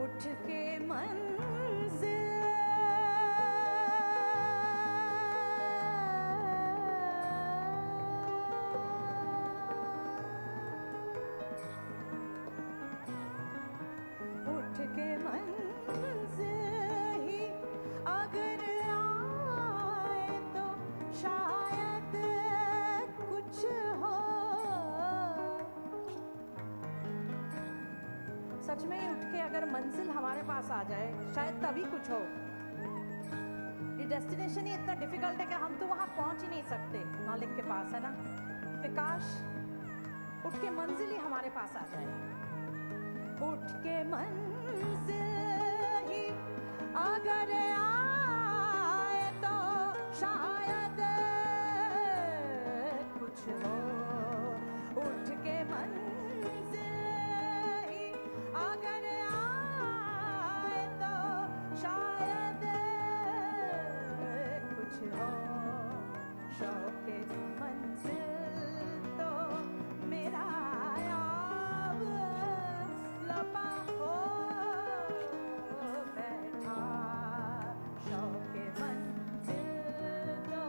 उठ के मंजिल उठ के मंजिल ही अगर आए तो शायद कुछ हो सच में ही उठ के अगर मंजिल हमारे पास आ जाए शायद तभी कुछ हो। ये डेस्टिनेशन ही इतना डिफिकल्ट है कि हम तो वहाँ पहुँच ही नहीं सकते मालिक के पास, है ना? कि काश उठ के मंजिल ही हमारे पास आ जाए। उठ के मंजिल ही अगर आए तो शायद कुछ हो। उठ के मंजिल ही अगर आए तो शायद कुछ हो। शौक़ मंजिल तो मेरा याब लपा हो बैठा। शौक़ मंजिल तो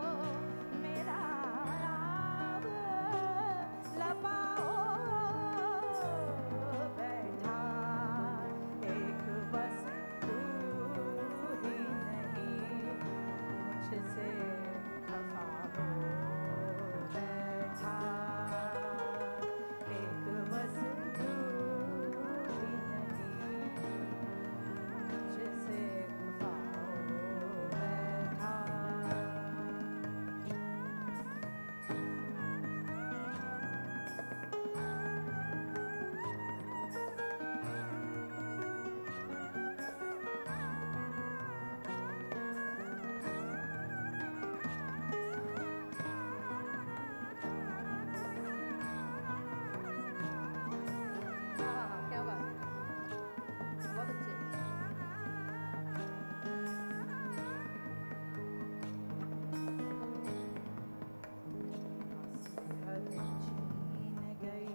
मेरा याब लपा हो बैठा। एक बस तू ही नहीं मुझसे खफा हो बैठा। एक बस तू ही नहीं मुझसे खफा हो बैठा। हाँ, क्या बात है, बहुत अच्छे। हद छीन गई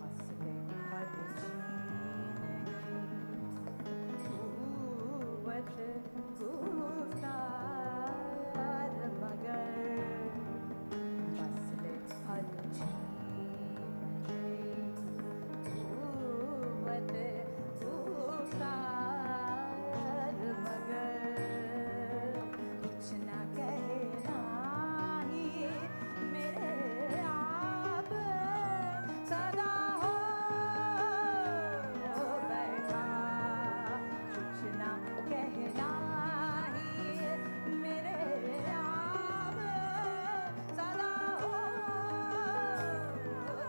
फसलें, हद छीन गई कुव्वत गुफ्तार मगर फसलें हद छीन गई कुव्वत गुफ्तार मगर कुछ ना कहना ही मेरे आप सदा हो बैठा। कुछ ना कहना ही मेरे आप सदा हो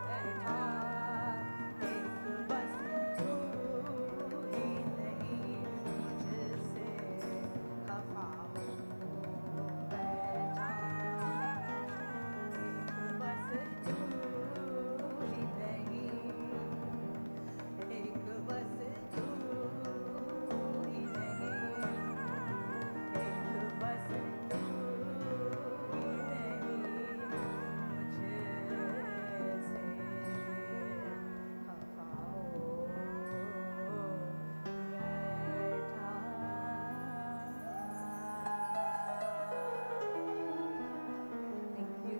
बैठा। एक बस तू ही नहीं मुझसे खफा हो बैठा। एक बस तू ही नहीं, एक बस तू ही नहीं, एक बस तू ही नहीं मुझसे खफा हो बैठा। थैंक यू,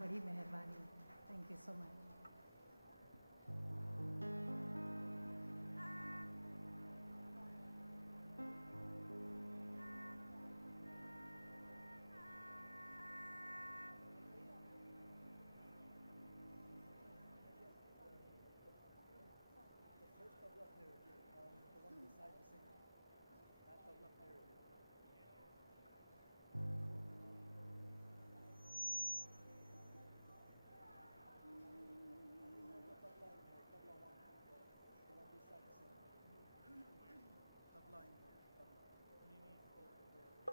बड़ी मेहरबानी। Thank you so much.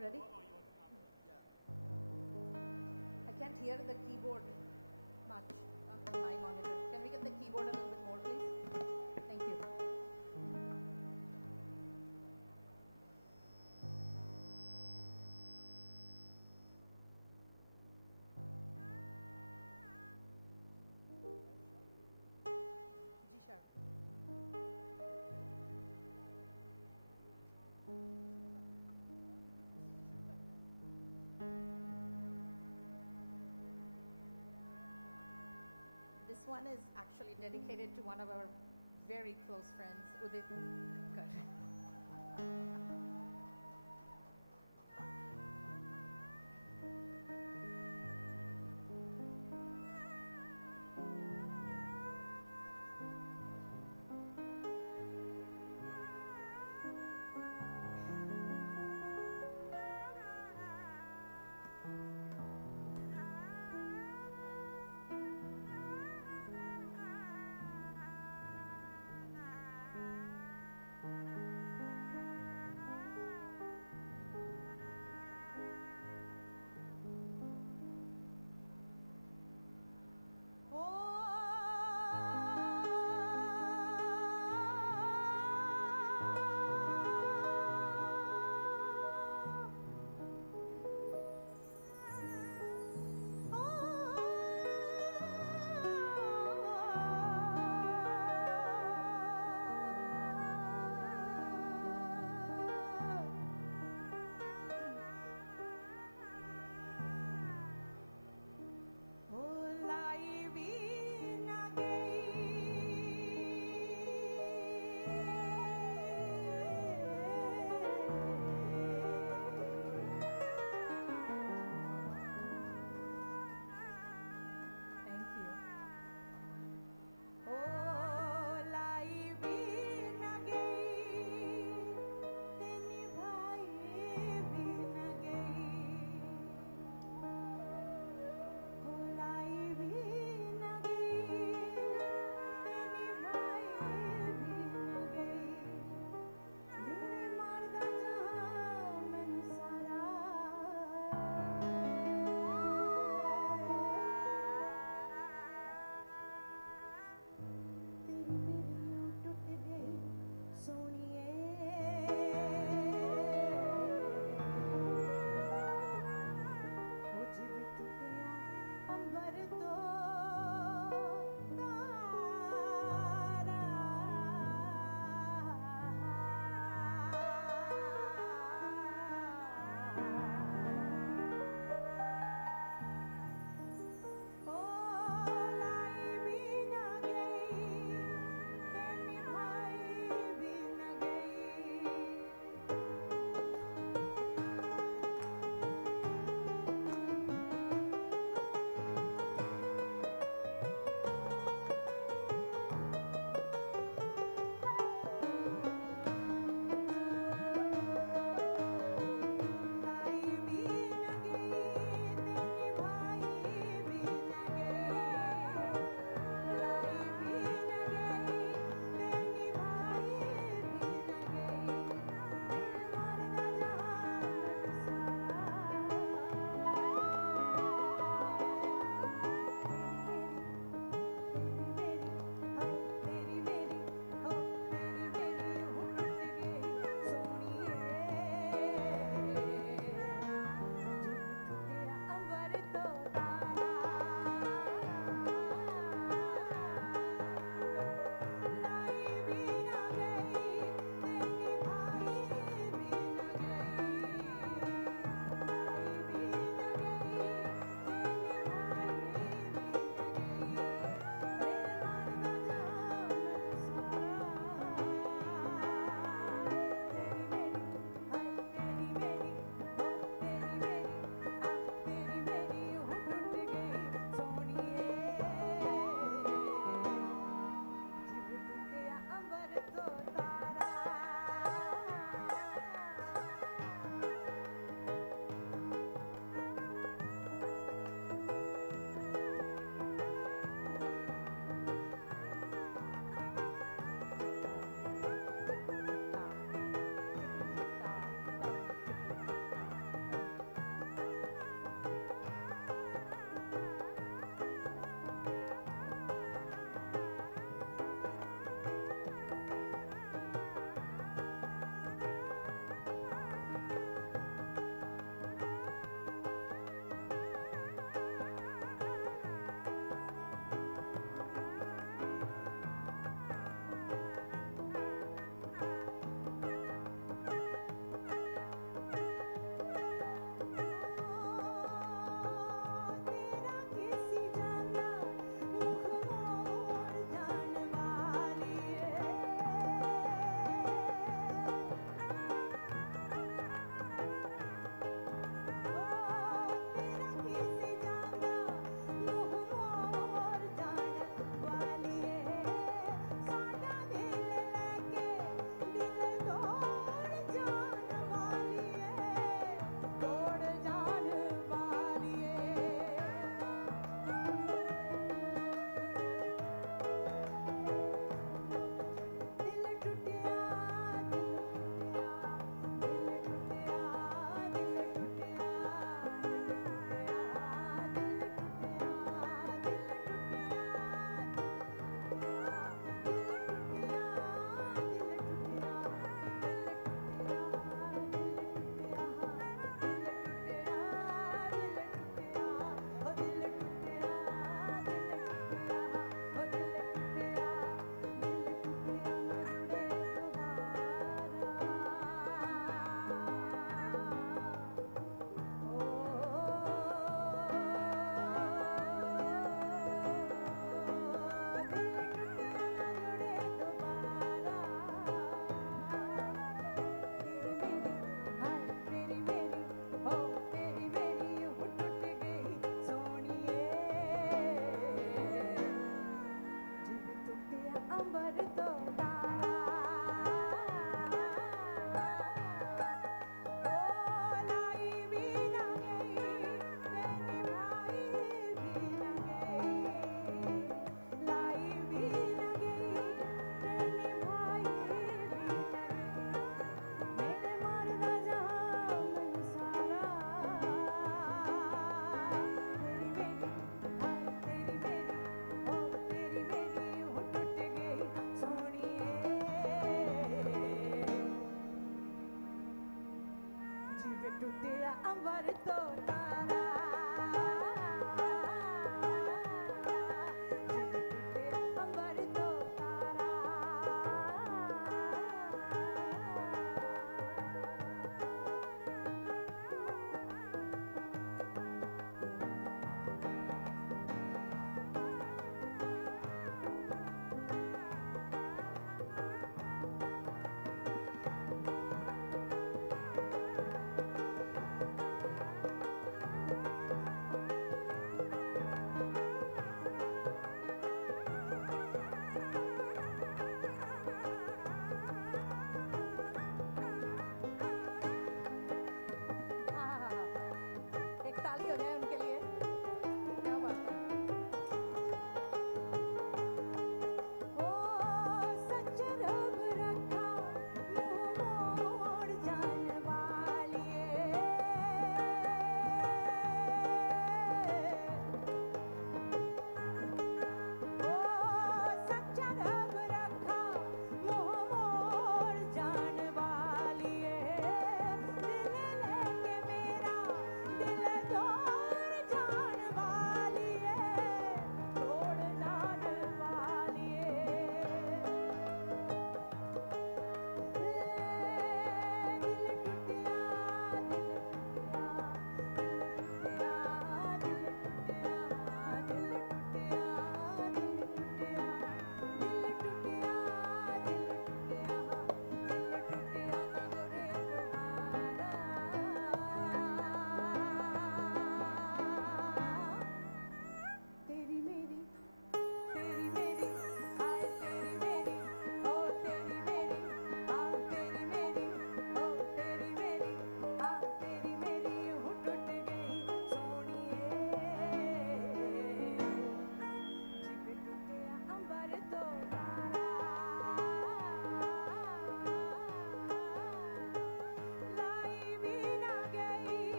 Ready? I can't hear the keyboard much on my monitor. Can we get the keyboard a little bit more, please? Thank you. G sharp. This one is actually dedicated to one of our very close friends, Udit Kar.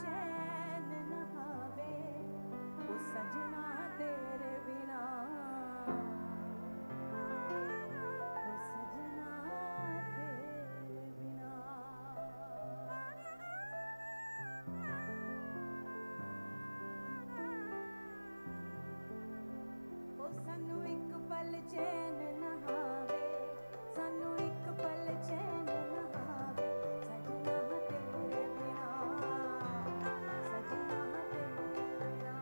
चैन न आवे ओ सजना तेरे बिना ओ सजना तेरे बिना ओ सानू एक पल चैन न आवे सानू एक पल चैन न आवे सजना तेरे बिना सजना तेरे बिना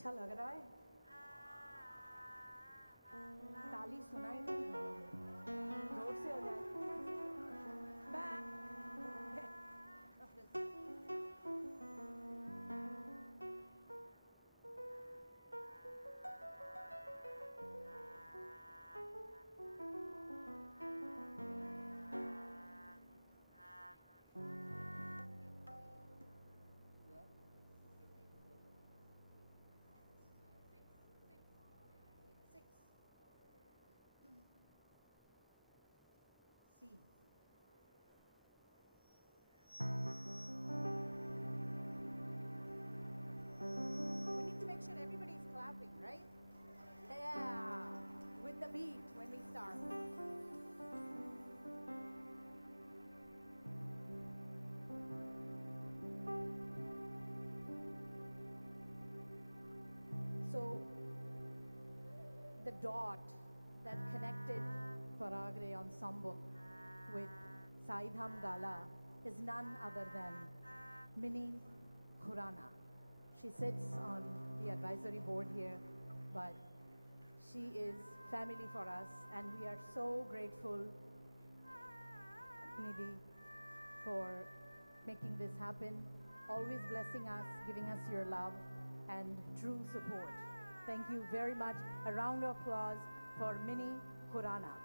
अच्छा लग रहा है? ताली सुनाई नहीं दे रही। जोर से हो जाए। Back. We need to make sure everybody's clapping, right? Yeah, with the beat when we start. So, the dot that connected Paragre Ensemble with Sai Dham Gala is none other than Mini Khurana. She sits on the advisory board here, but she is family for us, and we are so grateful, Nidhi, for making this happen, always blessing us, giving us your love and true support. Thank you very much. A round of applause for Mini Khurana.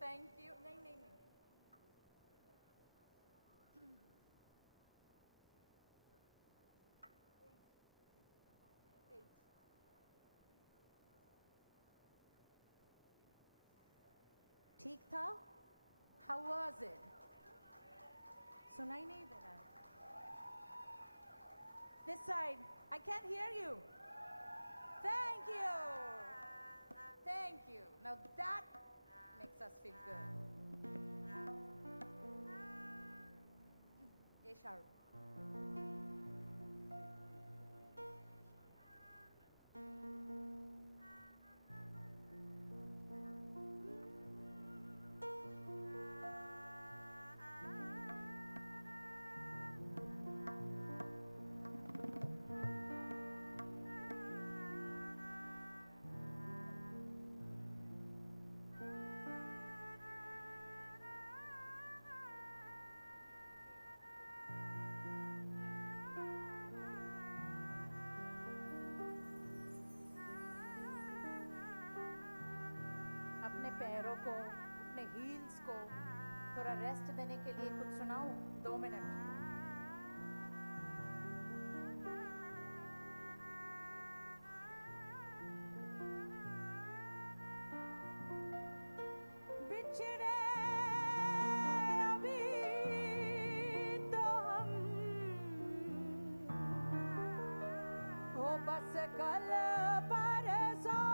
Thank you. नहीं नहीं नहीं. ठीक था? How was it? सुनाई नहीं दे रहा. This side. I can't hear you. Thank you. Thank you. Now that makes us feel good. A sharp. अपने पैरों को, अपने हील्स को थोड़ा रेस्ट देने के लिए कुछ सुनाऊं? 2 मिनट. बिछड़े अभी तो हम हो बस कल परसों.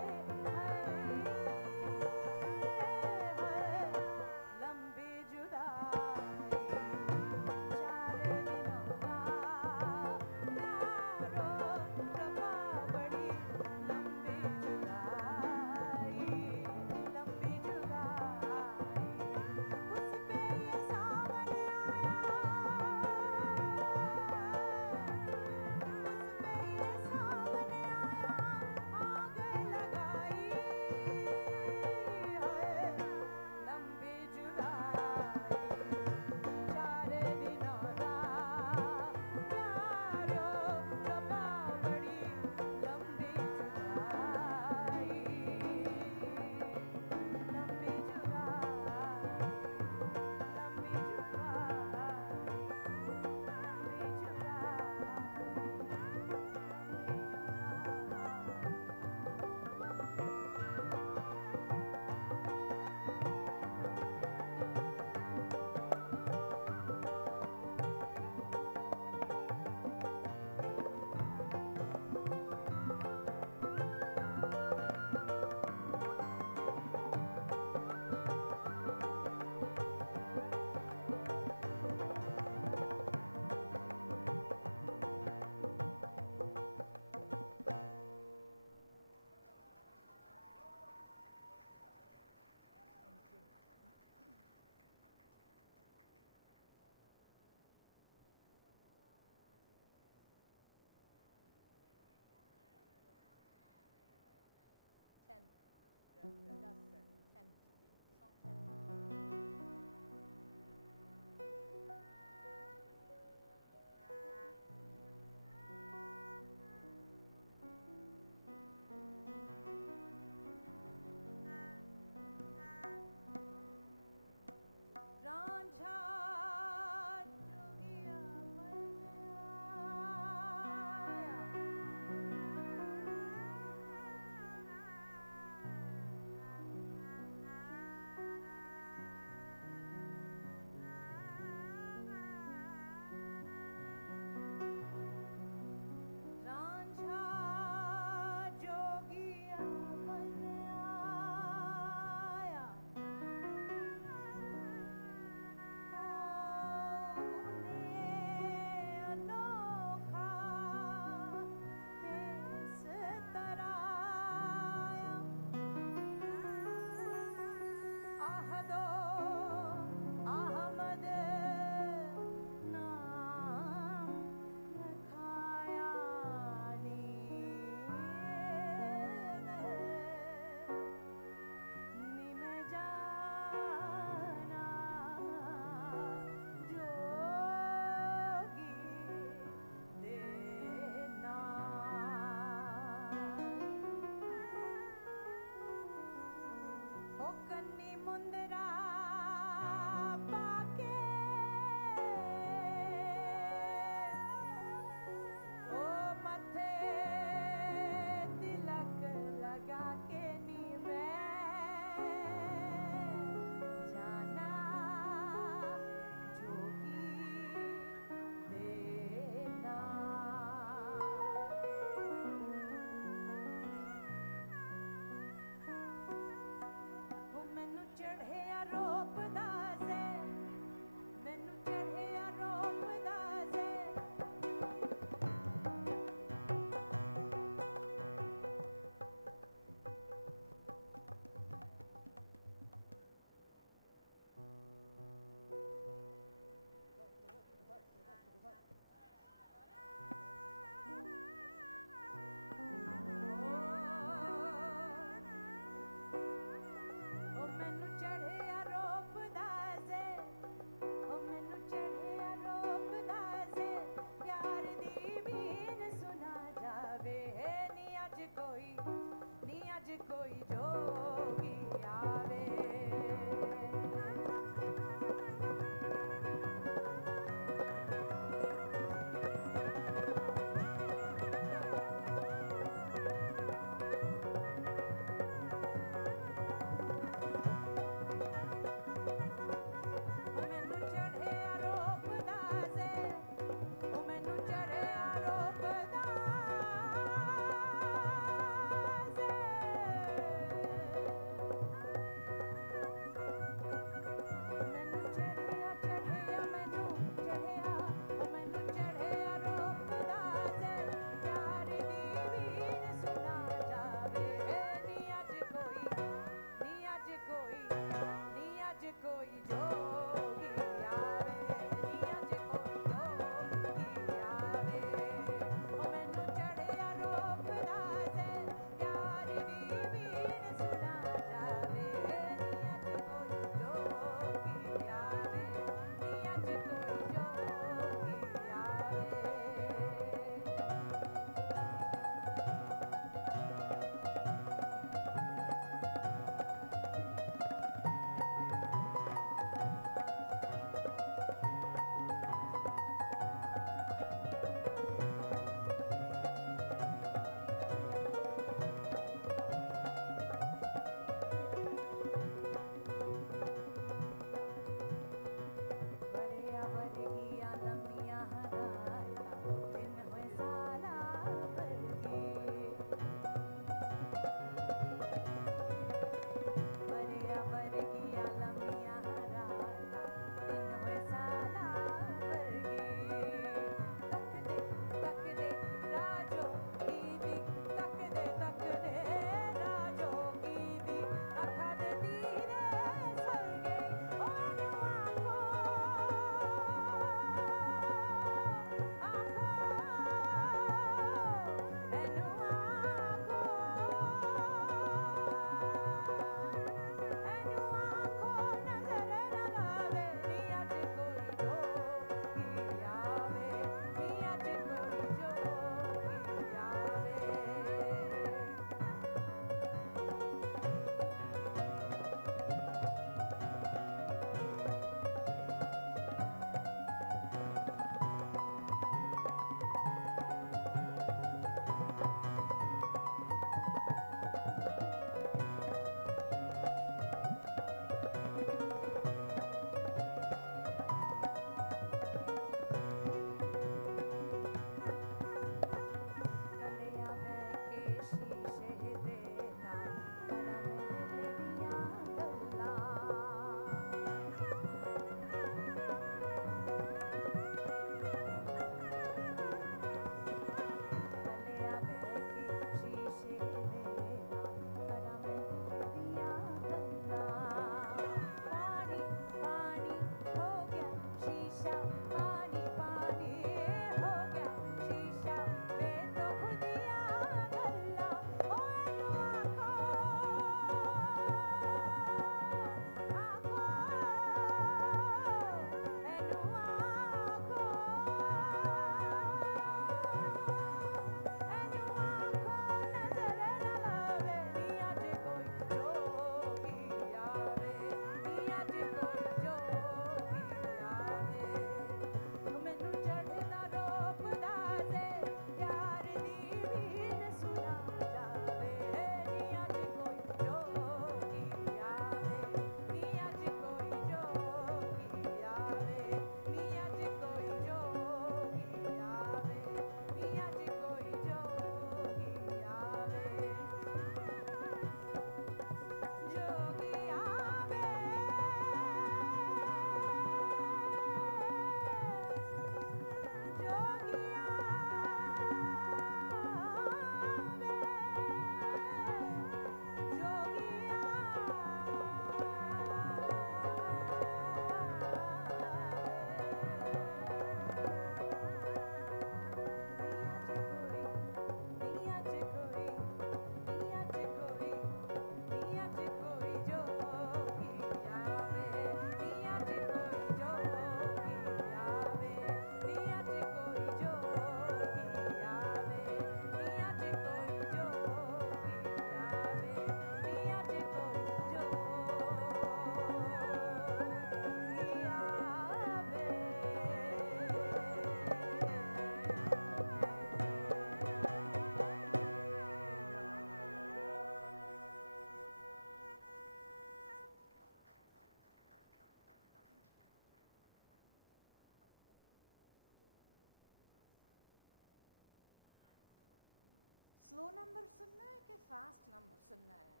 स्लो नंबर सुनना है कि फास्ट नंबर सुनना है?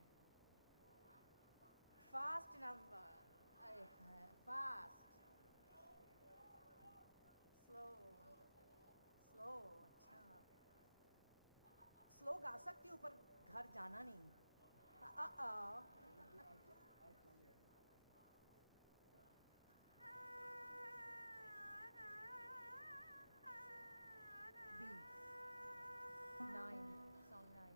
Fast number, fast, slow, slow, अच्छा स्लो गा सकती हूँ पर घर जाना नहीं। B, 9, song 9.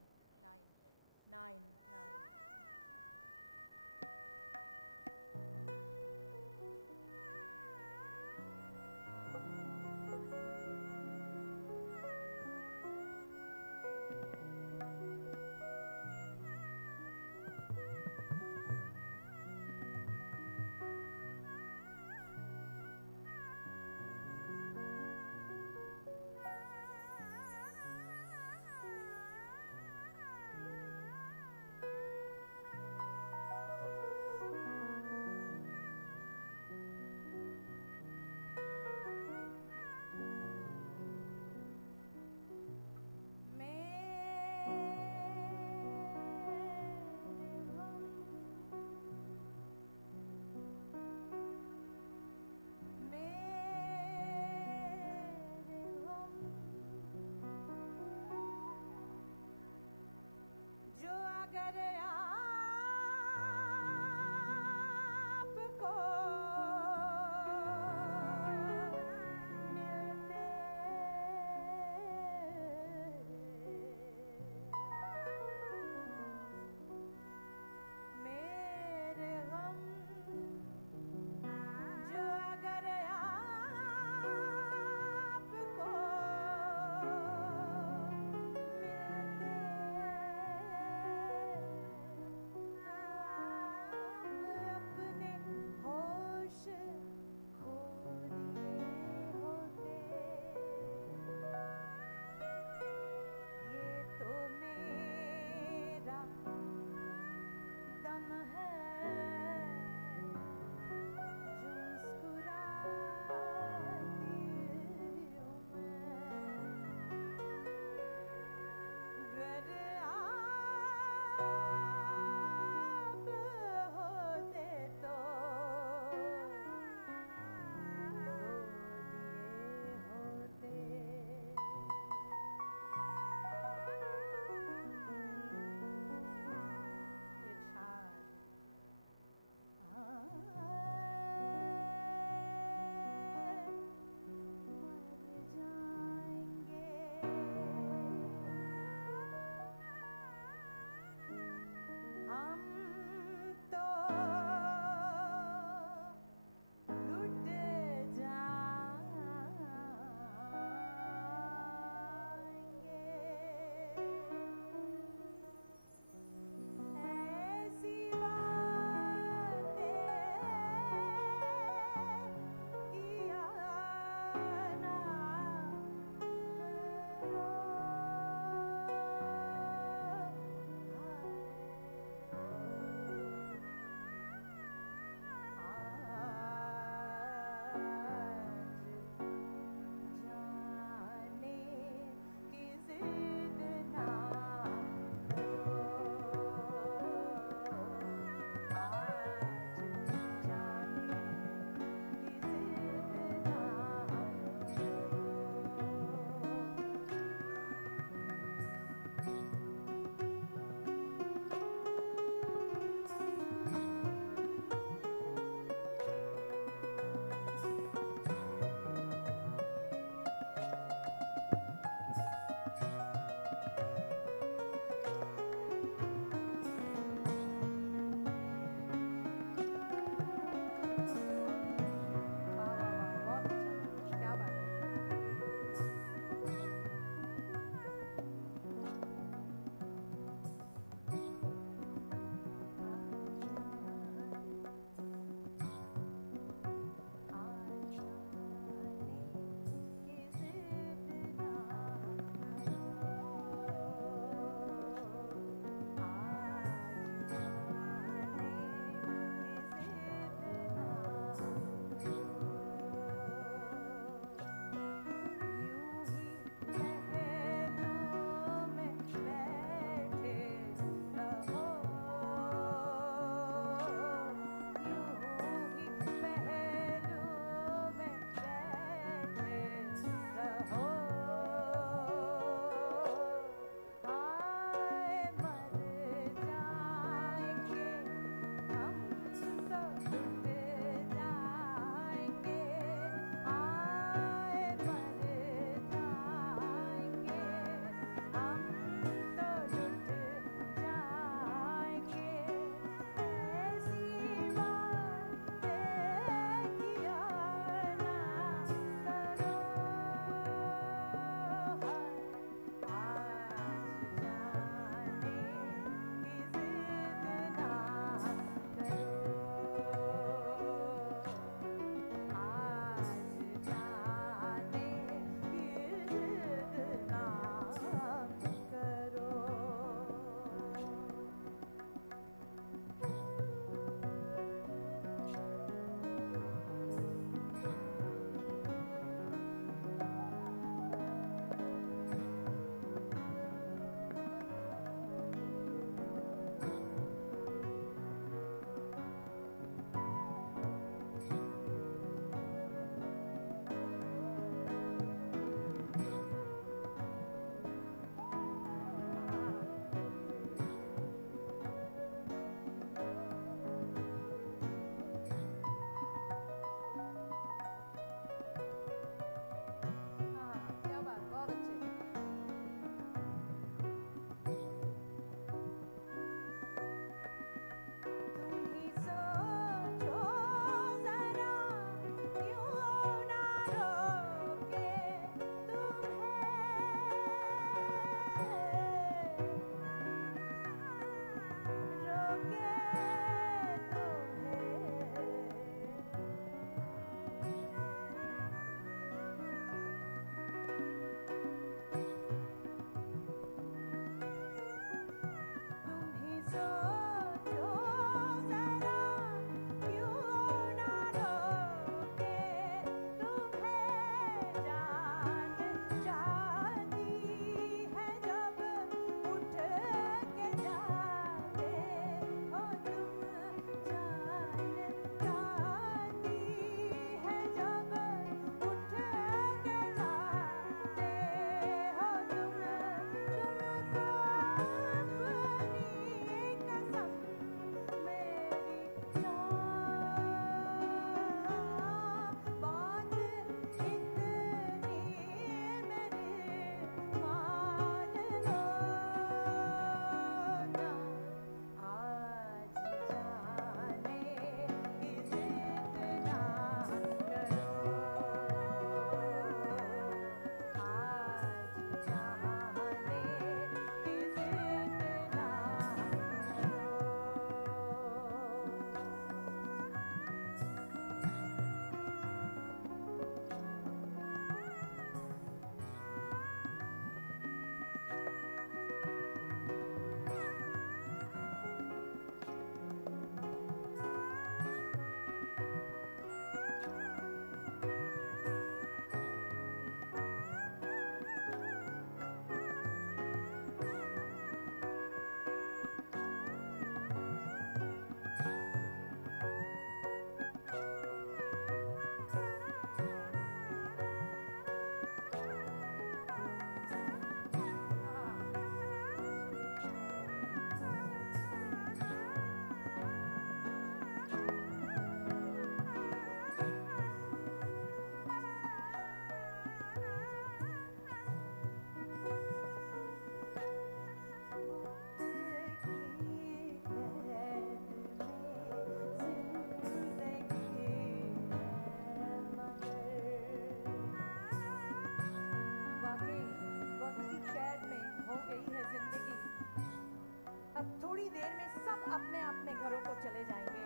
सब अपने अपने घरों को चले जाएंगे,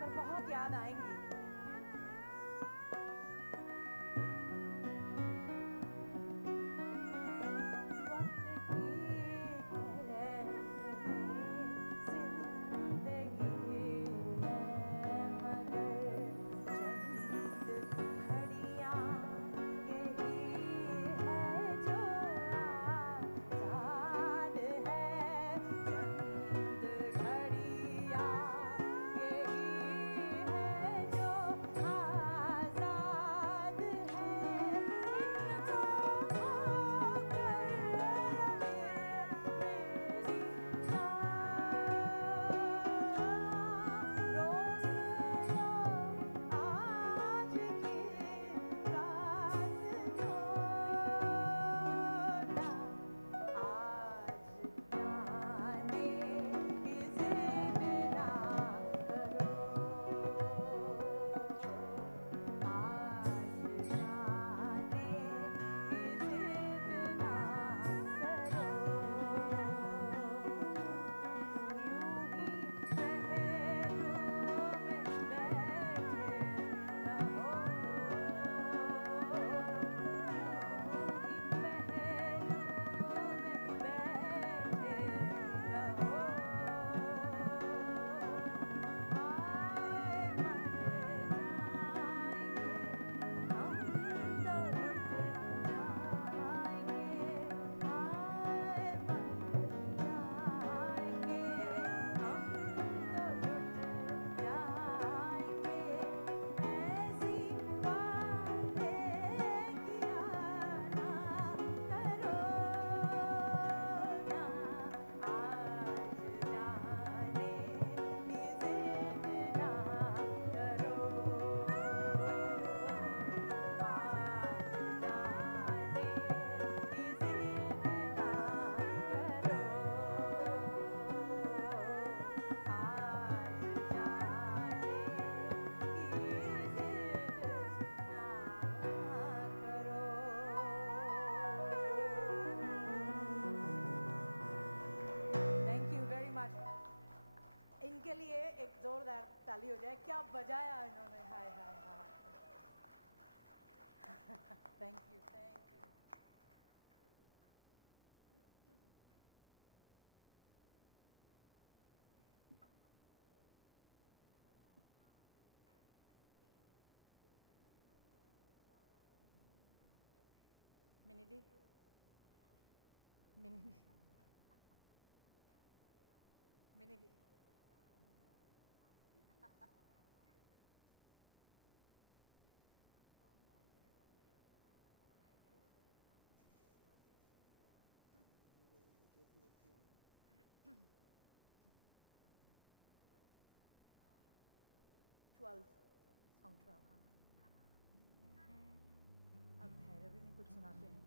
पर बहुत याद आएंगी। इनके लिए एक जोरदार ताली हो जाए। क्या बजाया इन्होंने, hi hi hi. Thank you, thank you. Mini दी, मिनी दी, मिनी दी। सॉन्ग 12, हाँ। अब भैरवी में कुछ सुनाते हैं।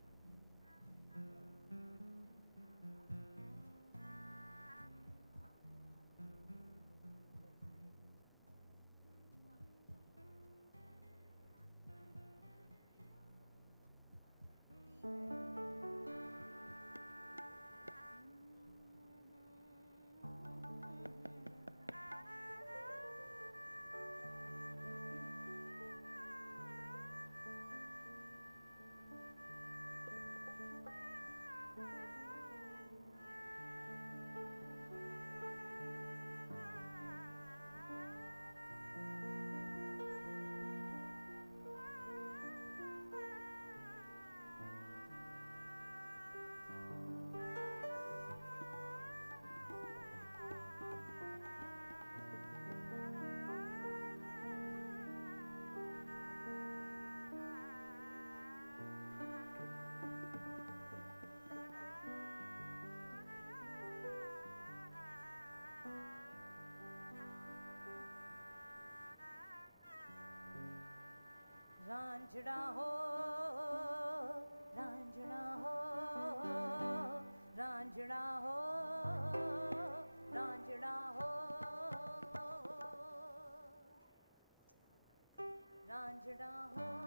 रांझड़ा हो, रांझड़ा हो, रांझड़ा हो, रांझड़ा हो, रांझड़ा हो, रांझड़ा हो,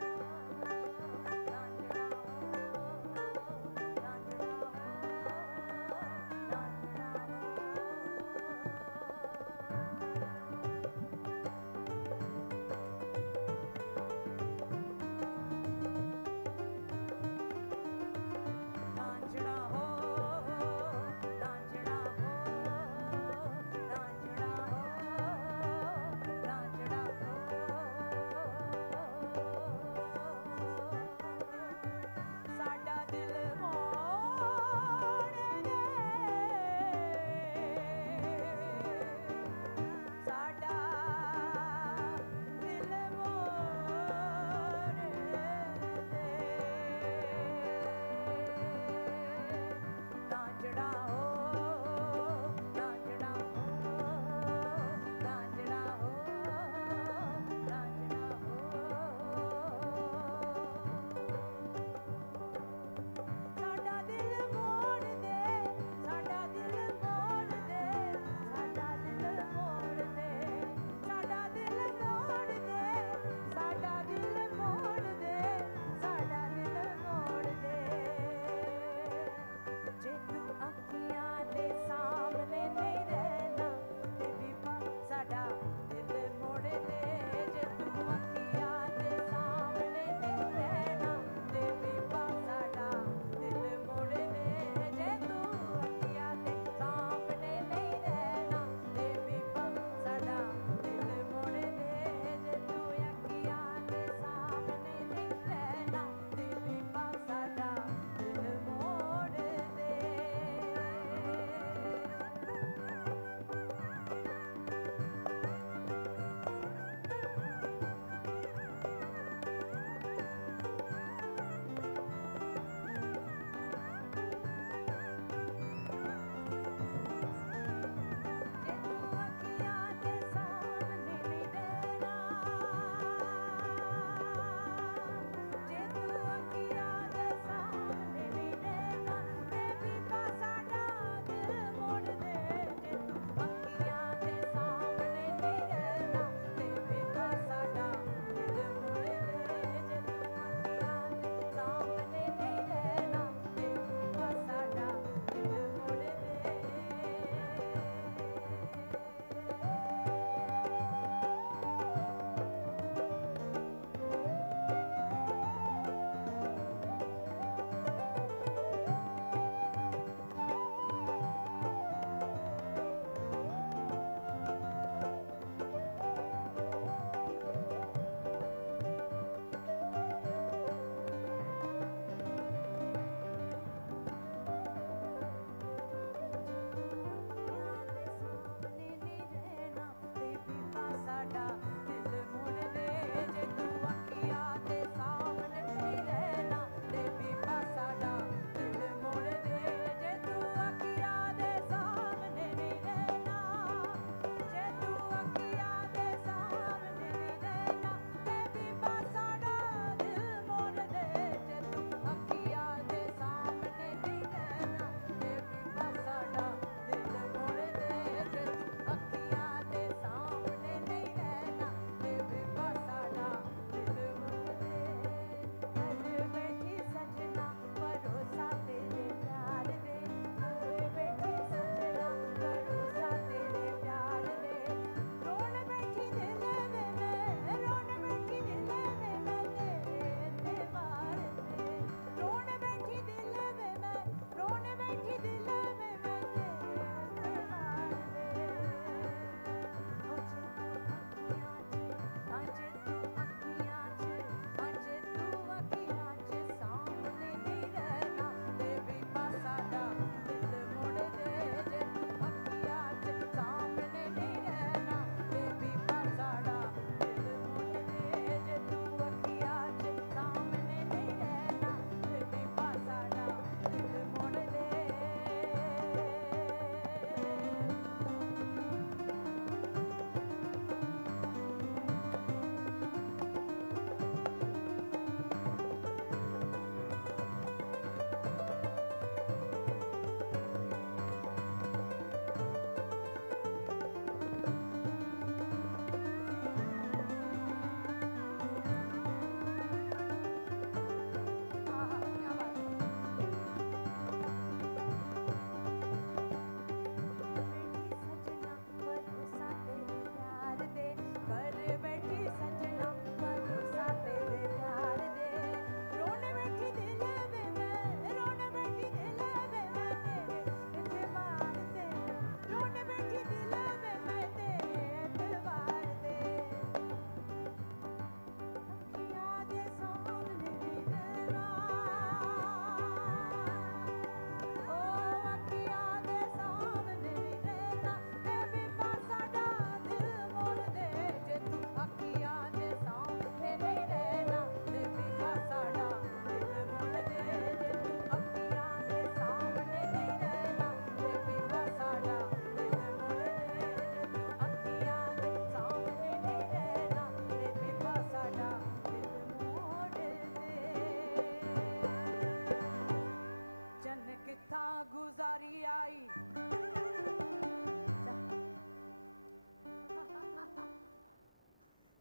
किथा गुजारी आई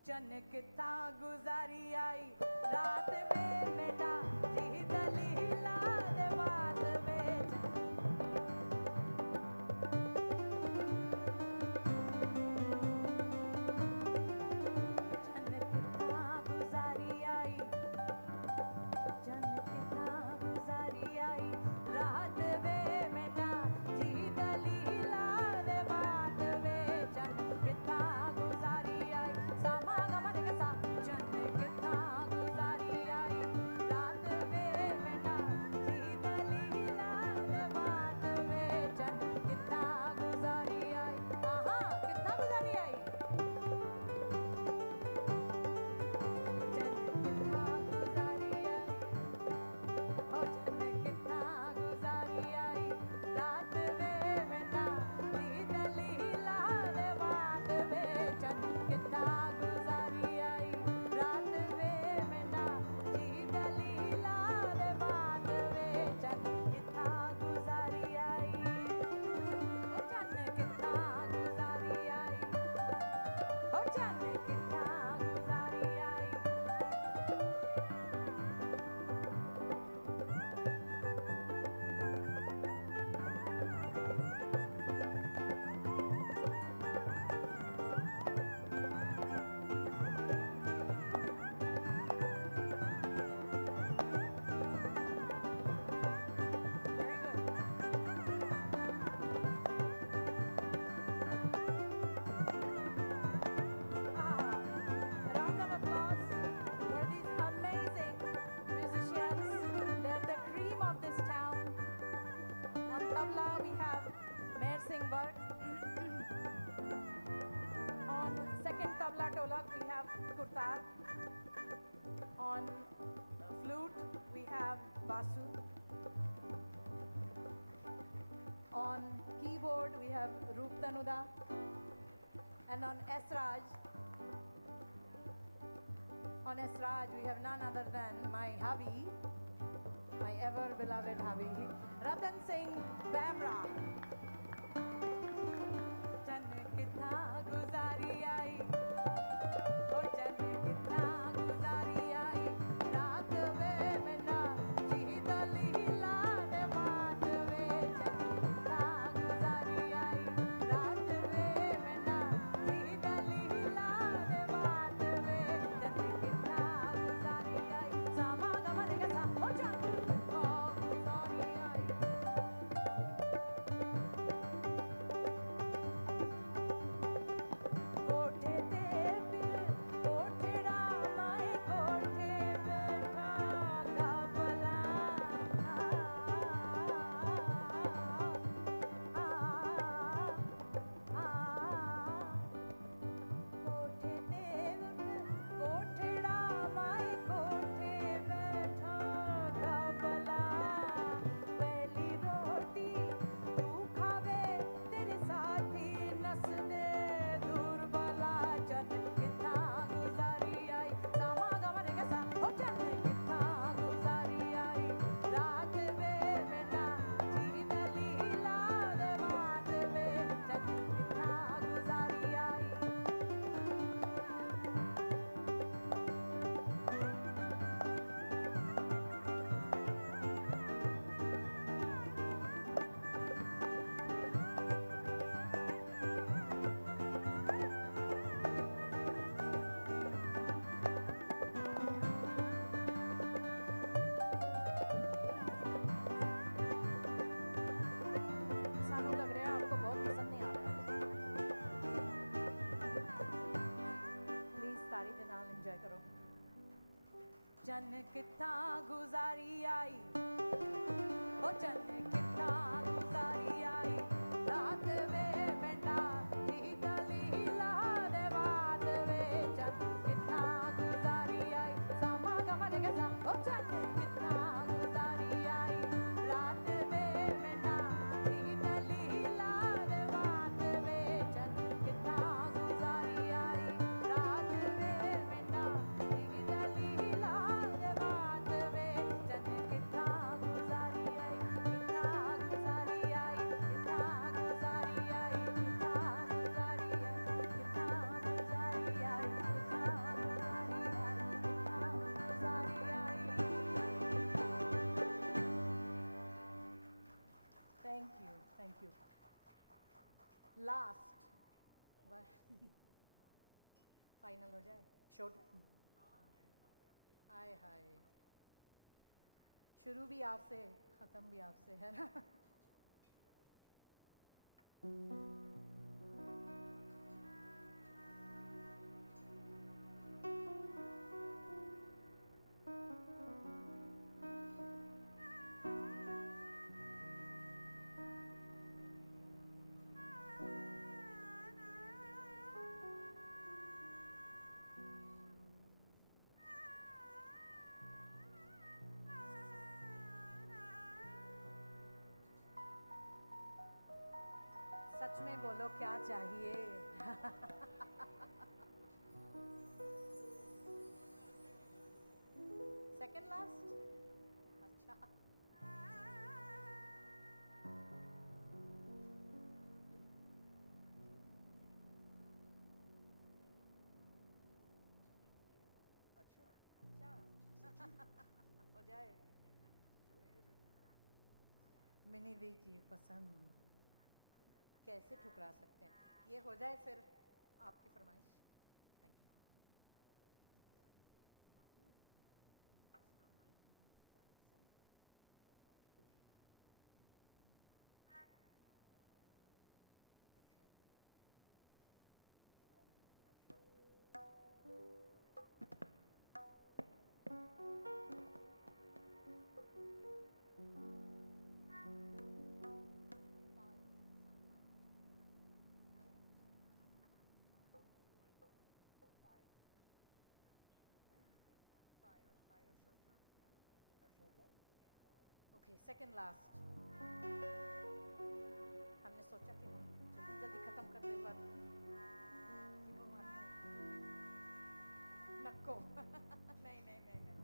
चन किथा गुजारी आई रात में बेटा जी दलीला दे बात में चन किथा गुजारी आई चन किथा गुजारी आई रात में बेटा जी दलीला दे बात में चन किथा गुजारी आई सामा गमन के सा चन किथा गुजारी आई रात में बेटा जी दलीला दे बात में चन किथा गुजारी आई आहा किथा गुजारी आई On second tabla tolak we have Kurtar. On flute we have Basu. On keyboard we have Roop Tanuda. And on Esraj we have none other than my hubby, my ever beloved hubby, Ratan Singh Bamra. चन किथा गुजारी आई ओ चन किथा गुजारी आई रात वे मैना जी दलीला दे बात वे चन किथा गुजारी आई रात वे मैना जी दलीला दे बात वे चन किथा गुजारी आई सामा गमन के सा ओ चन किथा गुजारी आई कोठे ते कोठेड़ा माए कोठे बैठा काबला कोठे ते कोठेड़ा माए कोठे बैठा काबला पहली रोटी तू खावे तेरे साथी नस दे दूर बला चन किथा गुजारी आई सामा गमन के सा ओ चन किथा गुजारी आई रात वे बेटा जी दलीला दे बात वे चन किथा गुजारी आई सानू लग रहा है आपको बहुत पसंद नहीं आ रहा है प्लीज तारी दे नाल एंजॉय करो चन किथा गुजारी आई ओ चन किथा गुजारी आई रात वे बेटा जी दलीला दे बात वे चन किथा गुजारी आई सामा गमन के सा ओ चन किथा गुजारी आई रात वे बेटा जी दलीला दे बात वे चन किथा गुजारी आई रात वे बेटा जी दलीला दे बात वे चन किथा गुजारी आई किथा Thank you, thank you. Last, but final हो जाए, शो टाइम. हाय हाय. शुरू भी आपसे, खत्म भी आपसे, है ना? सच में बोलो क्या चाहिए. Second last. अच्छा. अच्छा. हो जाए. मिनी वी की पसंद कैसे ठुकरा सकते हैं. ये हो जाए फिर आपकी फरमाइश. Thank you. Okay, second last. हमने सोचा कि हम जल्दी जल्दी खत्म कर दें, पर नको. नहीं नहीं नहीं नहीं.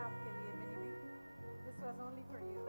आपके लिए मिनी भी. This was only for you.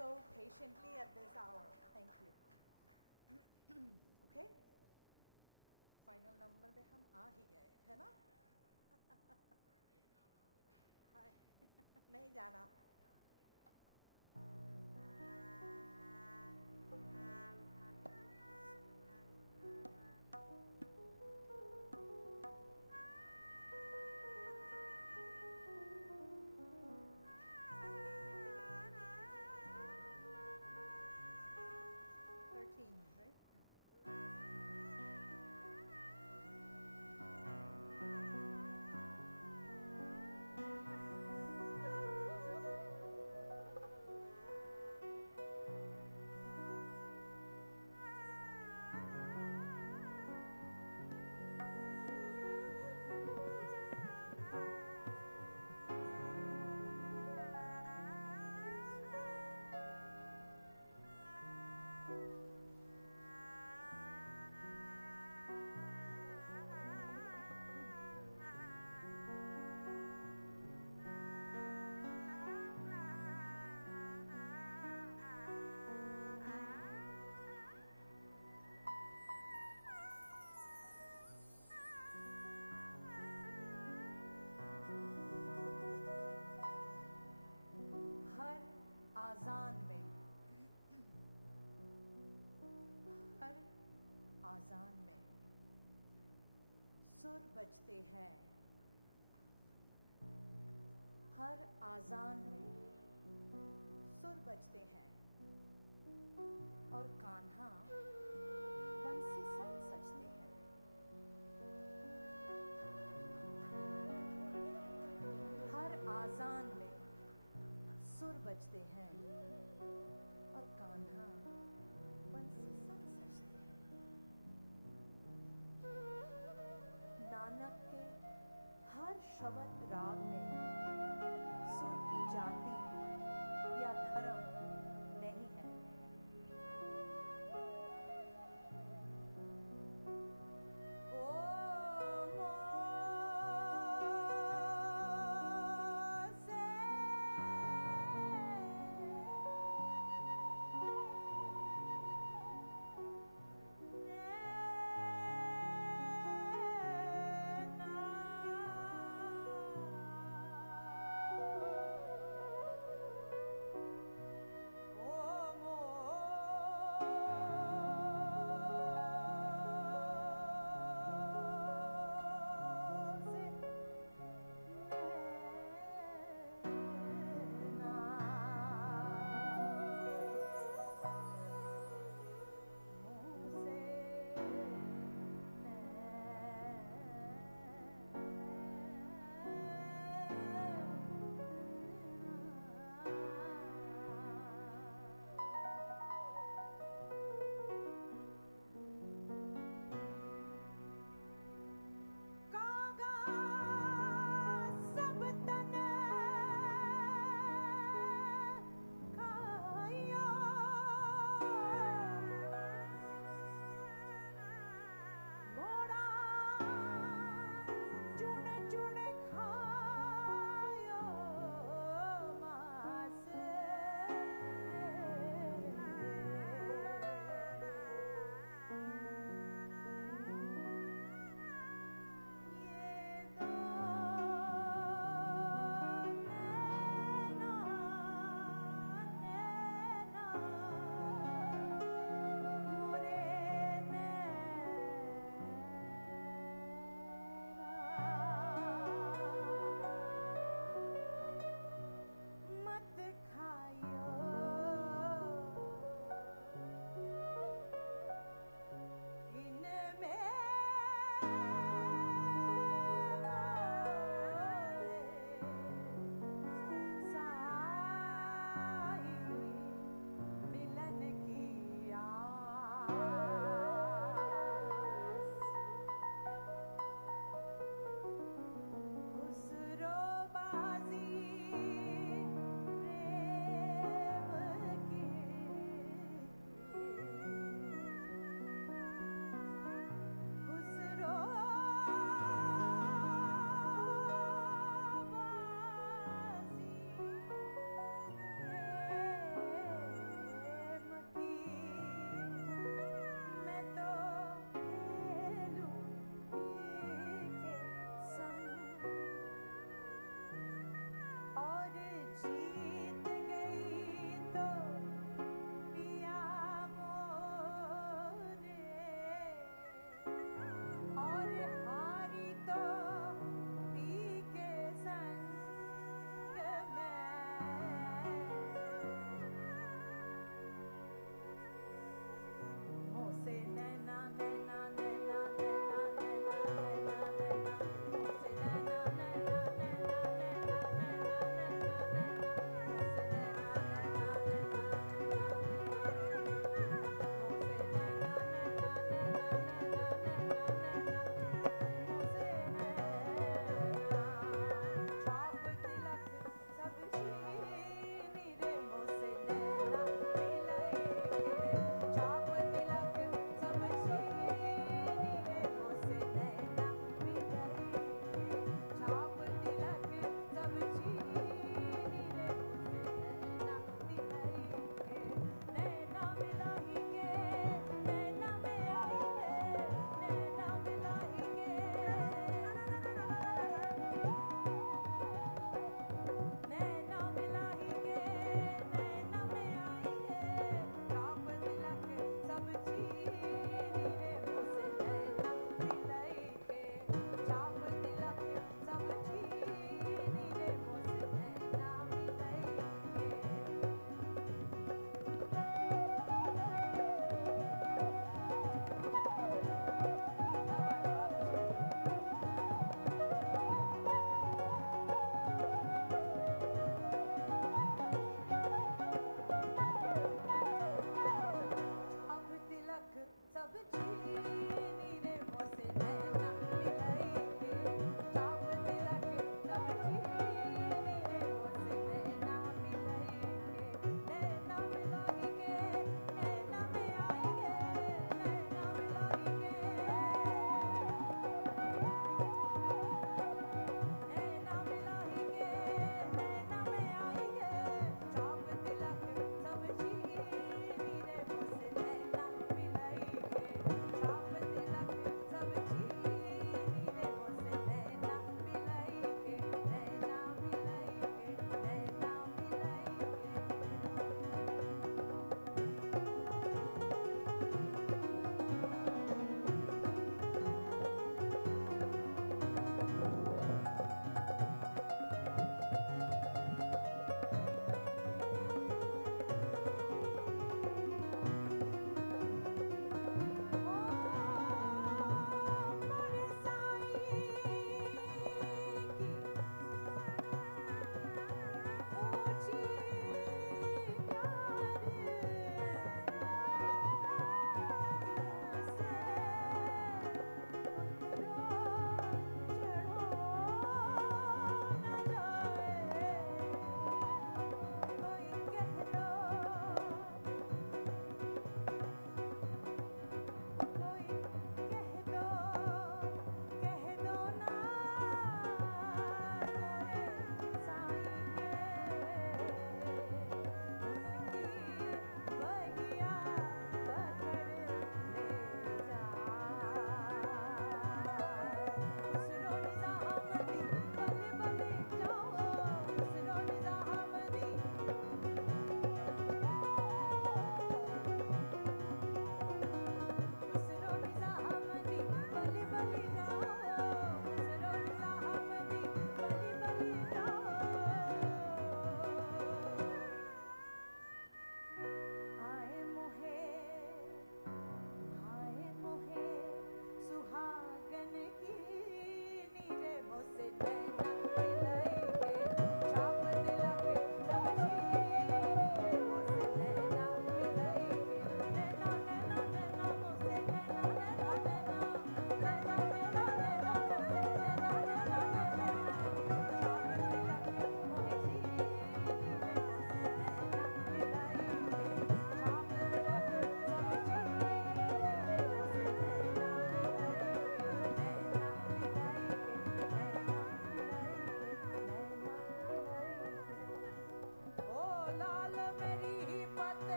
So patiently at this hour. Thank you. Okay? Final number पे हम आ ही गए, है ना? हाय, नहीं जाना. आजान में, हर आजान में सुर बजते हैं हर आजान में सुर बजते हैं और कान्हा बंसी सन सजते हैं। हर आजान में सुर बजते हैं और कान्हा बंसी सन सजते हैं। नानक के हर शब्द राग में सुर की जाति या धर्म नहीं है।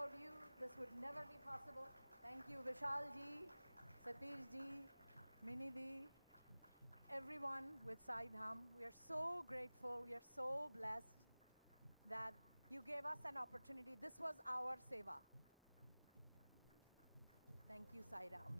Without you, this would never be possible. Thank you, Vishal ji, Satish ji, Mini di, everyone with Sai Dham. We are so grateful. We are so blessed that you gave us an opportunity. This was our seva. Thank you, Sai Dham.